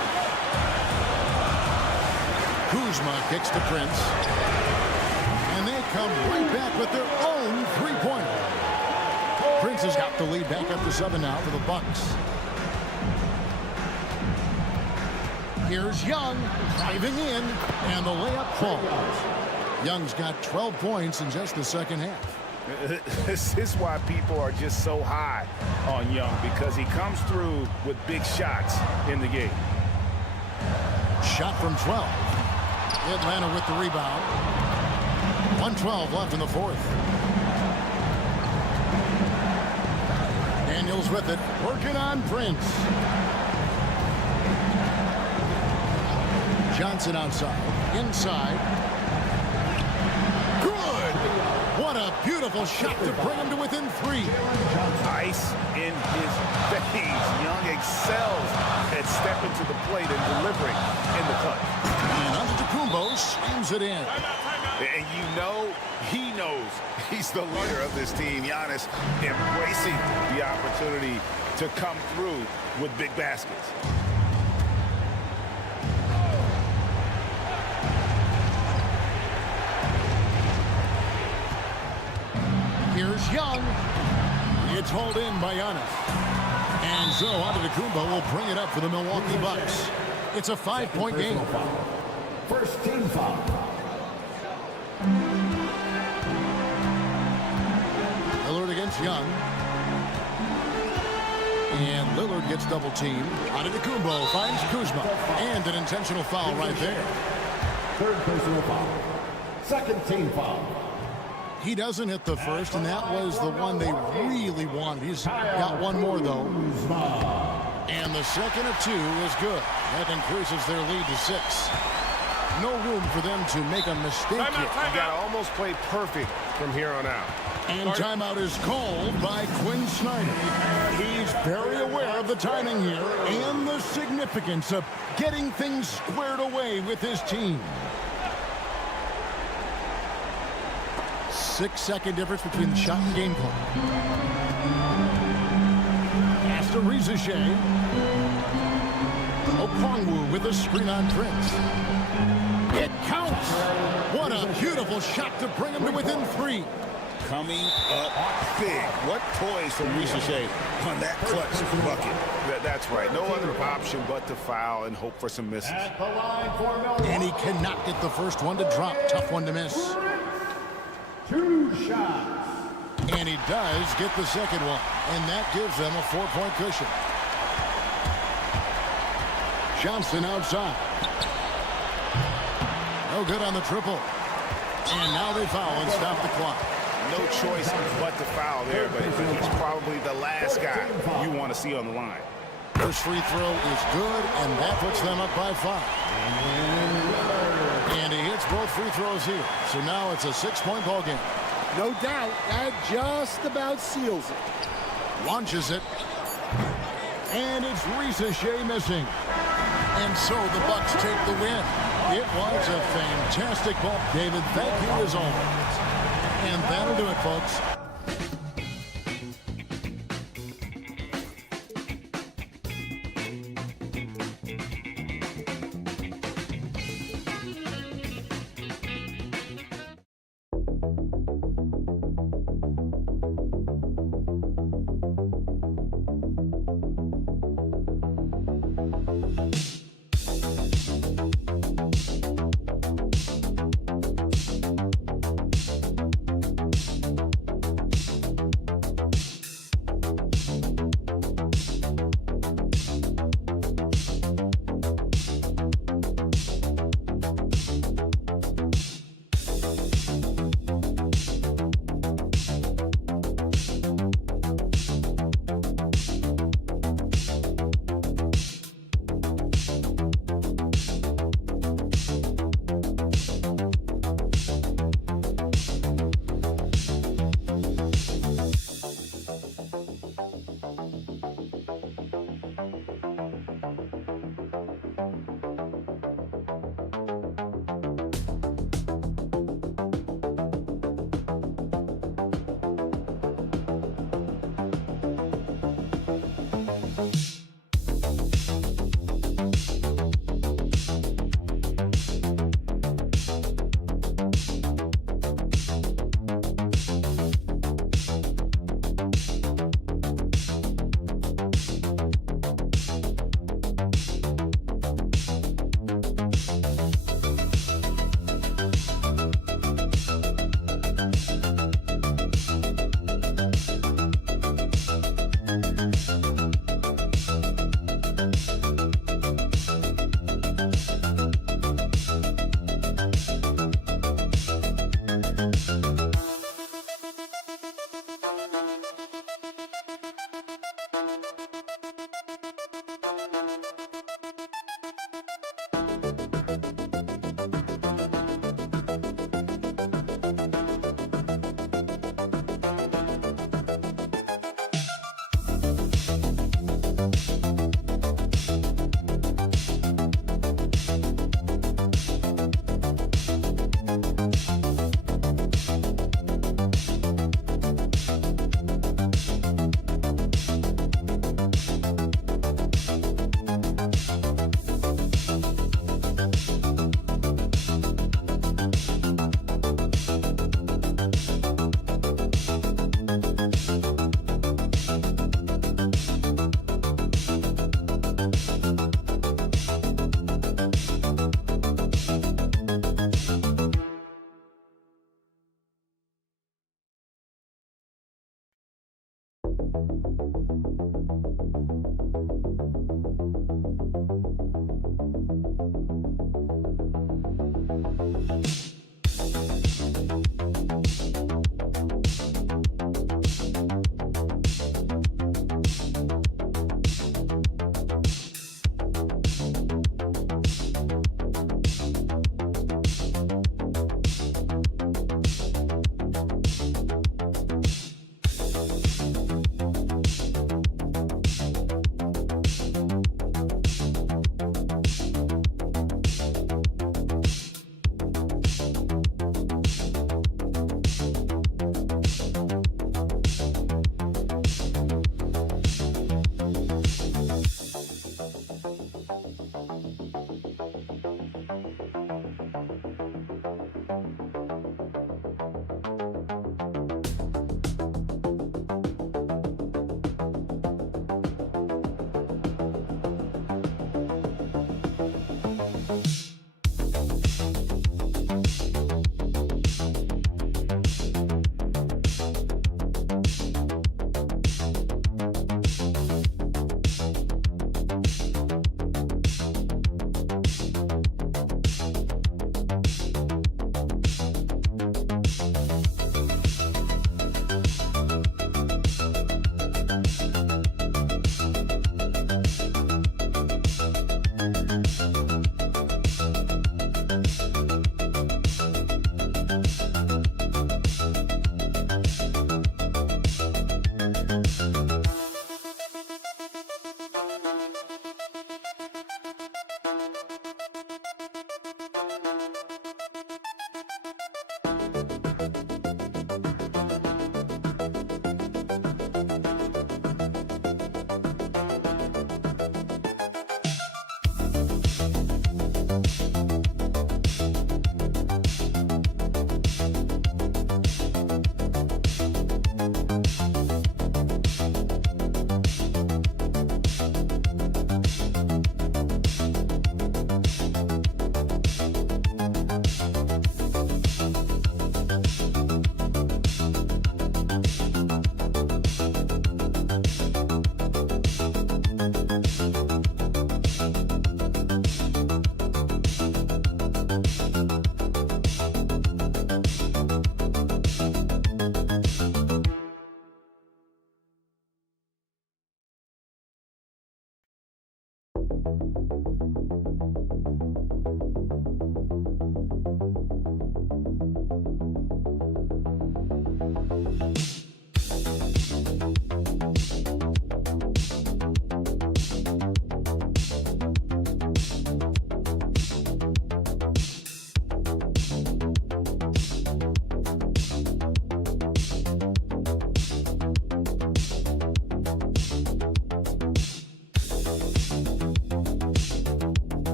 Kuzma kicks to Prince. And they come right back with their own three-pointer. Prince has got the lead back up to 7 now for the Bucks. Here's Young driving in, and the layup falls. Young's got 12 points in just the second half. This is why people are just so high on Young, because he comes through with big shots in the game. Shot from 12. Atlanta with the rebound. 1:12 left in the fourth. Daniels with it, working on Prince. Johnson outside, inside. Good! What a beautiful shot to bring him to within 3. Ice in his face. Young excels at stepping to the plate and delivering in the clutch. And Antetokounmpo slams it in. And you know, he knows he's the leader of this team. Giannis embracing the opportunity to come through with big baskets. Here's Young. It's hauled in by Giannis. And so Antetokounmpo will bring it up for the Milwaukee Bucks. It's a 5-point game. First team foul. Lillard against Young. And Lillard gets double teamed. Antetokounmpo finds Kuzma. And an intentional foul right there. Third personal foul. Second team foul. He doesn't hit the first, and that was the one they really wanted. He's got one more, though. And the second of 2 is good. That increases their lead to 6. No room for them to make a mistake here. You got to almost play perfect from here on out. And timeout is called by Quinn Snyder. He's very aware of the timing here and the significance of getting things squared away with his team. 6-second difference between the shot and game clock. Pass to Rizichet. Okongwu with a screen on Prince. It counts. What a beautiful shot to bring him to within 3. Coming up big. What poise from Rizichet on that clutch bucket. That's right. No other option but to foul and hope for some misses. And he cannot get the first one to drop. Tough one to miss. 2 shots. And he does get the second one. And that gives them a 4-point cushion. Johnson outside. No good on the triple. And now they foul and stop the clock. No choice but to foul there, but he's probably the last guy you want to see on the line. First free throw is good, and that puts them up by 5. And he hits both free throws here. So now it's a 6-point ball game. No doubt, that just about seals it. Launches it. And it's Rizichet missing. And so the Bucks take the win. It was a fantastic ball. David, thank you as always. And that'll do it, folks.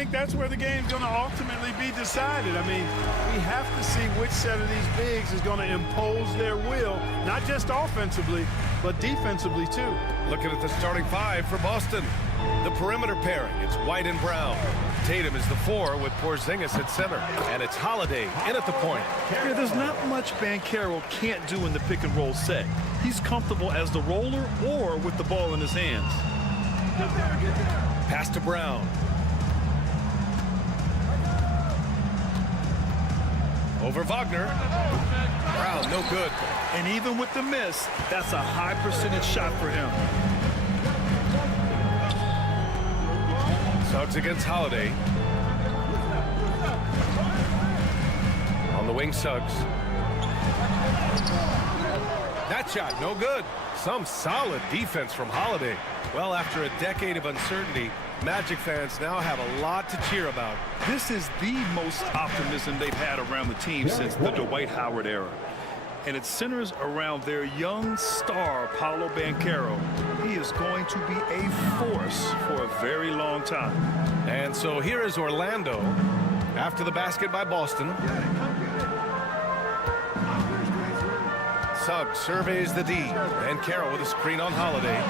think that's where the game's going to ultimately be decided. I mean, we have to see which set of these bigs is going to impose their will, not just offensively, but defensively too. Looking at the starting five for Boston. The perimeter pairing, it's White and Brown. Tatum is the 4 with Porzingis at center. And it's Holiday in at the point. Yeah, there's not much Banchero can't do in the pick and roll set. He's comfortable as the roller or with the ball in his hands. Pass to Brown. Over Wagner. Brown, no good. And even with the miss, that's a high percentage shot for him. Suggs against Holiday. On the wing, Suggs. That shot, no good. Some solid defense from Holiday. Well, after a decade of uncertainty, Magic fans now have a lot to cheer about. This is the most optimism they've had around the team since the Dwight Howard era. And it centers around their young star, Paolo Banchero. He is going to be a force for a very long time. And so here is Orlando after the basket by Boston. Suggs surveys the D. Banchero with a screen on Holiday.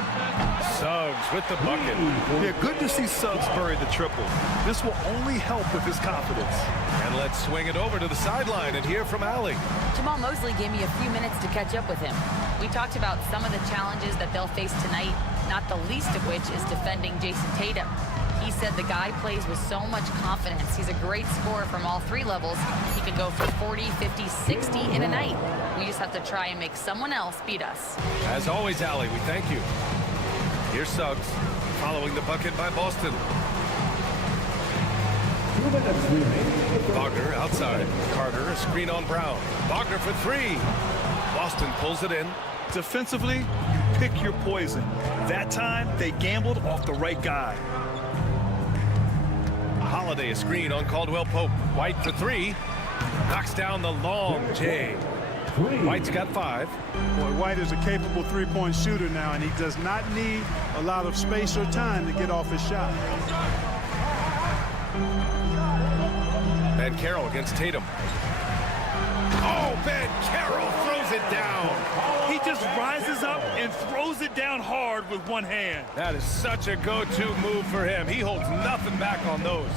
Suggs with the bucket. Yeah, good to see Suggs bury the triple. This will only help with his confidence. And let's swing it over to the sideline and hear from Allie. Jamal Mosley gave me a few minutes to catch up with him. We talked about some of the challenges that they'll face tonight, not the least of which is defending Jason Tatum. He said the guy plays with so much confidence. He's a great scorer from all 3 levels. He could go for 40, 50, 60 in a night. We just have to try and make someone else beat us. As always, Allie, we thank you. Here's Suggs following the bucket by Boston. Wagner outside. Carter, a screen on Brown. Wagner for 3. Boston pulls it in. Defensively, you pick your poison. That time, they gambled off the right guy. Holiday, a screen on Caldwell Pope. White for 3. Knocks down the long J. White's got 5. Boy, White is a capable three-point shooter now, and he does not need a lot of space or time to get off his shot. Banchero against Tatum. Oh, Banchero throws it down. He just rises up and throws it down hard with one hand. That is such a go-to move for him. He holds nothing back on those.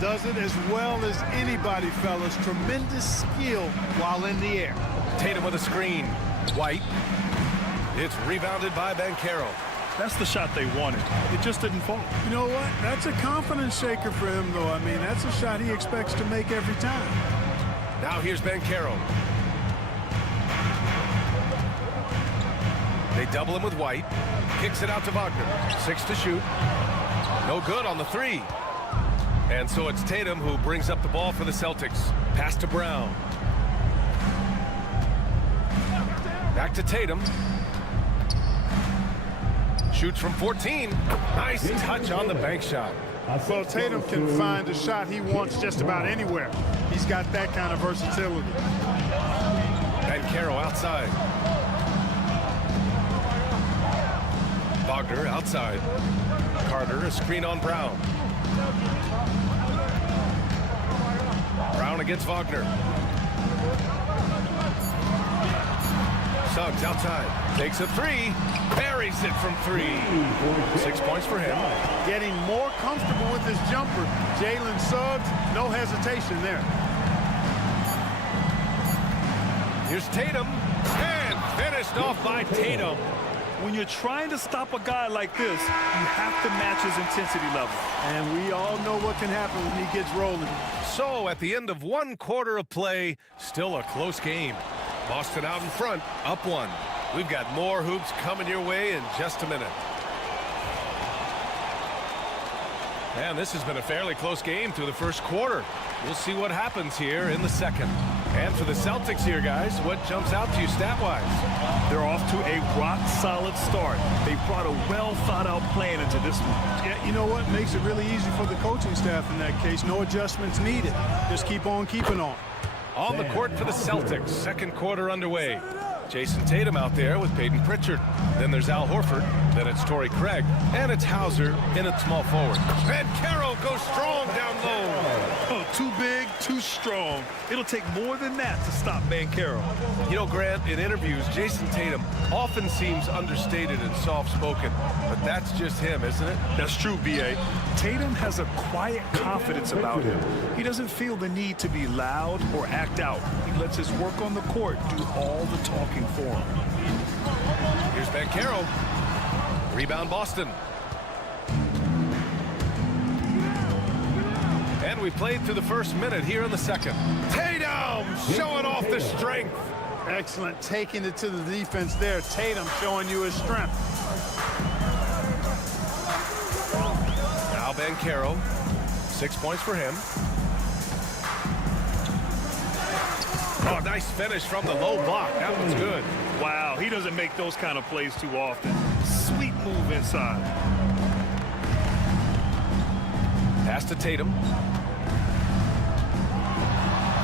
Does it as well as anybody, fellas. Tremendous skill while in the air. Tatum with a screen. White. It's rebounded by Banchero. That's the shot they wanted. It just didn't fall. You know what? That's a confidence shaker for him, though. I mean, that's a shot he expects to make every time. Now here's Banchero. They double him with White. Kicks it out to Wagner. 6 to shoot. No good on the 3. And so it's Tatum who brings up the ball for the Celtics. Pass to Brown. Back to Tatum. Shoots from 14. Nice touch on the bank shot. Well, Tatum can find a shot he wants just about anywhere. He's got that kind of versatility. Banchero outside. Wagner outside. Carter, a screen on Brown. Brown against Wagner. Suggs outside. Takes a 3. Buries it from 3. 6 points for him. Getting more comfortable with his jumper. Jalen Suggs, no hesitation there. Here's Tatum. And finished off by Tatum. When you're trying to stop a guy like this, you have to match his intensity level. And we all know what can happen when he gets rolling. So at the end of 1 quarter of play, still a close game. Boston out in front, up 1. We've got more hoops coming your way in just a minute. And this has been a fairly close game through the first quarter. We'll see what happens here in the second. And for the Celtics here, guys, what jumps out to you stat-wise? They're off to a rock-solid start. They brought a well-thought-out plan into this one. Yeah, you know what? Makes it really easy for the coaching staff in that case. No adjustments needed. Just keep on keeping on. On the court for the Celtics. Second quarter underway. Jason Tatum out there with Peyton Pritchard. Then there's Al Horford. Then it's Torrey Craig. And it's Hauser in at small forward. Banchero goes strong down low. Oh, too big, too strong. It'll take more than that to stop Banchero. You know, Grant, in interviews, Jason Tatum often seems understated and soft-spoken. But that's just him, isn't it? That's true, B.A. Tatum has a quiet confidence about him. He doesn't feel the need to be loud or act out. He lets his work on the court do all the talking for him. Here's Banchero. Rebound Boston. And we played through the first minute here in the second. Tatum showing off the strength. Excellent, taking it to the defense there. Tatum showing you his strength. Now Banchero. 6 points for him. Oh, nice finish from the low block. That one's good. Wow, he doesn't make those kind of plays too often. Sweet move inside. Pass to Tatum.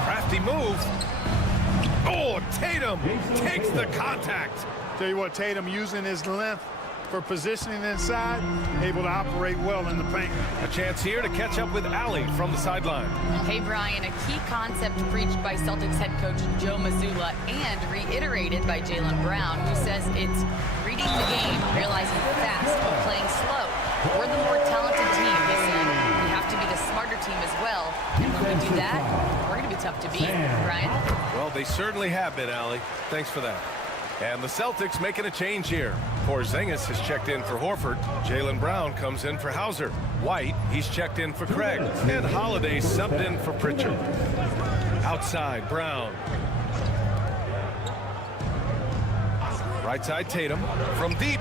Crafty move. Oh, Tatum takes the contact. Tell you what, Tatum using his length for positioning inside, able to operate well in the paint. A chance here to catch up with Allie from the sideline. Hey, Brian, a key concept preached by Celtics head coach Joe Mazzulla and reiterated by Jaylen Brown, who says it's reading the game, realizing fast, but playing slow. We're the more talented team, he said. We have to be the smarter team as well. And when we do that, we're going to be tough to beat. Brian? Well, they certainly have been, Allie. Thanks for that. And the Celtics making a change here. Porzingis has checked in for Horford. Jaylen Brown comes in for Hauser. White, he's checked in for Craig. And Holiday subbed in for Pritchard. Outside, Brown. Right side, Tatum. From deep.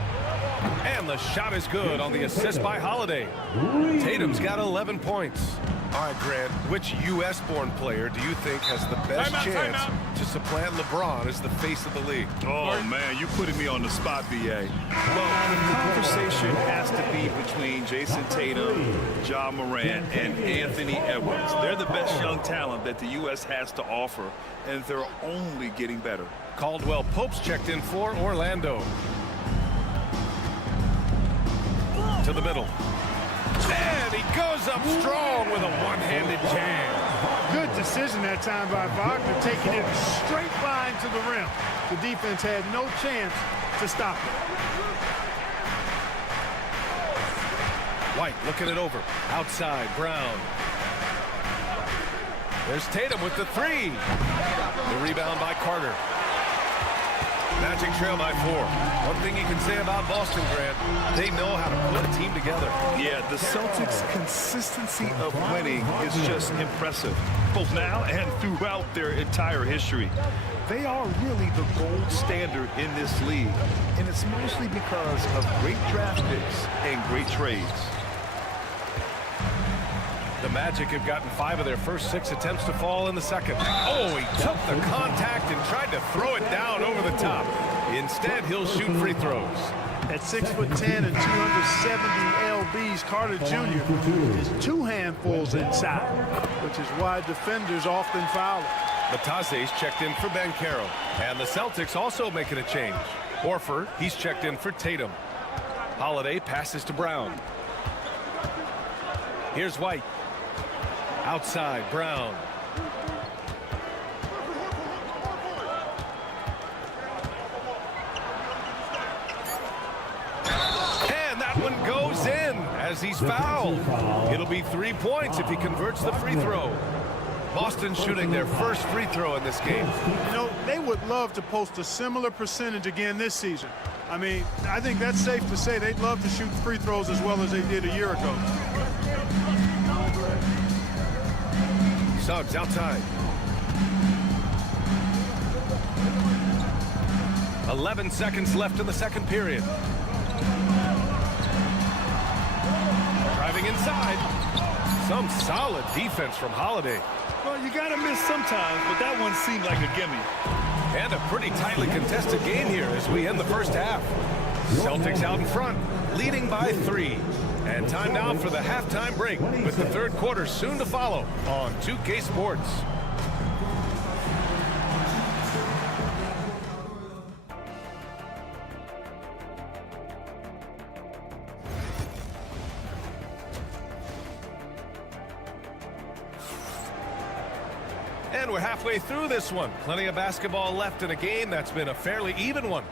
And the shot is good on the assist by Holiday. Tatum's got 11 points. All right, Grant, which U.S.-born player do you think has the best chance to supplant LeBron as the face of the league? Oh, man, you're putting me on the spot, B.A. Well, the conversation has to be between Jason Tatum, Ja Morant, and Anthony Edwards. They're the best young talent that the U.S. has to offer, and they're only getting better. Caldwell Pope's checked in for Orlando. To the middle. And he goes up strong with a one-handed jam. Good decision that time by Wagner, taking it straight line to the rim. The defense had no chance to stop it. White looking it over. Outside, Brown. There's Tatum with the three. The rebound by Carter. Magic trail by 4. One thing you can say about Boston, Grant, they know how to put a team together. Yeah, the Celtics' consistency of winning is just impressive, both now and throughout their entire history. They are really the gold standard in this league, and it's mostly because of great draft picks and great trades. The Magic have gotten 5 of their first 6 attempts to fall in the second. Oh, he took the contact and tried to throw it down over the top. Instead, he'll shoot free throws. At 6'10" and 270 lbs, Carter Jr. is 2 handfuls inside, which is why defenders often foul him. Batase's checked in for Banchero. And the Celtics also making a change. Horford, he's checked in for Tatum. Holiday passes to Brown. Here's White. Outside, Brown. And that one goes in as he's fouled. It'll be 3 points if he converts the free throw. Boston shooting their first free throw in this game. You know, they would love to post a similar percentage again this season. I mean, I think that's safe to say they'd love to shoot free throws as well as they did a year ago. Suggs outside. 11 seconds left in the second period. Driving inside. Some solid defense from Holiday. Well, you got to miss sometimes, but that one seemed like a gimme. And a pretty tightly contested game here as we end the first half. Celtics out in front, leading by 3. And time now for the halftime break, with the third quarter soon to follow on 2K Sports. And we're halfway through this one. Plenty of basketball left in a game that's been a fairly even one.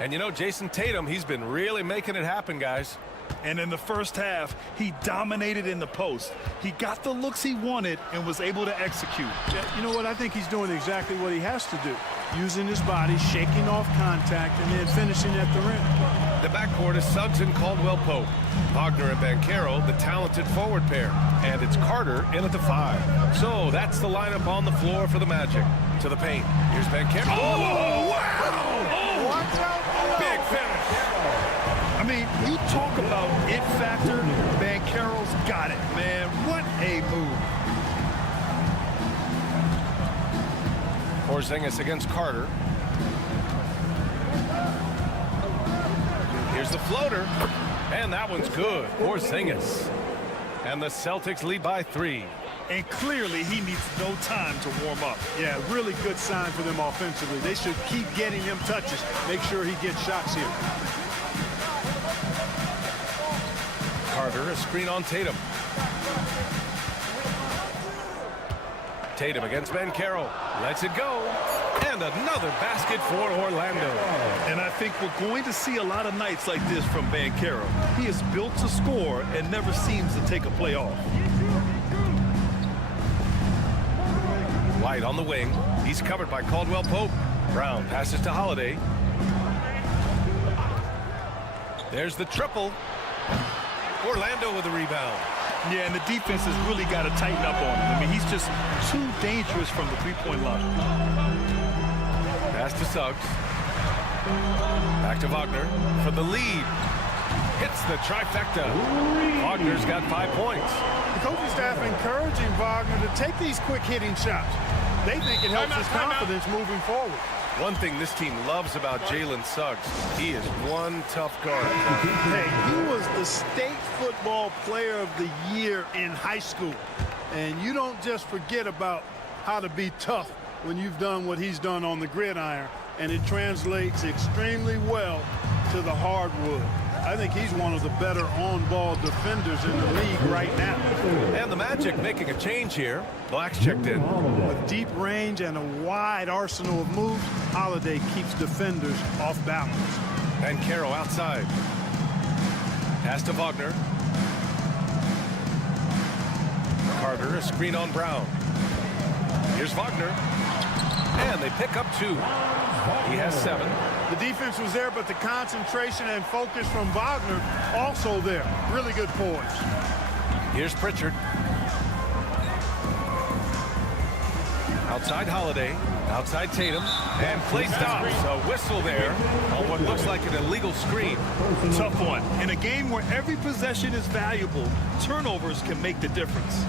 And you know, Jason Tatum, he's been really making it happen, guys. And in the first half, he dominated in the post. He got the looks he wanted and was able to execute. You know what? I think he's doing exactly what he has to do. Using his body, shaking off contact, and then finishing at the rim. The backcourt is Suggs and Caldwell-Pope. Wagner and Banchero, the talented forward pair. And it's Carter in at the 5. So that's the lineup on the floor for the Magic. To the paint. Here's Banchero. Oh, wow! Oh, watch out! Big finish. I mean, you talk about it factor. Banchero's got it, man. What a move. Porzingis against Carter. Here's the floater. And that one's good. Porzingis. And the Celtics lead by 3. And clearly, he needs no time to warm up. Yeah, really good sign for them offensively. They should keep getting him touches. Make sure he gets shots here. Carter, a screen on Tatum. Tatum against Banchero. Lets it go. And another basket for Orlando. And I think we're going to see a lot of nights like this from Banchero. He is built to score and never seems to take a play off. White on the wing. He's covered by Caldwell-Pope. Brown passes to Holiday. There's the triple. Orlando with the rebound. Yeah, and the defense has really got to tighten up on him. I mean, he's just too dangerous from the three-point line. Pass to Suggs. Back to Wagner for the lead. Hits the trifecta. Wagner's got 5 points. The coaching staff encouraging Wagner to take these quick hitting shots. They think it helps his confidence moving forward. One thing this team loves about Jalen Suggs, he is one tough guard. Hey, he was the state football player of the year in high school. And you don't just forget about how to be tough when you've done what he's done on the gridiron. And it translates extremely well to the hardwood. I think he's one of the better on-ball defenders in the league right now. And the Magic making a change here. Black's checked in. With deep range and a wide arsenal of moves, Holiday keeps defenders off balance. Banchero outside. Pass to Wagner. Carter, a screen on Brown. Here's Wagner. And they pick up 2. He has 7. The defense was there, but the concentration and focus from Wagner also there. Really good poise. Here's Pritchard. Outside Holiday. Outside Tatum. And play stops. A whistle there on what looks like an illegal screen. Tough one. In a game where every possession is valuable, turnovers can make the difference.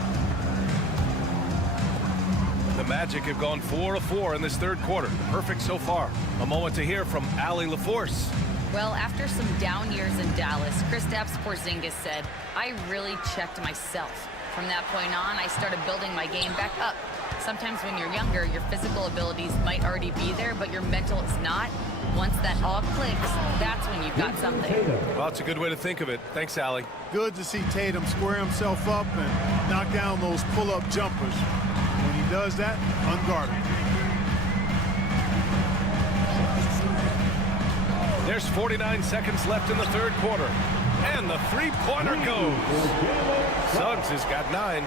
The Magic have gone 4 of 4 in this third quarter. Perfect so far. A moment to hear from Allie LaForce. Well, after some down years in Dallas, Kristaps Porzingis said, I really checked myself. From that point on, I started building my game back up. Sometimes when you're younger, your physical abilities might already be there, but your mental is not. Once that all clicks, that's when you've got something. Well, it's a good way to think of it. Thanks, Allie. Good to see Tatum square himself up and knock down those pull-up jumpers. When he does that, unguarded. There's 49 seconds left in the third quarter. And the three-pointer goes. Suggs has got 9.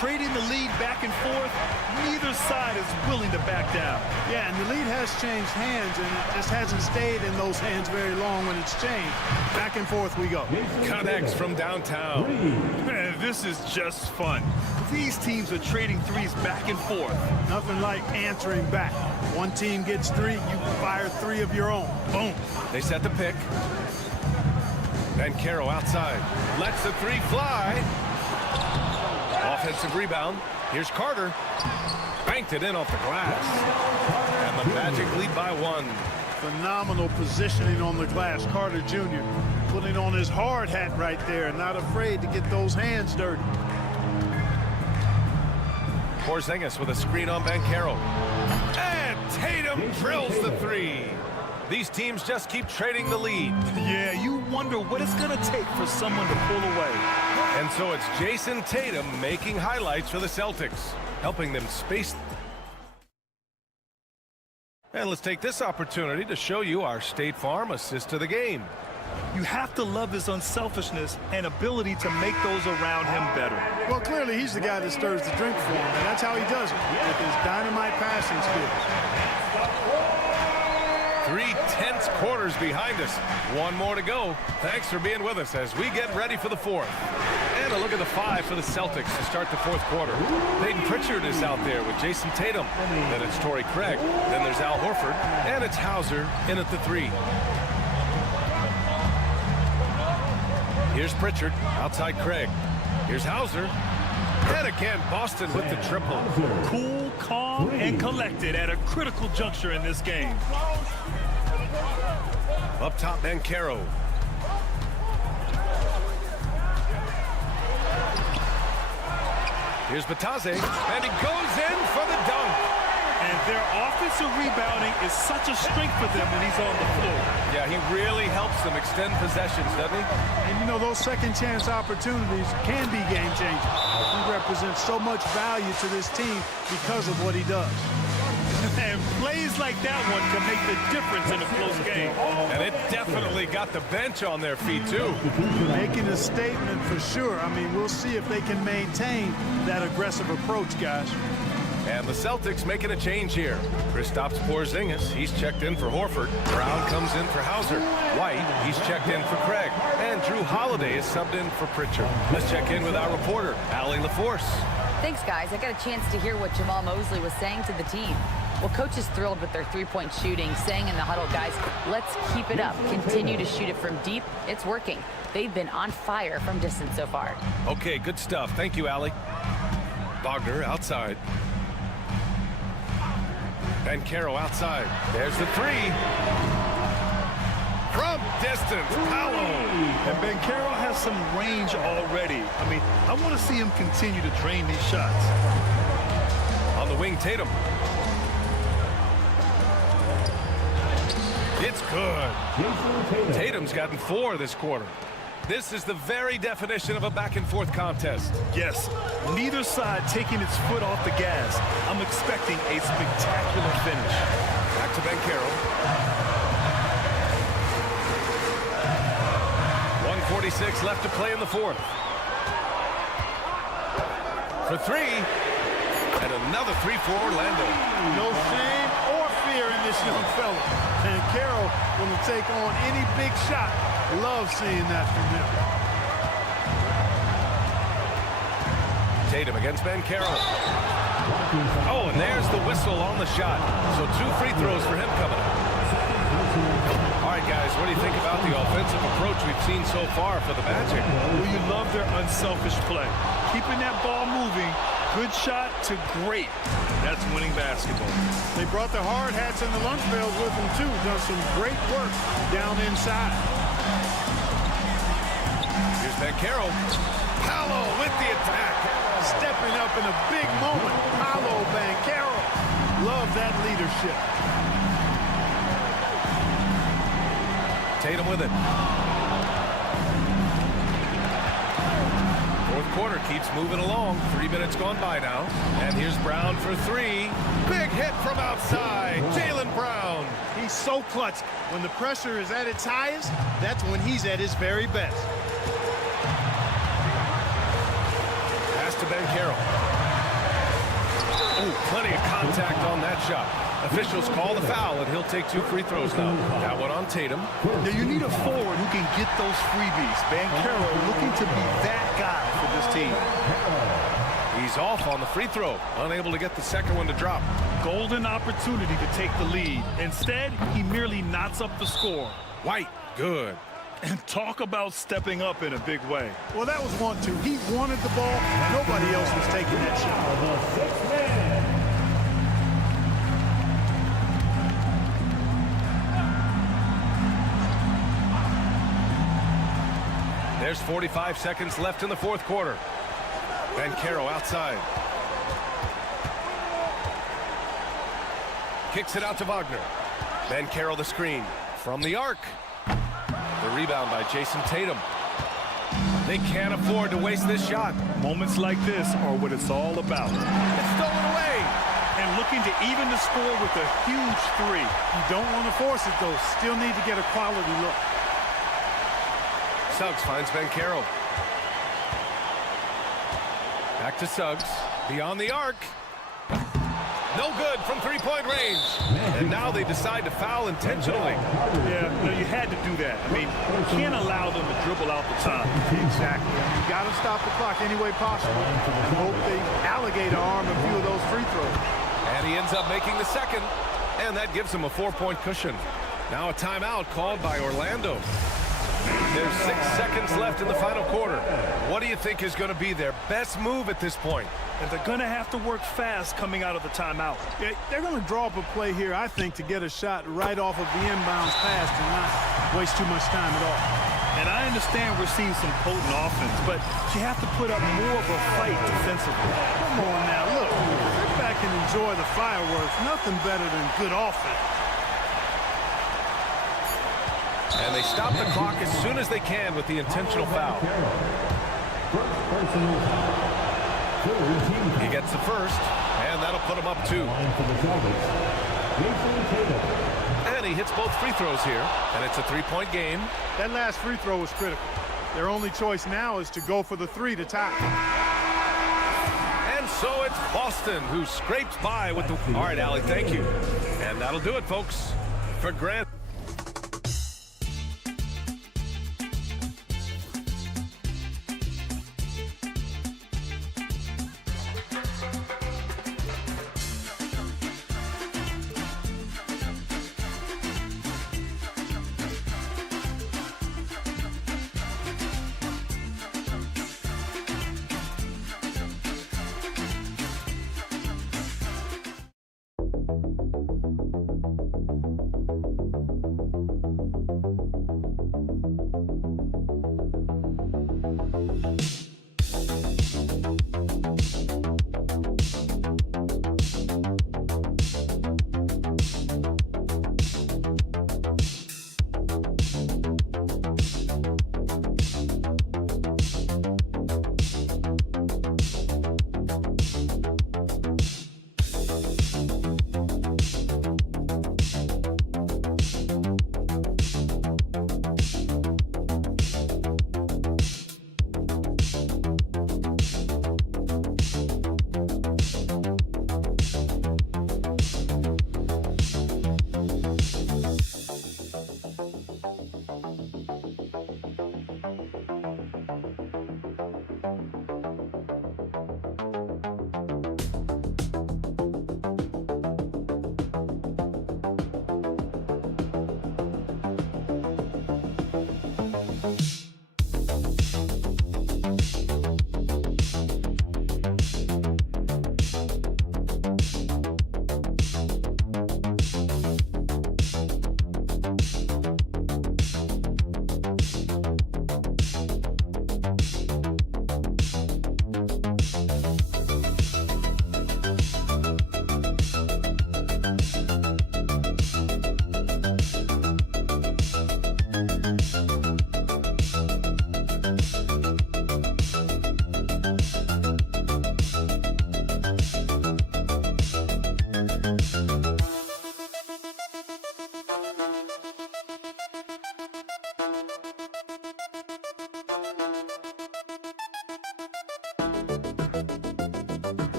Trading the lead back and forth, neither side is willing to back down. Yeah, and the lead has changed hands, and it just hasn't stayed in those hands very long when it's changed. Back and forth we go. Connects from downtown. Man, this is just fun. These teams are trading threes back and forth. Nothing like answering back. One team gets 3, you fire 3 of your own. Boom. They set the pick. Banchero outside. Lets the 3 fly. Offensive rebound. Here's Carter. Banked it in off the glass. And the Magic lead by 1. Phenomenal positioning on the glass. Carter Jr. putting on his hard hat right there. Not afraid to get those hands dirty. Porzingis with a screen on Banchero. And Tatum drills the 3. These teams just keep trading the lead. Yeah, you wonder what it's going to take for someone to pull away. And so it's Jason Tatum making highlights for the Celtics, helping them space And let's take this opportunity to show you our State Farm assist of the game. You have to love his unselfishness and ability to make those around him better. Well, clearly he's the guy that stirs the drink for him, and that's how he does it, with his dynamite passing skills. 3 tense quarters behind us. One more to go. Thanks for being with us as we get ready for the fourth. And a look at the 5 for the Celtics to start the fourth quarter. Peyton Pritchard is out there with Jason Tatum. Then it's Torrey Craig. Then there's Al Horford. And it's Hauser in at the 3. Here's Pritchard outside Craig. Here's Hauser. And again, Boston with the triple. Cool, calm, and collected at a critical juncture in this game. Up top, Banchero. Here's Batase, and he goes in for the dunk. And their offensive rebounding is such a strength for them when he's on the floor. Yeah, he really helps them extend possessions, doesn't he? And you know, those second chance opportunities can be game changing. He represents so much value to this team because of what he does. And plays like that one can make the difference in a close game. And it definitely got the bench on their feet, too. Making a statement for sure. I mean, we'll see if they can maintain that aggressive approach, guys. And the Celtics making a change here. Kristaps Porzingis, he's checked in for Horford. Brown comes in for Hauser. White, he's checked in for Craig. And Drew Holiday is subbed in for Pritchard. Let's check in with our reporter, Allie LaForce. Thanks, guys. I got a chance to hear what Jamal Mosley was saying to the team. Well, coach is thrilled with their three-point shooting, saying in the huddle, guys, let's keep it up. Continue to shoot it from deep. It's working. They've been on fire from distance so far. Okay, good stuff. Thank you, Allie. Wagner outside. Banchero outside. There's the 3. From distance, Paolo. And Banchero has some range already. I mean, I want to see him continue to drain these shots. On the wing, Tatum. It's good. Tatum's gotten 4 this quarter. This is the very definition of a back-and-forth contest. Yes, neither side taking its foot off the gas. I'm expecting a spectacular finish. Back to Banchero. 1:46 left to play in the fourth. For 3. And another 3 for Orlando. No shame or fear in this young fella. And Carroll will take on any big shot. Love seeing that from him. Tatum against Banchero. Oh, and there's the whistle on the shot. So 2 free throws for him coming up. All right, guys, what do you think about the offensive approach we've seen so far for the Magic? Well, you love their unselfish play. Keeping that ball moving, good shot to great. That's winning basketball. They brought the hard hats and the lunch pails with them, too. Done some great work down inside. Here's Banchero. Paolo with the attack. Stepping up in a big moment. Paolo Banchero. Love that leadership. Tatum with it. Fourth quarter keeps moving along. 3 minutes gone by now. And here's Brown for 3. Big hit from outside. Jaylen Brown. He's so clutch. When the pressure is at its highest, that's when he's at his very best. Pass to Banchero. Oh, plenty of contact on that shot. Officials call the foul, and he'll take 2 free throws now. That one on Tatum. Now you need a forward who can get those freebies. Banchero looking to be that guy for this team. He's off on the free throw, unable to get the second one to drop. Golden opportunity to take the lead. Instead, he merely knots up the score. White, good. And talk about stepping up in a big way. Well, that was 1-2. He wanted the ball. Nobody else was taking that shot. There's 45 seconds left in the fourth quarter. Banchero outside. Kicks it out to Wagner. Banchero the screen. From the arc. The rebound by Jason Tatum. They can't afford to waste this shot. Moments like this are what it's all about. It's stolen away. And looking to even the score with a huge three. You don't want to force it, though. Still need to get a quality look. Suggs finds Banchero. Back to Suggs. Beyond the arc. No good from three-point range. And now they decide to foul intentionally. Yeah, you had to do that. I mean, you can't allow them to dribble out the time. Exactly. You got to stop the clock any way possible. And hope they alligator arm a few of those free throws. And he ends up making the second. And that gives him a 4-point cushion. Now a timeout called by Orlando. There's 6 seconds left in the final quarter. What do you think is going to be their best move at this point? And they're going to have to work fast coming out of the timeout. Yeah, they're going to draw up a play here, I think, to get a shot right off of the inbounds pass and not waste too much time at all. And I understand we're seeing some potent offense, but you have to put up more of a fight defensively. Come on now, look. Sit back and enjoy the fireworks. Nothing better than good offense. And they stop the clock as soon as they can with the intentional foul. He gets the first, and that'll put him up 2. And he hits both free throws here, and it's a 3-point game. That last free throw was critical. Their only choice now is to go for the 3 to tie. And so it's Boston who scrapes by with the... All right, Allie, thank you. And that'll do it, folks, for Grant.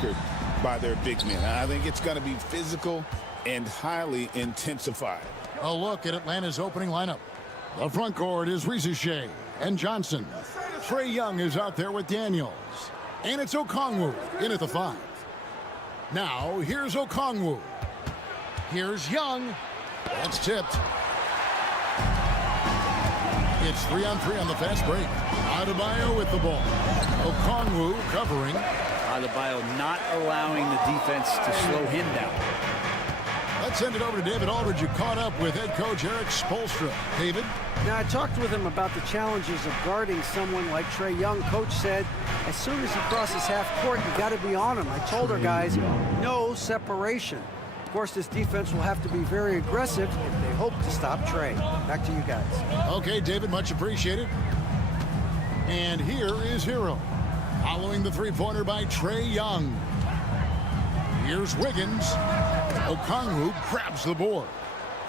anchored by their big men. I think it's going to be physical and highly intensified. A look at Atlanta's opening lineup. The front court is Shea and Johnson. Trae Young is out there with Daniels. And it's Okongwu in at the 5. Now, here's Okongwu. Here's Young. That's tipped. It's 3-on-3 on the fast break. Adebayo with the ball. Okongwu covering. Adebayo not allowing the defense to slow him down. Let's send it over to David Aldridge, who caught up with head coach Eric Spoelstra. David? Now, I talked with him about the challenges of guarding someone like Trae Young. Coach said, as soon as he crosses half court, you got to be on him. I told our guys, no separation. Of course, this defense will have to be very aggressive if they hope to stop Trae. Back to you guys. Okay, David, much appreciated. And here is Hero, following the three-pointer by Trae Young. Here's Wiggins. Okongwu grabs the board.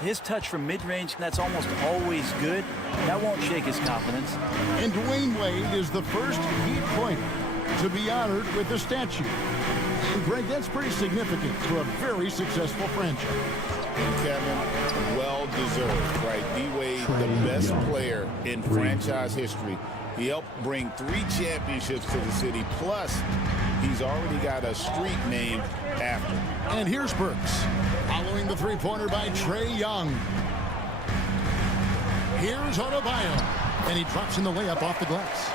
His touch from mid-range, that's almost always good. That won't shake his confidence. And Dwayne Wade is the first Heat player to be honored with a statue. And Greg, that's pretty significant to a very successful franchise. And Kevin, well deserved, right? D-Wade, the best player in franchise history. He helped bring 3 championships to the city. Plus, he's already got a street named after him. And here's Burks, following the three-pointer by Trae Young. Here's Adebayo, and he drops in the layup off the glass.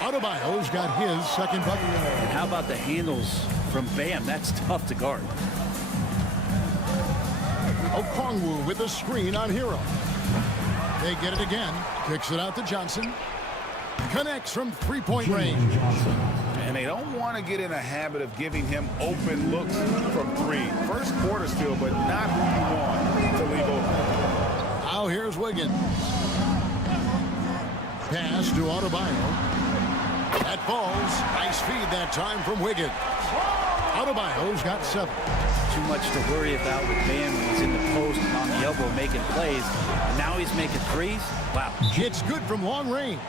Adebayo's got his second bucket. And how about the handles from Bam? That's tough to guard. Okongwu with a screen on Hero. They get it again. Kicks it out to Johnson. Connects from three-point range. And they don't want to get in a habit of giving him open looks from 3. First quarter still, but not who you want to leave open. Now here's Wiggins. Pass to Adebayo. That falls. Nice feed that time from Wiggins. Adebayo's got 7. Too much to worry about with Bam. He's in the post and on the elbow making plays. And now he's making threes. Wow. It's good from long range.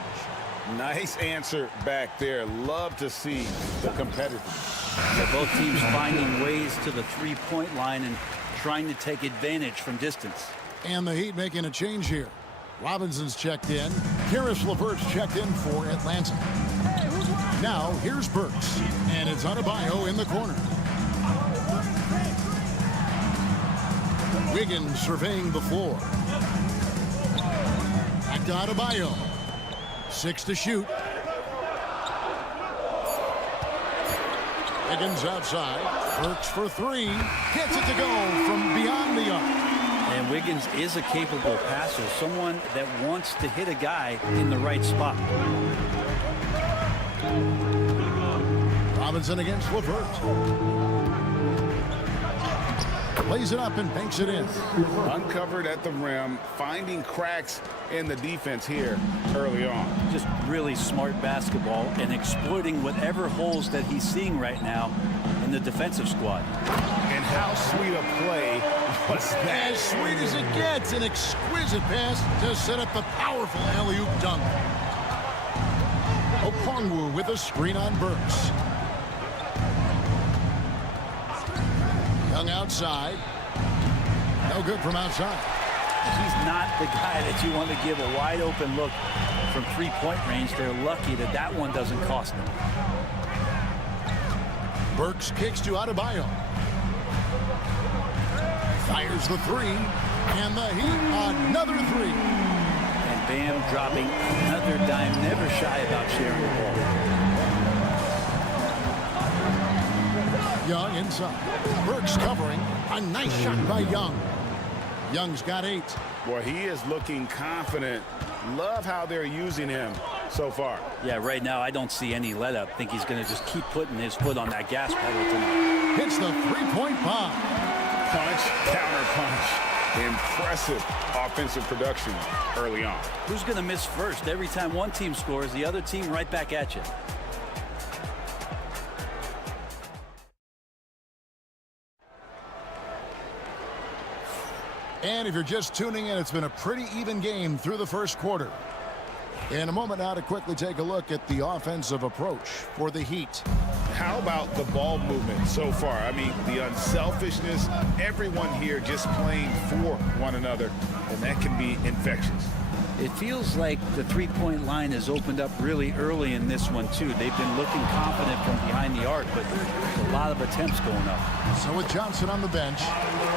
Nice answer back there. Love to see the competitiveness. So both teams finding ways to the three-point line and trying to take advantage from distance. And the Heat making a change here. Robinson's checked in. Karis LeVert's checked in for Atlanta. Now, here's Burks. And it's Adebayo in the corner. Wiggins surveying the floor. Back to Adebayo. 6 to shoot. Wiggins outside. Burks for 3. Gets it to go from beyond the arc. And Wiggins is a capable passer, someone that wants to hit a guy in the right spot. Robinson against LeVert. Plays it up and banks it in. Uncovered at the rim, finding cracks in the defense here early on. Just really smart basketball and exploiting whatever holes that he's seeing right now in the defensive squad. And how sweet a play was that? As sweet as it gets, an exquisite pass to set up the powerful alley-oop dunk. Okongwu with a screen on Burks. Young outside. No good from outside. He's not the guy that you want to give a wide open look from three-point range. They're lucky that that one doesn't cost them. Burks kicks to Adebayo. Fires the 3. And the Heat, another 3. And Bam dropping another dime, never shy about sharing the ball. Young inside. Burks covering. A nice shot by Young. Young's got 8. Boy, he is looking confident. Love how they're using him so far. Yeah, right now I don't see any let up. I think he's going to just keep putting his foot on that gas pedal tonight. Hits the 3-point bomb. Punch, counter punch. Impressive offensive production early on. Who's going to miss first? Every time one team scores, the other team right back at you. And if you're just tuning in, it's been a pretty even game through the first quarter. In a moment now to quickly take a look at the offensive approach for the Heat. How about the ball movement so far? I mean, the unselfishness, everyone here just playing for one another, and that can be infectious. It feels like the three-point line has opened up really early in this one, too. They've been looking confident from behind the arc, but there's a lot of attempts going up. So with Johnson on the bench,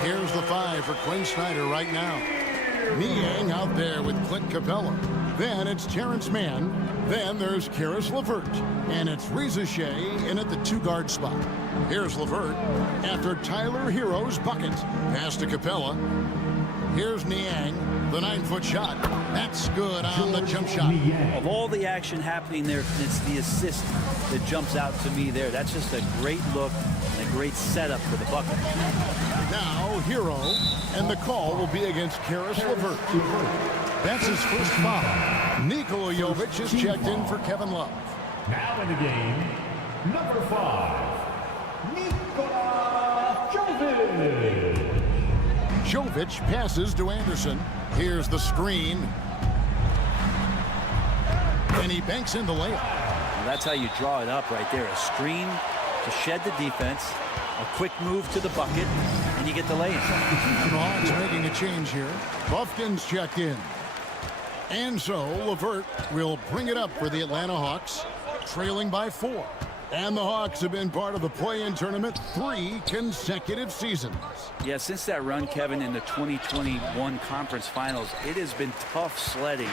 here's the 5 for Quinn Snyder right now. Niang out there with Clint Capella. Then it's Terrence Mann. Then there's Karis LeVert. And it's Reza Shea in at the 2-guard spot. Here's LeVert after Tyler Hero's bucket. Pass to Capella. Here's Niang, the 9-foot shot. That's good on the jump shot. Of all the action happening there, it's the assist that jumps out to me there. That's just a great look and a great setup for the bucket. Now Hero, and the call will be against Karis LeVert. That's his first foul. Nikola Jovic is checked in for Kevin Love. Now in the game, number 5, Nikola Jovic. Jovic passes to Anderson. Here's the screen. And he banks in the layup. Well, that's how you draw it up right there. A screen to shed the defense, a quick move to the bucket, and you get the lay-in. And the Hawks making a change here. Buffkin's checked in. And so LeVert will bring it up for the Atlanta Hawks, trailing by 4. And the Hawks have been part of the play-in tournament 3 consecutive seasons. Yeah, since that run, Kevin, in the 2021 conference finals, it has been tough sledding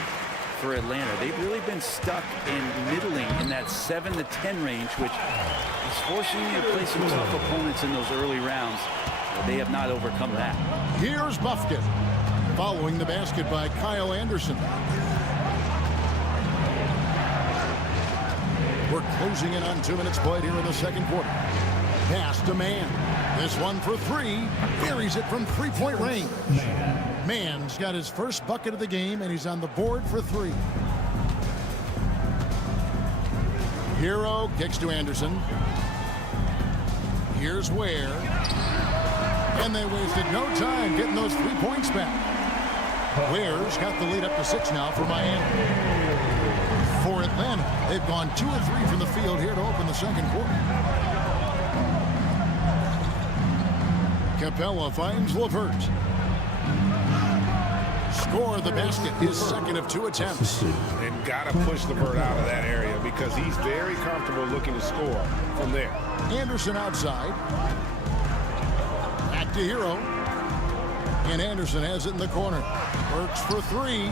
for Atlanta. They've really been stuck in middling in that 7 to 10 range, which is forcing you to play some tough opponents in those early rounds. But they have not overcome that. Here's Buffkin, following the basket by Kyle Anderson. We're closing in on 2 minutes played here in the second quarter. Pass to Mann. This one for 3. Buries it from 3-point range. Mann's got his first bucket of the game, and he's on the board for 3. Hero kicks to Anderson. Here's Ware. And they wasted no time getting those 3 points back. Ware's got the lead up to 6 now for Miami. For Atlanta, they've gone 2 of 3 from the field here to open the second quarter. Capella finds LeVert. score the basket, his second of 2 attempts. And got to push LeVert out of that area because he's very comfortable looking to score from there. Anderson outside. Back to Hero. And Anderson has it in the corner. Works for 3.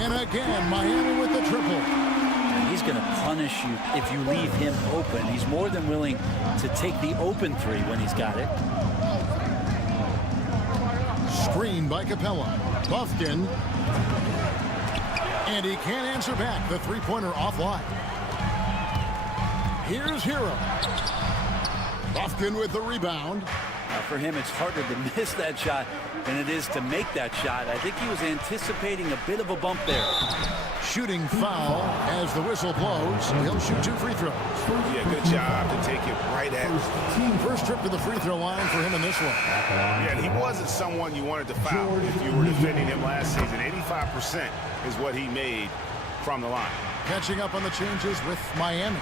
And again, Miami with the triple. And he's going to punish you if you leave him open. He's more than willing to take the open 3 when he's got it. Screen by Capella. Buffkin. And he can't answer back. The three-pointer offline. Here's Hero. Buffkin with the rebound. For him, it's harder to miss that shot than it is to make that shot. I think he was anticipating a bit of a bump there. Shooting foul as the whistle blows. He'll shoot 2 free throws. Yeah, good job to take it right at him. First trip to the free throw line for him in this one. Yeah, and he wasn't someone you wanted to foul if you were defending him last season. 85% is what he made from the line. Catching up on the changes with Miami.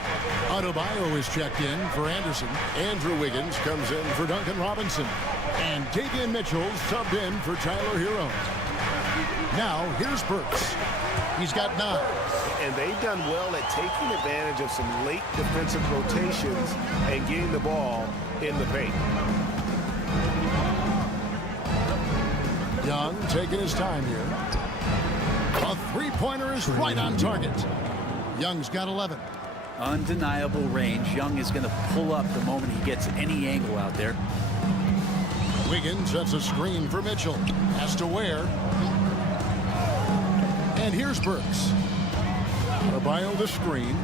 Adebayo is checked in for Anderson. Andrew Wiggins comes in for Duncan Robinson. And Davion Mitchell subbed in for Tyler Hero. Now, here's Burks. He's got 9. And they've done well at taking advantage of some late defensive rotations and getting the ball in the paint. Young taking his time here. A three-pointer is right on target. Young's got 11. Undeniable range. Young is going to pull up the moment he gets any angle out there. Wiggins sets a screen for Mitchell. Has to Ware. And here's Burks. Adebayo the screen.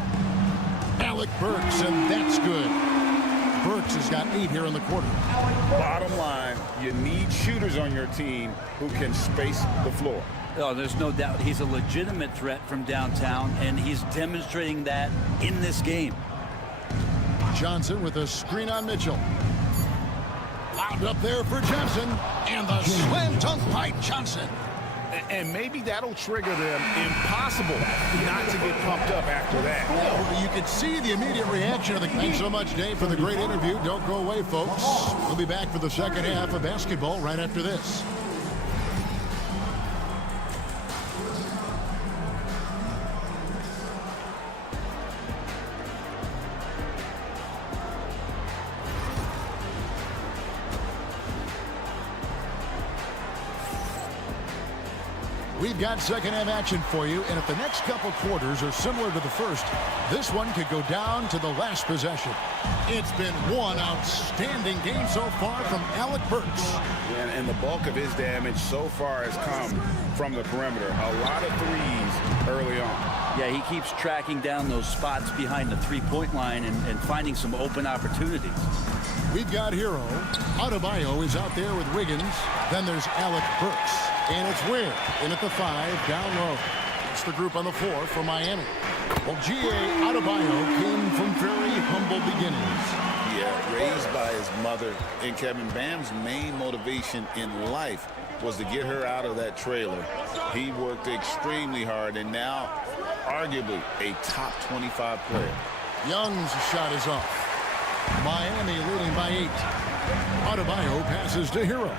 Alec Burks, and that's good. Burks has got 8 here in the quarter. Bottom line, you need shooters on your team who can space the floor. Oh, there's no doubt he's a legitimate threat from downtown, and he's demonstrating that in this game. Johnson with a screen on Mitchell. Lobbed up there for Johnson. And the slam dunk by Johnson. And maybe that'll trigger them. Impossible not to get pumped up after that. Oh, you could see the immediate reaction of the... Thanks so much, Dave, for the great interview. Don't go away, folks. We'll be back for the second half of basketball right after this. We've got second half action for you, and if the next couple quarters are similar to the first, this one could go down to the last possession. It's been one outstanding game so far from Alec Burks. And the bulk of his damage so far has come from the perimeter. A lot of threes early on. Yeah, he keeps tracking down those spots behind the three-point line and finding some open opportunities. We've got Hero. Adebayo is out there with Wiggins. Then there's Alec Burks. And it's Ware in at the 5, down low. It's the group on the 4 for Miami. Well, G.A. Adebayo came from very humble beginnings. Yeah, raised by his mother. And Kevin, Bam's main motivation in life was to get her out of that trailer. He worked extremely hard and now arguably a top 25 player. Young's shot is off. Miami leading by 8. Adebayo passes to Hero.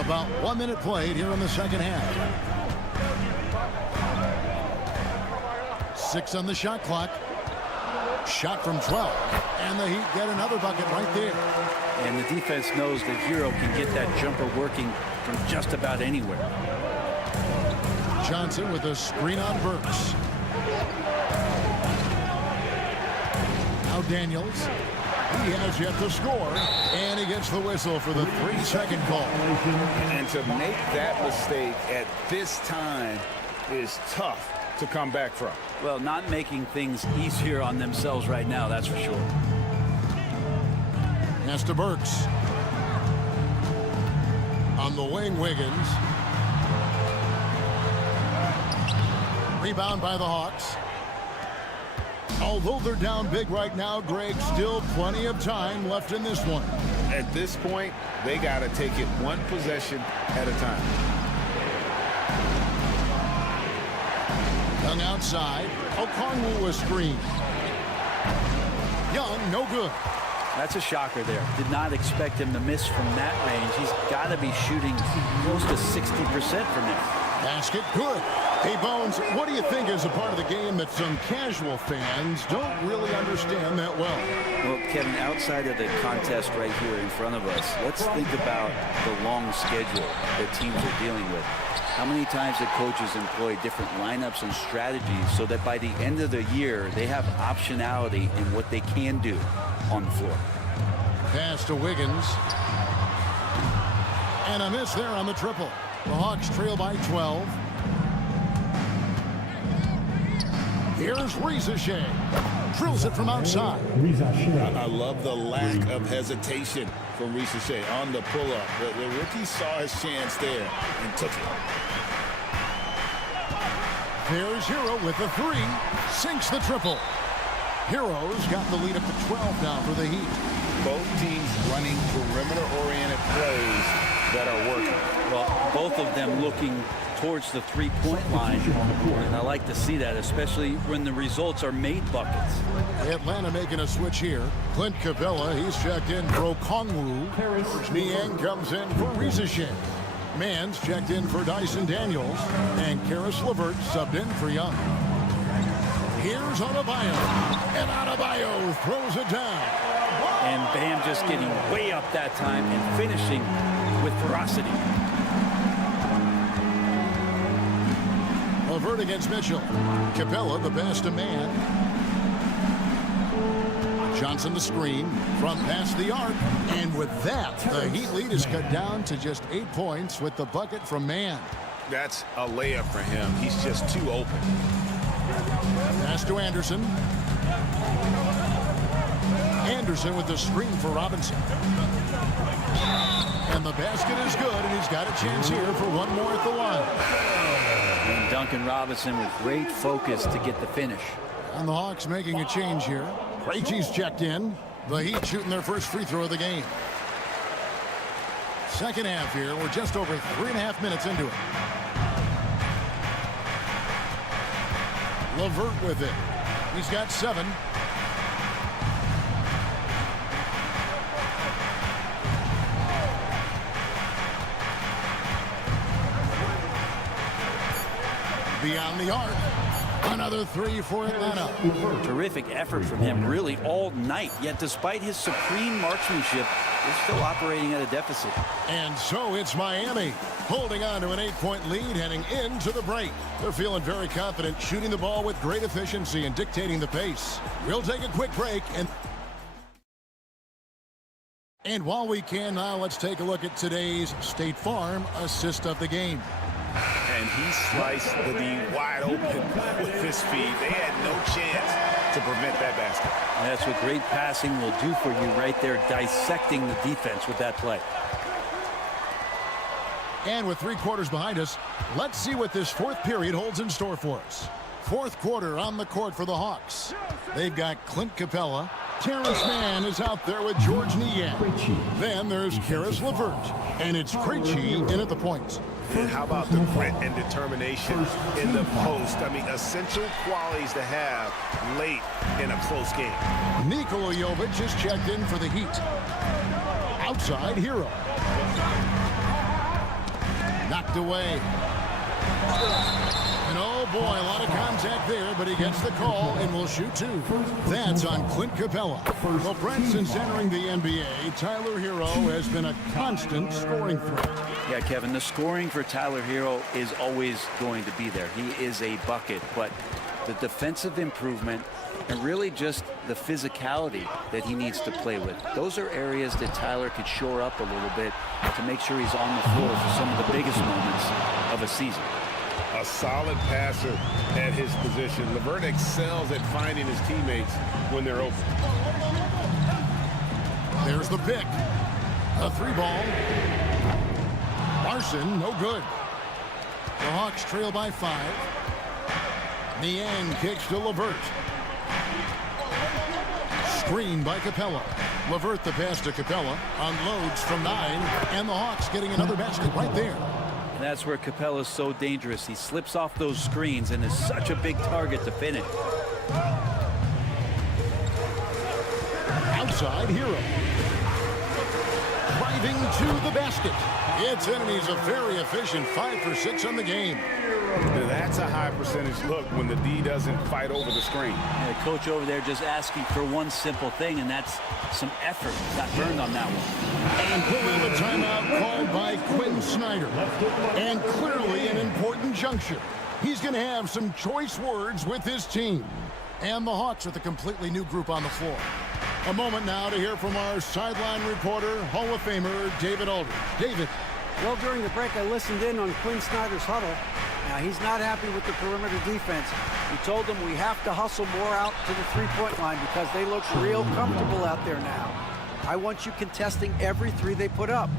About 1 minute played here in the second half. 6 on the shot clock. Shot from 12. And the Heat get another bucket right there. And the defense knows that Hero can get that jumper working from just about anywhere. Johnson with a screen on Burks. Now Daniels. He has yet to score, and he gets the whistle for the 3-second call. And to make that mistake at this time is tough to come back from. Well, not making things easier on themselves right now, that's for sure. Pass to Burks. On the wing, Wiggins. Rebound by the Hawks. Although they're down big right now, Greg, still plenty of time left in this one. At this point, they got to take it one possession at a time. Young outside. Okongwu a screen. Young, no good. That's a shocker there. Did not expect him to miss from that range. He's got to be shooting close to 60% from there. Basket good. Hey, Bones, what do you think is a part of the game that some casual fans don't really understand that well? Well, Kevin, outside of the contest right here in front of us, let's think about the long schedule that teams are dealing with. How many times have coaches employ different lineups and strategies so that by the end of the year, they have optionality in what they can do on the floor? Pass to Wiggins. And a miss there on the triple. The Hawks trail by 12. Here's Rizachet. Drills it from outside. I love the lack of hesitation from Rizachet on the pull-up. The rookie saw his chance there and took it. There's Hero with the three. Sinks the triple. Hero's got the lead up to 12 now for the Heat. Both teams running perimeter-oriented plays that are working. Well, both of them looking towards the three-point line, and I like to see that, especially when the results are made buckets. Atlanta making a switch here. Clint Capella, he's checked in for Okongwu. Niang comes in for Rizachet. Mans checked in for Dyson Daniels, and Karis LeVert subbed in for Young. Here's Adebayo, and Adebayo throws it down. And Bam just getting way up that time and finishing with ferocity. LeVert against Mitchell. Capella the pass to Man. Johnson the screen from past the arc. And with that, the Heat lead is cut down to just 8 points with the bucket from Man. That's a layup for him. He's just too open. Pass to Anderson. Anderson with the screen for Robinson. And the basket is good, and he's got a chance here for one more at the line. And Duncan Robinson with great focus to get the finish. And the Hawks making a change here. Krejci's checked in. The Heat shooting their first free throw of the game. Second half here. We're just over 3.5 minutes into it. LeVert with it. He's got 7. Beyond the arc. Another 3 for Atlanta. Terrific effort from him really all night. Yet despite his supreme marksmanship, they're still operating at a deficit. And so it's Miami holding on to an 8-point lead heading into the break. They're feeling very confident, shooting the ball with great efficiency and dictating the pace. We'll take a quick break. And while we can now, let's take a look at today's State Farm assist of the game. And he sliced the D wide open with his speed. They had no chance to prevent that basket. And that's what great passing will do for you right there, dissecting the defense with that play. And with 3 quarters behind us, let's see what this fourth period holds in store for us. Fourth quarter on the court for the Hawks. They've got Clint Capella. Terrence Mann is out there with George Niang. Then there's Karis LeVert. And it's Krejci in at the point. And how about the grit and determination in the post? I mean, essential qualities to have late in a close game. Nikola Jovic is checked in for the Heat. Outside, Hero. Knocked away. And oh boy, a lot of contact there, but he gets the call and will shoot 2. That's on Clint Capella. Well, Brent, since entering the NBA, Tyler Hero has been a constant scoring threat. Yeah, Kevin, the scoring for Tyler Hero is always going to be there. He is a bucket, but the defensive improvement and really just the physicality that he needs to play with. Those are areas that Tyler could shore up a little bit to make sure he's on the floor for some of the biggest moments of a season. A solid passer at his position. LeVert excels at finding his teammates when they're open. There's the pick. A 3-ball. Larson, no good. The Hawks trail by 5. Niang kicks to LeVert. Screen by Capella. LeVert the pass to Capella. Unloads from 9. And the Hawks getting another basket right there. And that's where Capella is so dangerous. He slips off those screens and is such a big target to finish. Outside Hero. Driving to the basket. It's in, and he's a very efficient 5 for 6 on the game. That's a high percentage look when the D doesn't fight over the screen. Yeah, the coach over there just asking for one simple thing, and that's some effort. Got burned on that one. And we'll have a timeout called by Quinn Snyder. And clearly an important juncture. He's going to have some choice words with his team. And the Hawks with a completely new group on the floor. A moment now to hear from our sideline reporter, Hall of Famer David Aldridge. David. Well, during the break, I listened in on Quinn Snyder's huddle. Now, he's not happy with the perimeter defense. He told them we have to hustle more out to the three-point line because they look real comfortable out there now. I want you contesting every three they put up.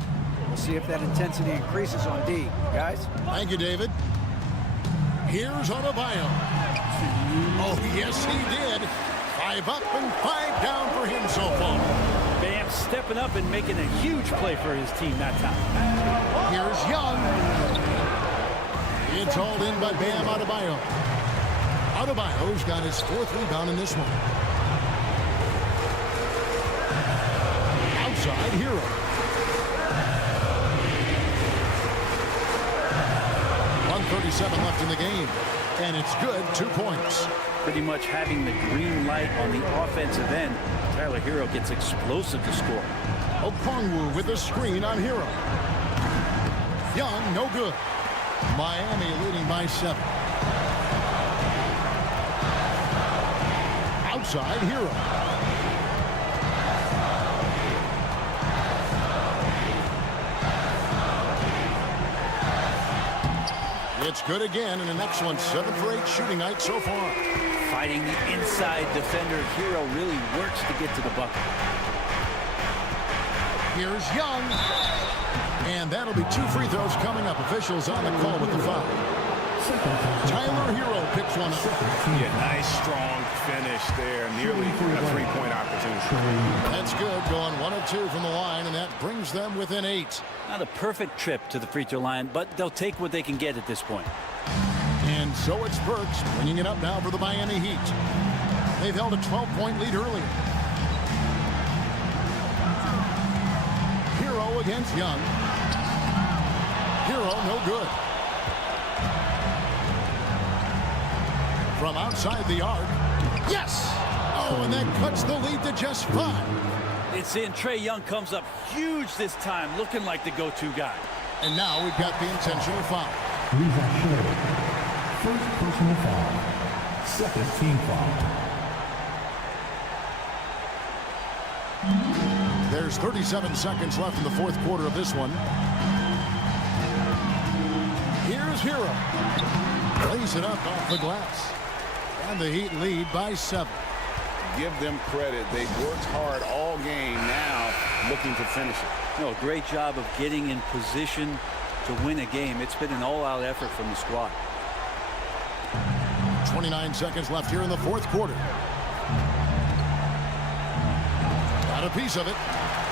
We'll see if that intensity increases on D. Guys? Thank you, David. Here's Adebayo. Oh, yes, he did. 5 up and 5 down for him so far. Bam stepping up and making a huge play for his team that time. Here's Young. It's hauled in by Bam Adebayo. Adebayo's got his 4th rebound in this one. Outside Hero. .137 left in the game. And it's good, 2 points. Pretty much having the green light on the offensive end. Tyler Hero gets explosive to score. Okongwu with the screen on Hero. Young, no good. Miami leading by 7. Outside Hero. It's good again, and an excellent 7 for 8 shooting night so far. Fighting the inside defender, Hero really works to get to the bucket. Here's Young. And that'll be 2 free throws coming up. Officials on the call with the foul. Tyler Hero picks one up. Yeah, nice, strong finish there. Nearly a 3-point opportunity. That's good. Going 1 of 2 from the line, and that brings them within 8. Not a perfect trip to the free throw line, but they'll take what they can get at this point. And so it's Burks bringing it up now for the Miami Heat. They've held a 12-point lead earlier. Hero against Young. Hero, no good. From outside the arc. Yes! Oh, and that cuts the lead to just 5. It's in. Trae Young comes up huge this time, looking like the go-to guy. And now we've got the intentional foul. First personal foul. Second team foul. There's 37 seconds left in the 4th quarter of this one. Here's Hero. Plays it up off the glass. And the Heat lead by 7. Give them credit. They've worked hard all game, now looking to finish it. No, great job of getting in position to win a game. It's been an all-out effort from the squad. 29 seconds left here in the 4th quarter. Got a piece of it.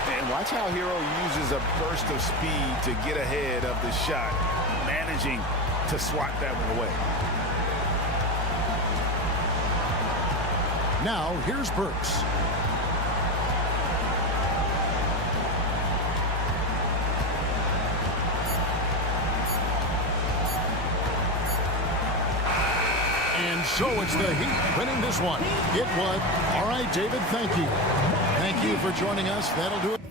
And watch how Hero uses a burst of speed to get ahead of the shot, managing to swat that one away. Now, here's Burks. And so it's the Heat winning this one. It would. All right, David, thank you. Thank you for joining us. That'll do it.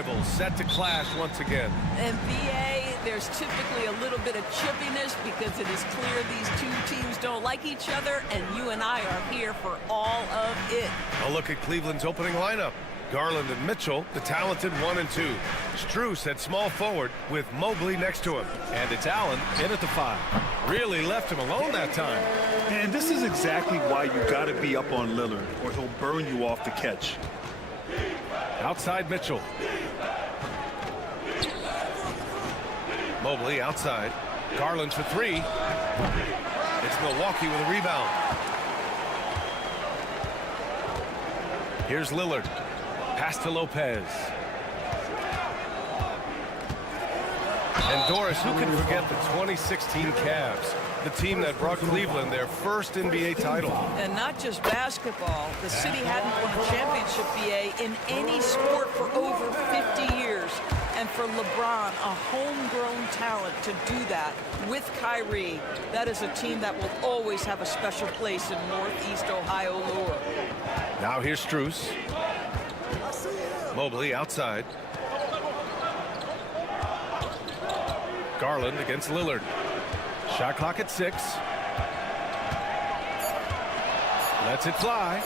rivals set to clash once again. And BA, there's typically a little bit of chippiness because it is clear these two teams don't like each other, and you and I are here for all of it. A look at Cleveland's opening lineup. Garland and Mitchell, the talented 1 and 2. Strus at small forward with Mobley next to him. And it's Allen in at the 5. Really left him alone that time. And this is exactly why you got to be up on Lillard, or he'll burn you off the catch. Outside Mitchell. Mobley outside. Garland for 3. It's Milwaukee with a rebound. Here's Lillard. Pass to Lopez. And Doris, who can forget the 2016 Cavs, the team that brought Cleveland their first NBA title. And not just basketball. The city hadn't won a championship, BA, in any sport for over 50 years. And for LeBron, a homegrown talent, to do that with Kyrie, that is a team that will always have a special place in Northeast Ohio lore. Now here's Strus. Mobley outside. Garland against Lillard. Shot clock at 6. Lets it fly.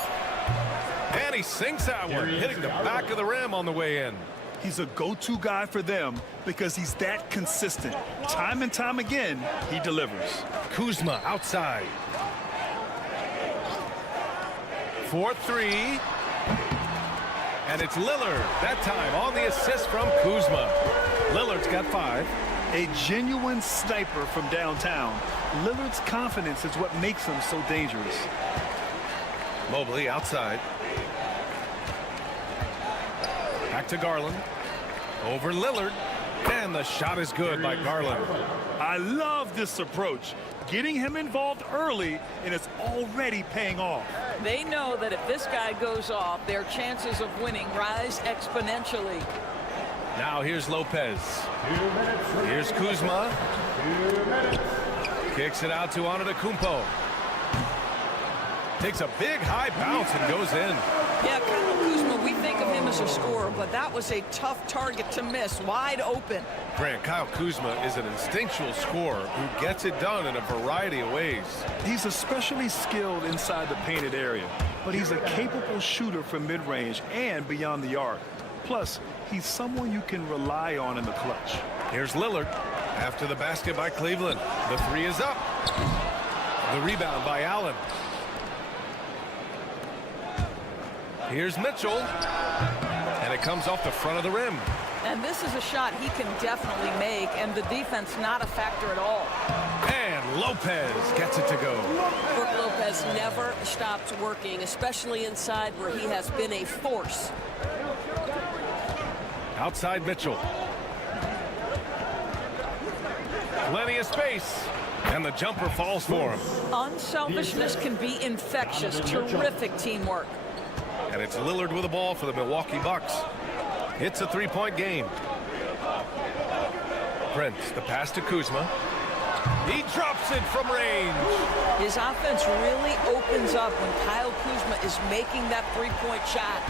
And he sinks that one, hitting the back of the rim on the way in. He's a go-to guy for them because he's that consistent. Time and time again, he delivers. Kuzma outside. 4-3. And it's Lillard, that time on the assist from Kuzma. Lillard's got 5. A genuine sniper from downtown. Lillard's confidence is what makes him so dangerous. Mobley outside. Back to Garland. Over Lillard. And the shot is good by Garland. I love this approach. Getting him involved early, and it's already paying off. They know that if this guy goes off, their chances of winning rise exponentially. Now here's Lopez. Here's Kuzma. Kicks it out to Antetokounmpo. Takes a big high bounce and goes in. Yeah, Kyle Kuzma, we think of him as a scorer, but that was a tough target to miss, wide open. Grant, Kyle Kuzma is an instinctual scorer who gets it done in a variety of ways. He's especially skilled inside the painted area, but he's a capable shooter from mid-range and beyond the arc. Plus, he's someone you can rely on in the clutch. Here's Lillard after the basket by Cleveland. The 3 is up. The rebound by Allen. Here's Mitchell. And it comes off the front of the rim. And this is a shot he can definitely make, and the defense not a factor at all. And Lopez gets it to go. Brook Lopez never stops working, especially inside where he has been a force. Outside Mitchell. Plenty of space. And the jumper falls for him. Unselfishness can be infectious. Terrific teamwork. And it's Lillard with the ball for the Milwaukee Bucks. It's a 3-point game. Prince, the pass to Kuzma. He drops it from range. His offense really opens up when Kyle Kuzma is making that 3-point shot.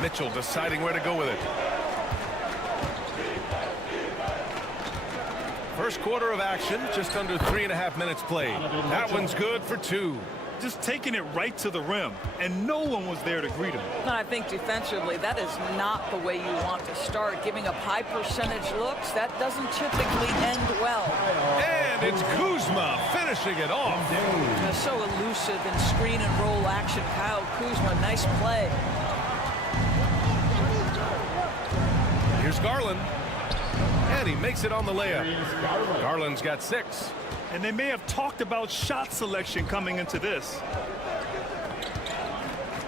Mitchell deciding where to go with it. First quarter of action, just under 3.5 minutes played. That one's good for 2. Just taking it right to the rim, and no one was there to greet him. And I think defensively, that is not the way you want to start. Giving up high percentage looks, that doesn't typically end well. And it's Kuzma finishing it off. So elusive in screen and roll action. Kyle Kuzma, nice play. Here's Garland. And he makes it on the layup. Garland's got 6. And they may have talked about shot selection coming into this.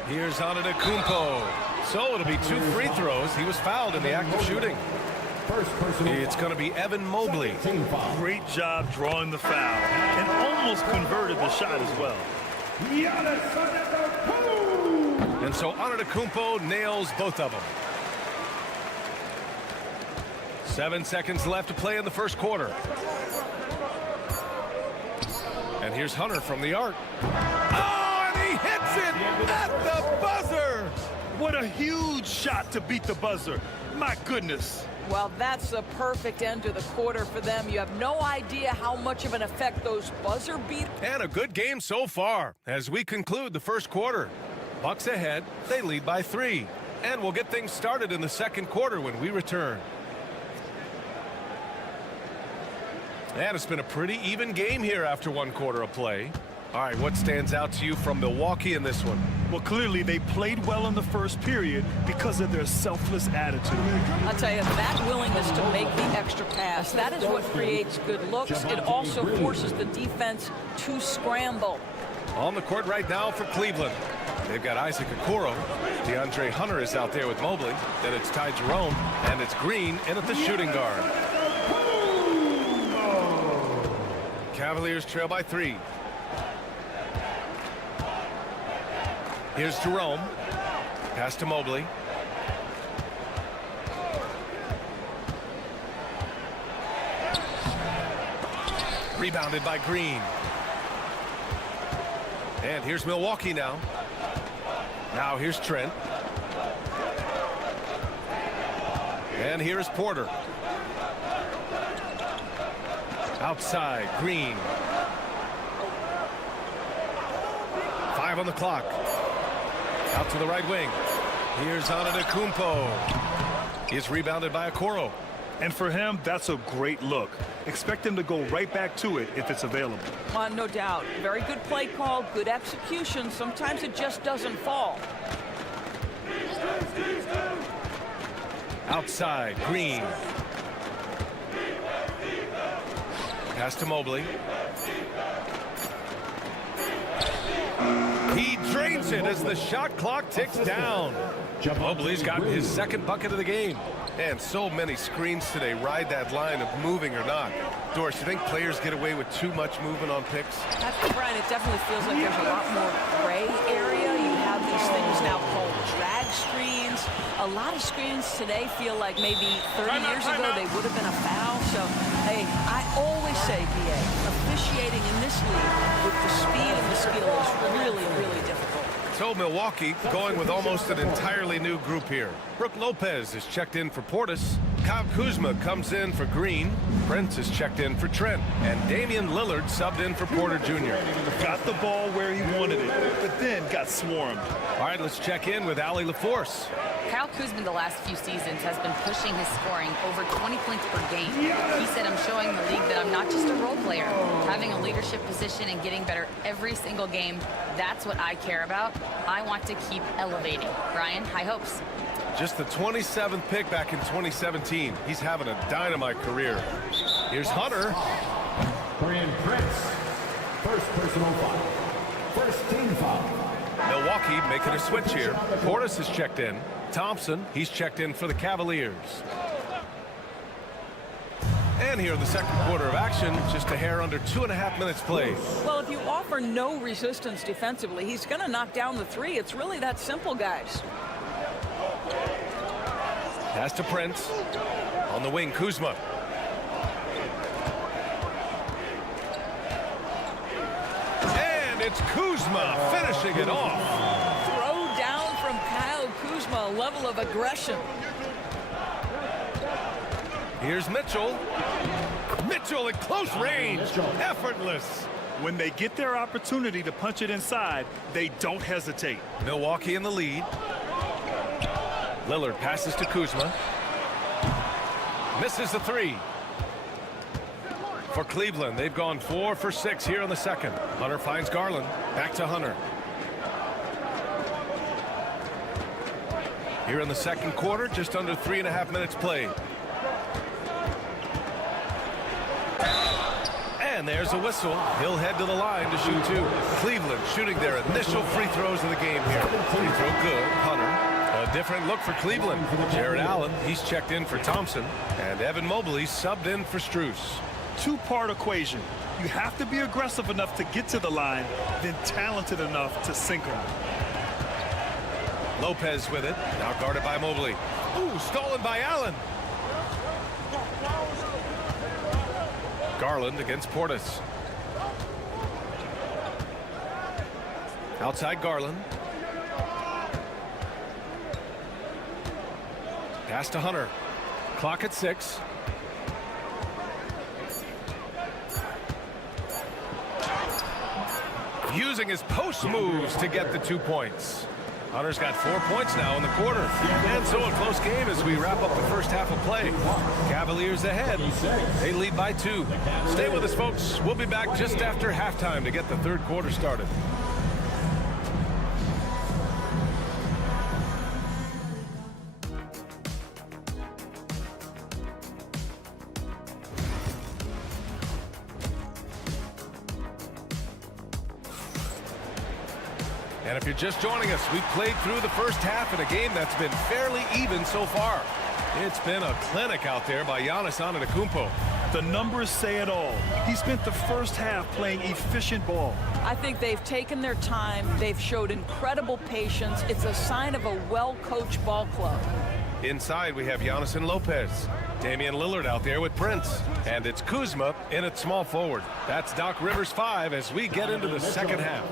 Here's Antetokounmpo. So it'll be 2 free throws. He was fouled in the act of shooting. It's going to be Evan Mobley. Great job drawing the foul and almost converted the shot as well. And so Antetokounmpo nails both of them. 7 seconds left to play in the first quarter. And here's Hunter from the arc. Oh, and he hits it at the buzzer. What a huge shot to beat the buzzer. My goodness. Well, that's the perfect end to the quarter for them. You have no idea how much of an effect those buzzer beat. And a good game so far as we conclude the first quarter. Bucks ahead. They lead by 3. And we'll get things started in the second quarter when we return. And it's been a pretty even game here after one quarter of play. All right, what stands out to you from Milwaukee in this one? Well, clearly they played well in the first period because of their selfless attitude. I'll tell you, that willingness to make the extra pass, that is what creates good looks. It also forces the defense to scramble. On the court right now for Cleveland. They've got Isaac Okoro. DeAndre Hunter is out there with Mobley. Then it's Ty Jerome, and it's Green in at the shooting guard. Cavaliers trail by 3. Here's Jerome. Pass to Mobley. Rebounded by Green. And here's Milwaukee now. Now here's Trent. And here's Porter. Outside, Green. 5 on the clock. Out to the right wing. Here's Antetokounmpo. He's rebounded by Okoro. And for him, that's a great look. Expect him to go right back to it if it's available. No doubt. Very good play call, good execution. Sometimes it just doesn't fall. Outside, Green. Pass to Mobley. He drains it as the shot clock ticks down. Mobley's gotten his second bucket of the game. And so many screens today ride that line of moving or not. Doris, you think players get away with too much movement on picks? Brian, it definitely feels like there's a lot more gray area. You have these things now called drag screens. A lot of screens today feel like maybe 30 years ago they would have been a foul. So, hey, I always say, BA, officiating in this league with the speed and the skill is really, really difficult. So Milwaukee going with almost an entirely new group here. Brook Lopez is checked in for Portis. Kyle Kuzma comes in for Green. Prince is checked in for Trent. And Damian Lillard subbed in for Porter Jr. Got the ball where he wanted it, but then got swarmed. All right, let's check in with Allie LaForce. Kyle Kuzma the last few seasons has been pushing his scoring over 20 points per game. He said, I'm showing the league that I'm not just a role player. Having a leadership position and getting better every single game, that's what I care about. I want to keep elevating. Brian, high hopes. Just the 27th pick back in 2017. He's having a dynamite career. Here's Hunter. Brian Prince. First personal foul. First team foul. Milwaukee making a switch here. Portis is checked in. Thompson, he's checked in for the Cavaliers. And here in the second quarter of action, just a hair under 2.5 minutes played. Well, if you offer no resistance defensively, he's going to knock down the three. It's really that simple, guys. Pass to Prince. On the wing, Kuzma. And it's Kuzma finishing it off. Throw down from Kyle Kuzma, a level of aggression. Here's Mitchell. Mitchell at close range. Effortless. When they get their opportunity to punch it inside, they don't hesitate. Milwaukee in the lead. Lillard passes to Kuzma. Misses the three. For Cleveland, they've gone 4 for 6 here in the second. Hunter finds Garland. Back to Hunter. Here in the second quarter, just under 3.5 minutes played. And there's a whistle. He'll head to the line to shoot 2. Cleveland shooting their initial free throws of the game here. Free throw good. Hunter. A different look for Cleveland. Jared Allen, he's checked in for Thompson. And Evan Mobley subbed in for Strus. Two-part equation. You have to be aggressive enough to get to the line, then talented enough to sink them. Lopez with it. Now guarded by Mobley. Ooh, stolen by Allen. Garland against Portis. Outside Garland. Pass to Hunter. Clock at 6. Using his post moves to get the 2 points. Hunter's got 4 points now in the quarter. And so a close game as we wrap up the first half of play. Cavaliers ahead. They lead by 2. Stay with us, folks. We'll be back just after halftime to get the third quarter started. And if you're just joining us, we've played through the first half in a game that's been fairly even so far. It's been a clinic out there by Giannis Antetokounmpo. The numbers say it all. He spent the first half playing efficient ball. I think they've taken their time. They've showed incredible patience. It's a sign of a well-coached ball club. Inside, we have Giannis and Lopez. Damian Lillard out there with Prince. And it's Kuzma in at small forward. That's Doc Rivers 5 as we get into the second half.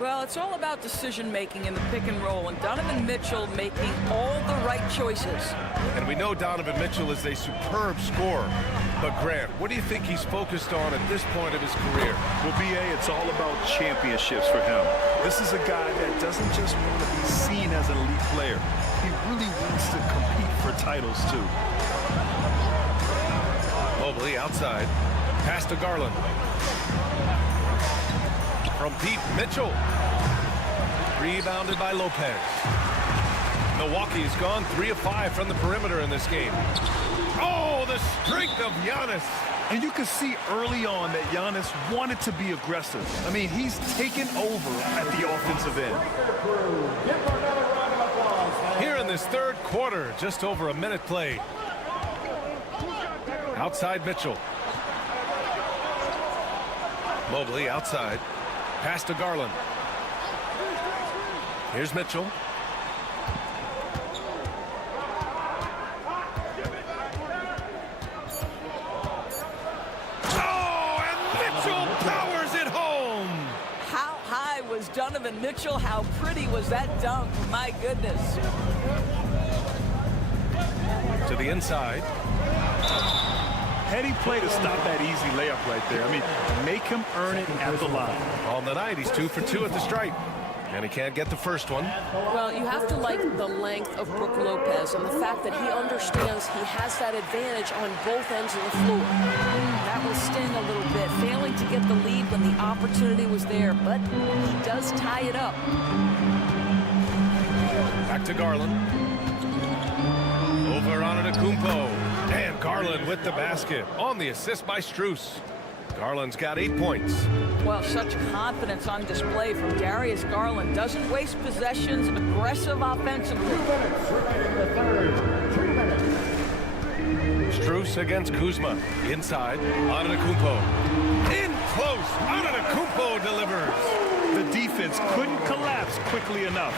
Well, it's all about decision-making in the pick and roll, and Donovan Mitchell making all the right choices. And we know Donovan Mitchell is a superb scorer. But, Grant, what do you think he's focused on at this point of his career? Well, B.A., it's all about championships for him. This is a guy that doesn't just want to be seen as an elite player. He really wants to compete for titles, too. Mobley outside. Pass to Garland. From Pete Mitchell. Rebounded by Lopez. Milwaukee's gone 3 of 5 from the perimeter in this game. Oh, the strength of Giannis. And you can see early on that Giannis wanted to be aggressive. I mean, he's taken over at the offensive end. Here in this third quarter, just over a minute played. Outside Mitchell. Mobley outside. Pass to Garland. Here's Mitchell. Oh, and Mitchell powers it home. How high was Donovan Mitchell? How pretty was that dunk? My goodness. To the inside. Heady play to stop that easy layup right there. I mean, make him earn it at the line. On the night, he's 2 for 2 at the stripe. And he can't get the first one. Well, you have to like the length of Brook Lopez and the fact that he understands he has that advantage on both ends of the floor. That will sting a little bit, failing to get the lead when the opportunity was there, but he does tie it up. Back to Garland. Over on Antetokounmpo. And Garland with the basket on the assist by Strus. Garland's got 8 points. Well, such confidence on display from Darius Garland. Doesn't waste possessions, aggressive offensively. Strus against Kuzma. Inside, Antetokounmpo. In close, Antetokounmpo delivers. The defense couldn't collapse quickly enough.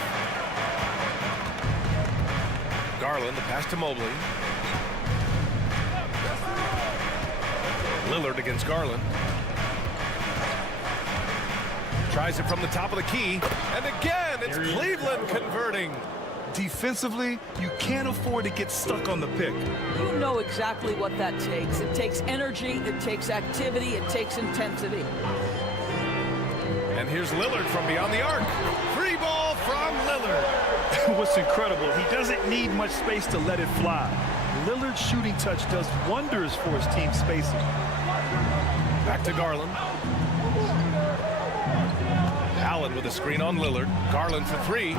Garland, the pass to Mobley. Lillard against Garland. Tries it from the top of the key. And again, it's Cleveland converting. Defensively, you can't afford to get stuck on the pick. You know exactly what that takes. It takes energy, it takes activity, it takes intensity. And here's Lillard from beyond the arc. Free ball from Lillard. What's incredible, he doesn't need much space to let it fly. Lillard's shooting touch does wonders for his team spacing. Back to Garland. Allen with a screen on Lillard. Garland for 3.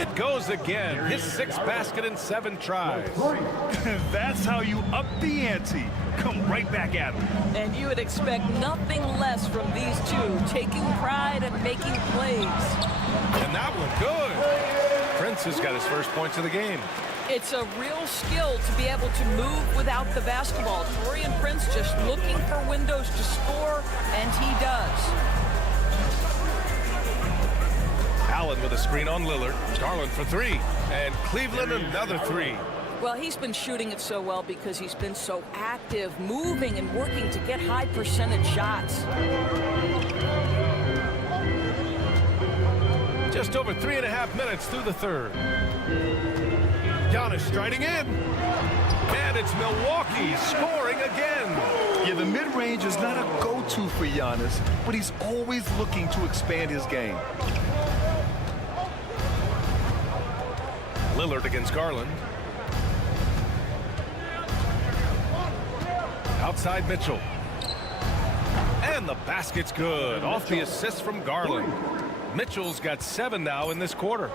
It goes again. His 6th basket in 7 tries. That's how you up the ante. Come right back at him. And you would expect nothing less from these two, taking pride and making plays. And that one good. Prince has got his first points of the game. It's a real skill to be able to move without the basketball. Taurean Prince just looking for windows to score, and he does. Allen with a screen on Lillard. Garland for 3. And Cleveland another 3. Well, he's been shooting it so well because he's been so active, moving and working to get high percentage shots. Just over 3.5 minutes through the third. Giannis striding in. And it's Milwaukee scoring again. Yeah, the mid-range is not a go-to for Giannis, but he's always looking to expand his game. Lillard against Garland. Outside Mitchell. And the basket's good. Off the assist from Garland. Mitchell's got 7 now in this quarter.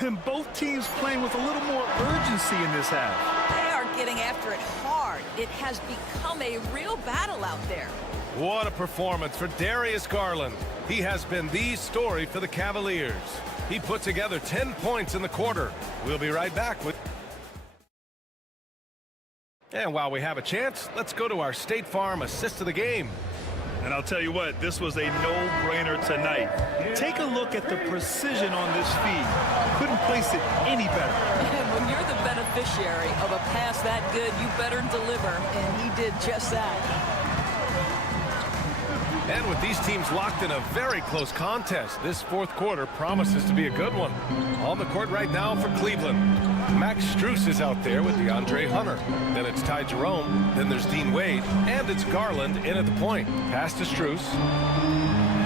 And both teams playing with a little more urgency in this half. They are getting after it hard. It has become a real battle out there. What a performance for Darius Garland. He has been the story for the Cavaliers. He put together 10 points in the quarter. We'll be right back with... And while we have a chance, let's go to our State Farm assist of the game. And I'll tell you what, this was a no-brainer tonight. Take a look at the precision on this feed. Couldn't place it any better. And when you're the beneficiary of a pass that good, you better deliver, and he did just that. And with these teams locked in a very close contest, this fourth quarter promises to be a good one. On the court right now for Cleveland, Max Strus is out there with DeAndre Hunter. Then it's Ty Jerome. Then there's Dean Wade. And it's Garland in at the point. Pass to Strus.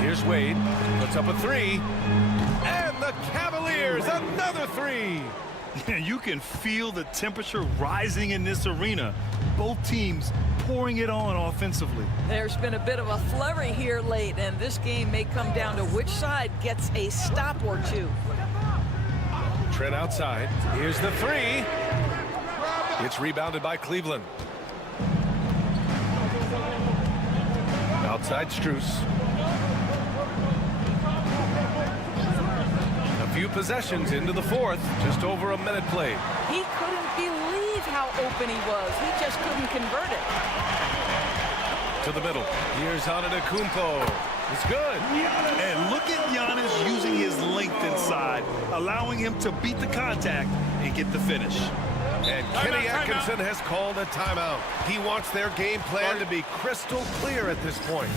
Here's Wade. Puts up a three. And the Cavaliers, another three. You can feel the temperature rising in this arena. Both teams pouring it on offensively. There's been a bit of a flurry here late, and this game may come down to which side gets a stop or two. Trent outside. Here's the three. It's rebounded by Cleveland. Outside Strus. A few possessions into the fourth. Just over a minute played. He couldn't believe how open he was. He just couldn't convert it. To the middle. Here's Antetokounmpo. It's good. And look at Giannis using his length inside, allowing him to beat the contact and get the finish. And Kenny Atkinson has called a timeout. He wants their game plan to be crystal clear at this point.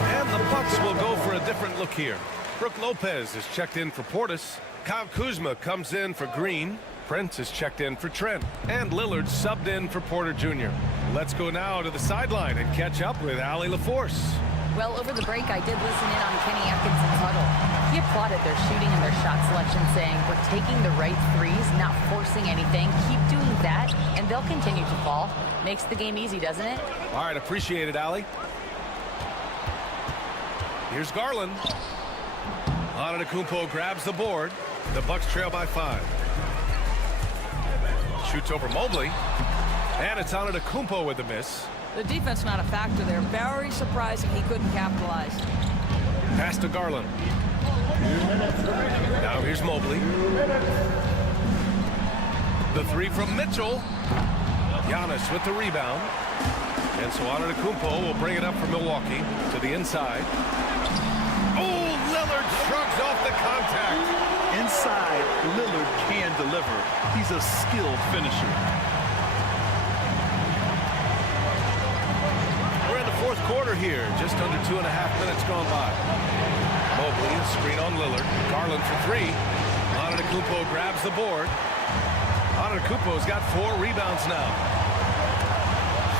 And the Bucks will go for a different look here. Brook Lopez is checked in for Portis. Kyle Kuzma comes in for Green. Prince is checked in for Trent. And Lillard subbed in for Porter Jr. Let's go now to the sideline and catch up with Allie LaForce. Well, over the break, I did listen in on Kenny Atkinson's huddle. He applauded their shooting and their shot selection, saying, we're taking the right threes, not forcing anything. Keep doing that, and they'll continue to fall. Makes the game easy, doesn't it? All right, appreciate it, Allie. Here's Garland. Antetokounmpo grabs the board. The Bucks trail by 5. Shoots over Mobley. And it's Antetokounmpo with the miss. The defense not a factor there. Very surprising he couldn't capitalize. Pass to Garland. Now here's Mobley. The three from Mitchell. Giannis with the rebound. And so Antetokounmpo will bring it up for Milwaukee to the inside. Oh, Lillard shrugs off the contact. Inside, Lillard can deliver. He's a skilled finisher. We're in the fourth quarter here. Just under 2.5 minutes gone by. Mobley, a screen on Lillard. Garland for three. Antetokounmpo grabs the board. Antetokounmpo's got 4 rebounds now.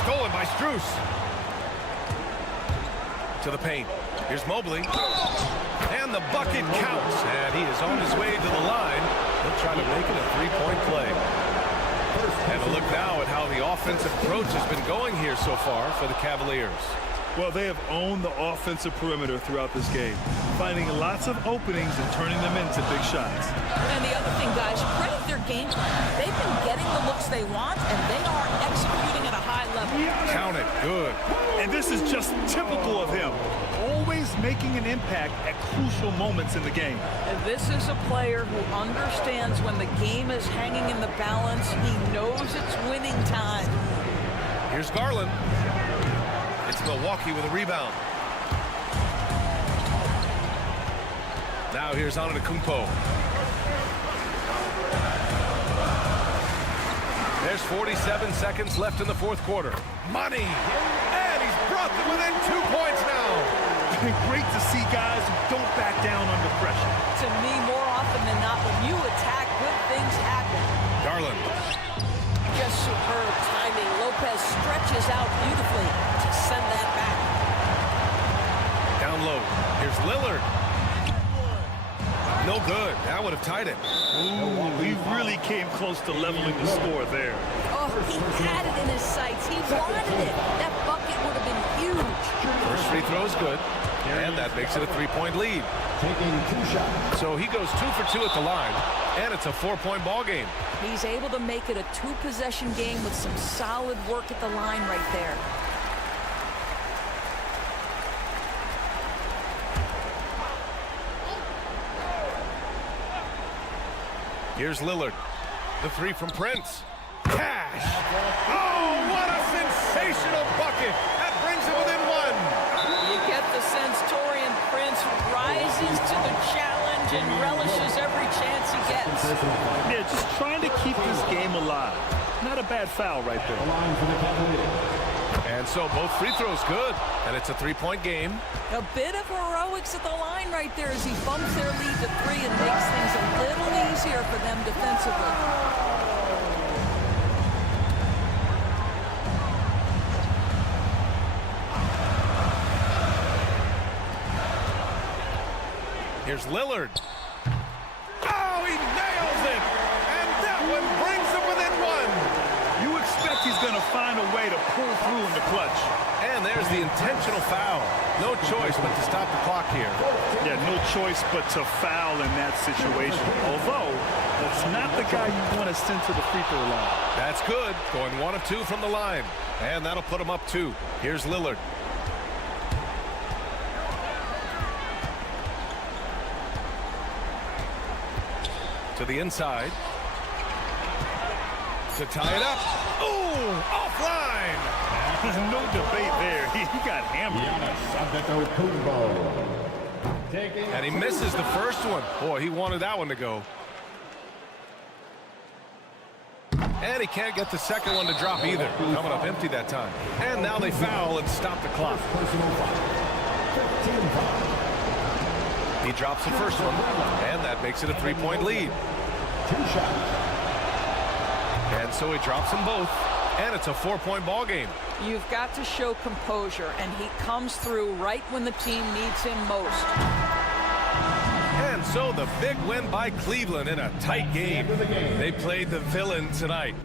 Stolen by Strus. To the paint. Here's Mobley. And the bucket counts. And he is on his way to the line. He'll try to make it a 3-point play. And a look now at how the offensive approach has been going here so far for the Cavaliers. Well, they have owned the offensive perimeter throughout this game, finding lots of openings and turning them into big shots. And the other thing, guys, credit their game plan. They've been getting the looks they want, and they are executing at a high level. Count it. Good. And this is just typical of him. Always making an impact at crucial moments in the game. And this is a player who understands when the game is hanging in the balance. He knows it's winning time. Here's Garland. It's Milwaukee with a rebound. Now here's Antetokounmpo. There's 47 seconds left in the fourth quarter. Money! And he's brought them within 2 points now. Great to see guys who don't back down under pressure. To me, more often than not, when you attack, good things happen. Garland No good. That would have tied it. Ooh, he really came close to leveling the score there. Oh, he had it in his sights. He wanted it. That bucket would have been huge. First free throw is good, and that makes it a 3-point lead. Taking 2 shots. So he goes 2 for 2 at the line, and it's a 4-point ball game. He's able to make it a 2-possession game with some solid work at the line right there. Here's Lillard. The 3 from Prince. Cash! Oh, what a sensational bucket! That brings it within 1. You get the sense Taurean Prince rises to the challenge and relishes every chance he gets. Yeah, just trying to keep this game alive. Not a bad foul right there. And so both free throws good, and it's a 3-point game. A bit of heroics at the line right there as he bumps their lead to 3 and makes things a little easier for them defensively. Here's Lillard. Oh, he nails it! And that one brings him within 1. You expect he's going to find a way to pull through in the clutch. And there's the intentional foul. No choice but to stop the clock here. Yeah, no choice but to foul in that situation. Although, that's not the guy you want to send to the free throw line. That's good. Going 1 of 2 from the line. And that'll put him up 2. Here's Lillard. To the inside. To tie it up. Ooh, offline. No debate there. He got hammered. And he misses the first one. Boy, he wanted that one to go. And he can't get the second one to drop either. Coming up empty that time. And now they foul and stop the clock. He drops the first one, and that makes it a 3-point lead. 2 shots. And so he drops them both, and it's a 4-point ball game. You've got to show composure, and he comes through right when the team needs him most. And so the big win by Cleveland in a tight game. They played the villain tonight.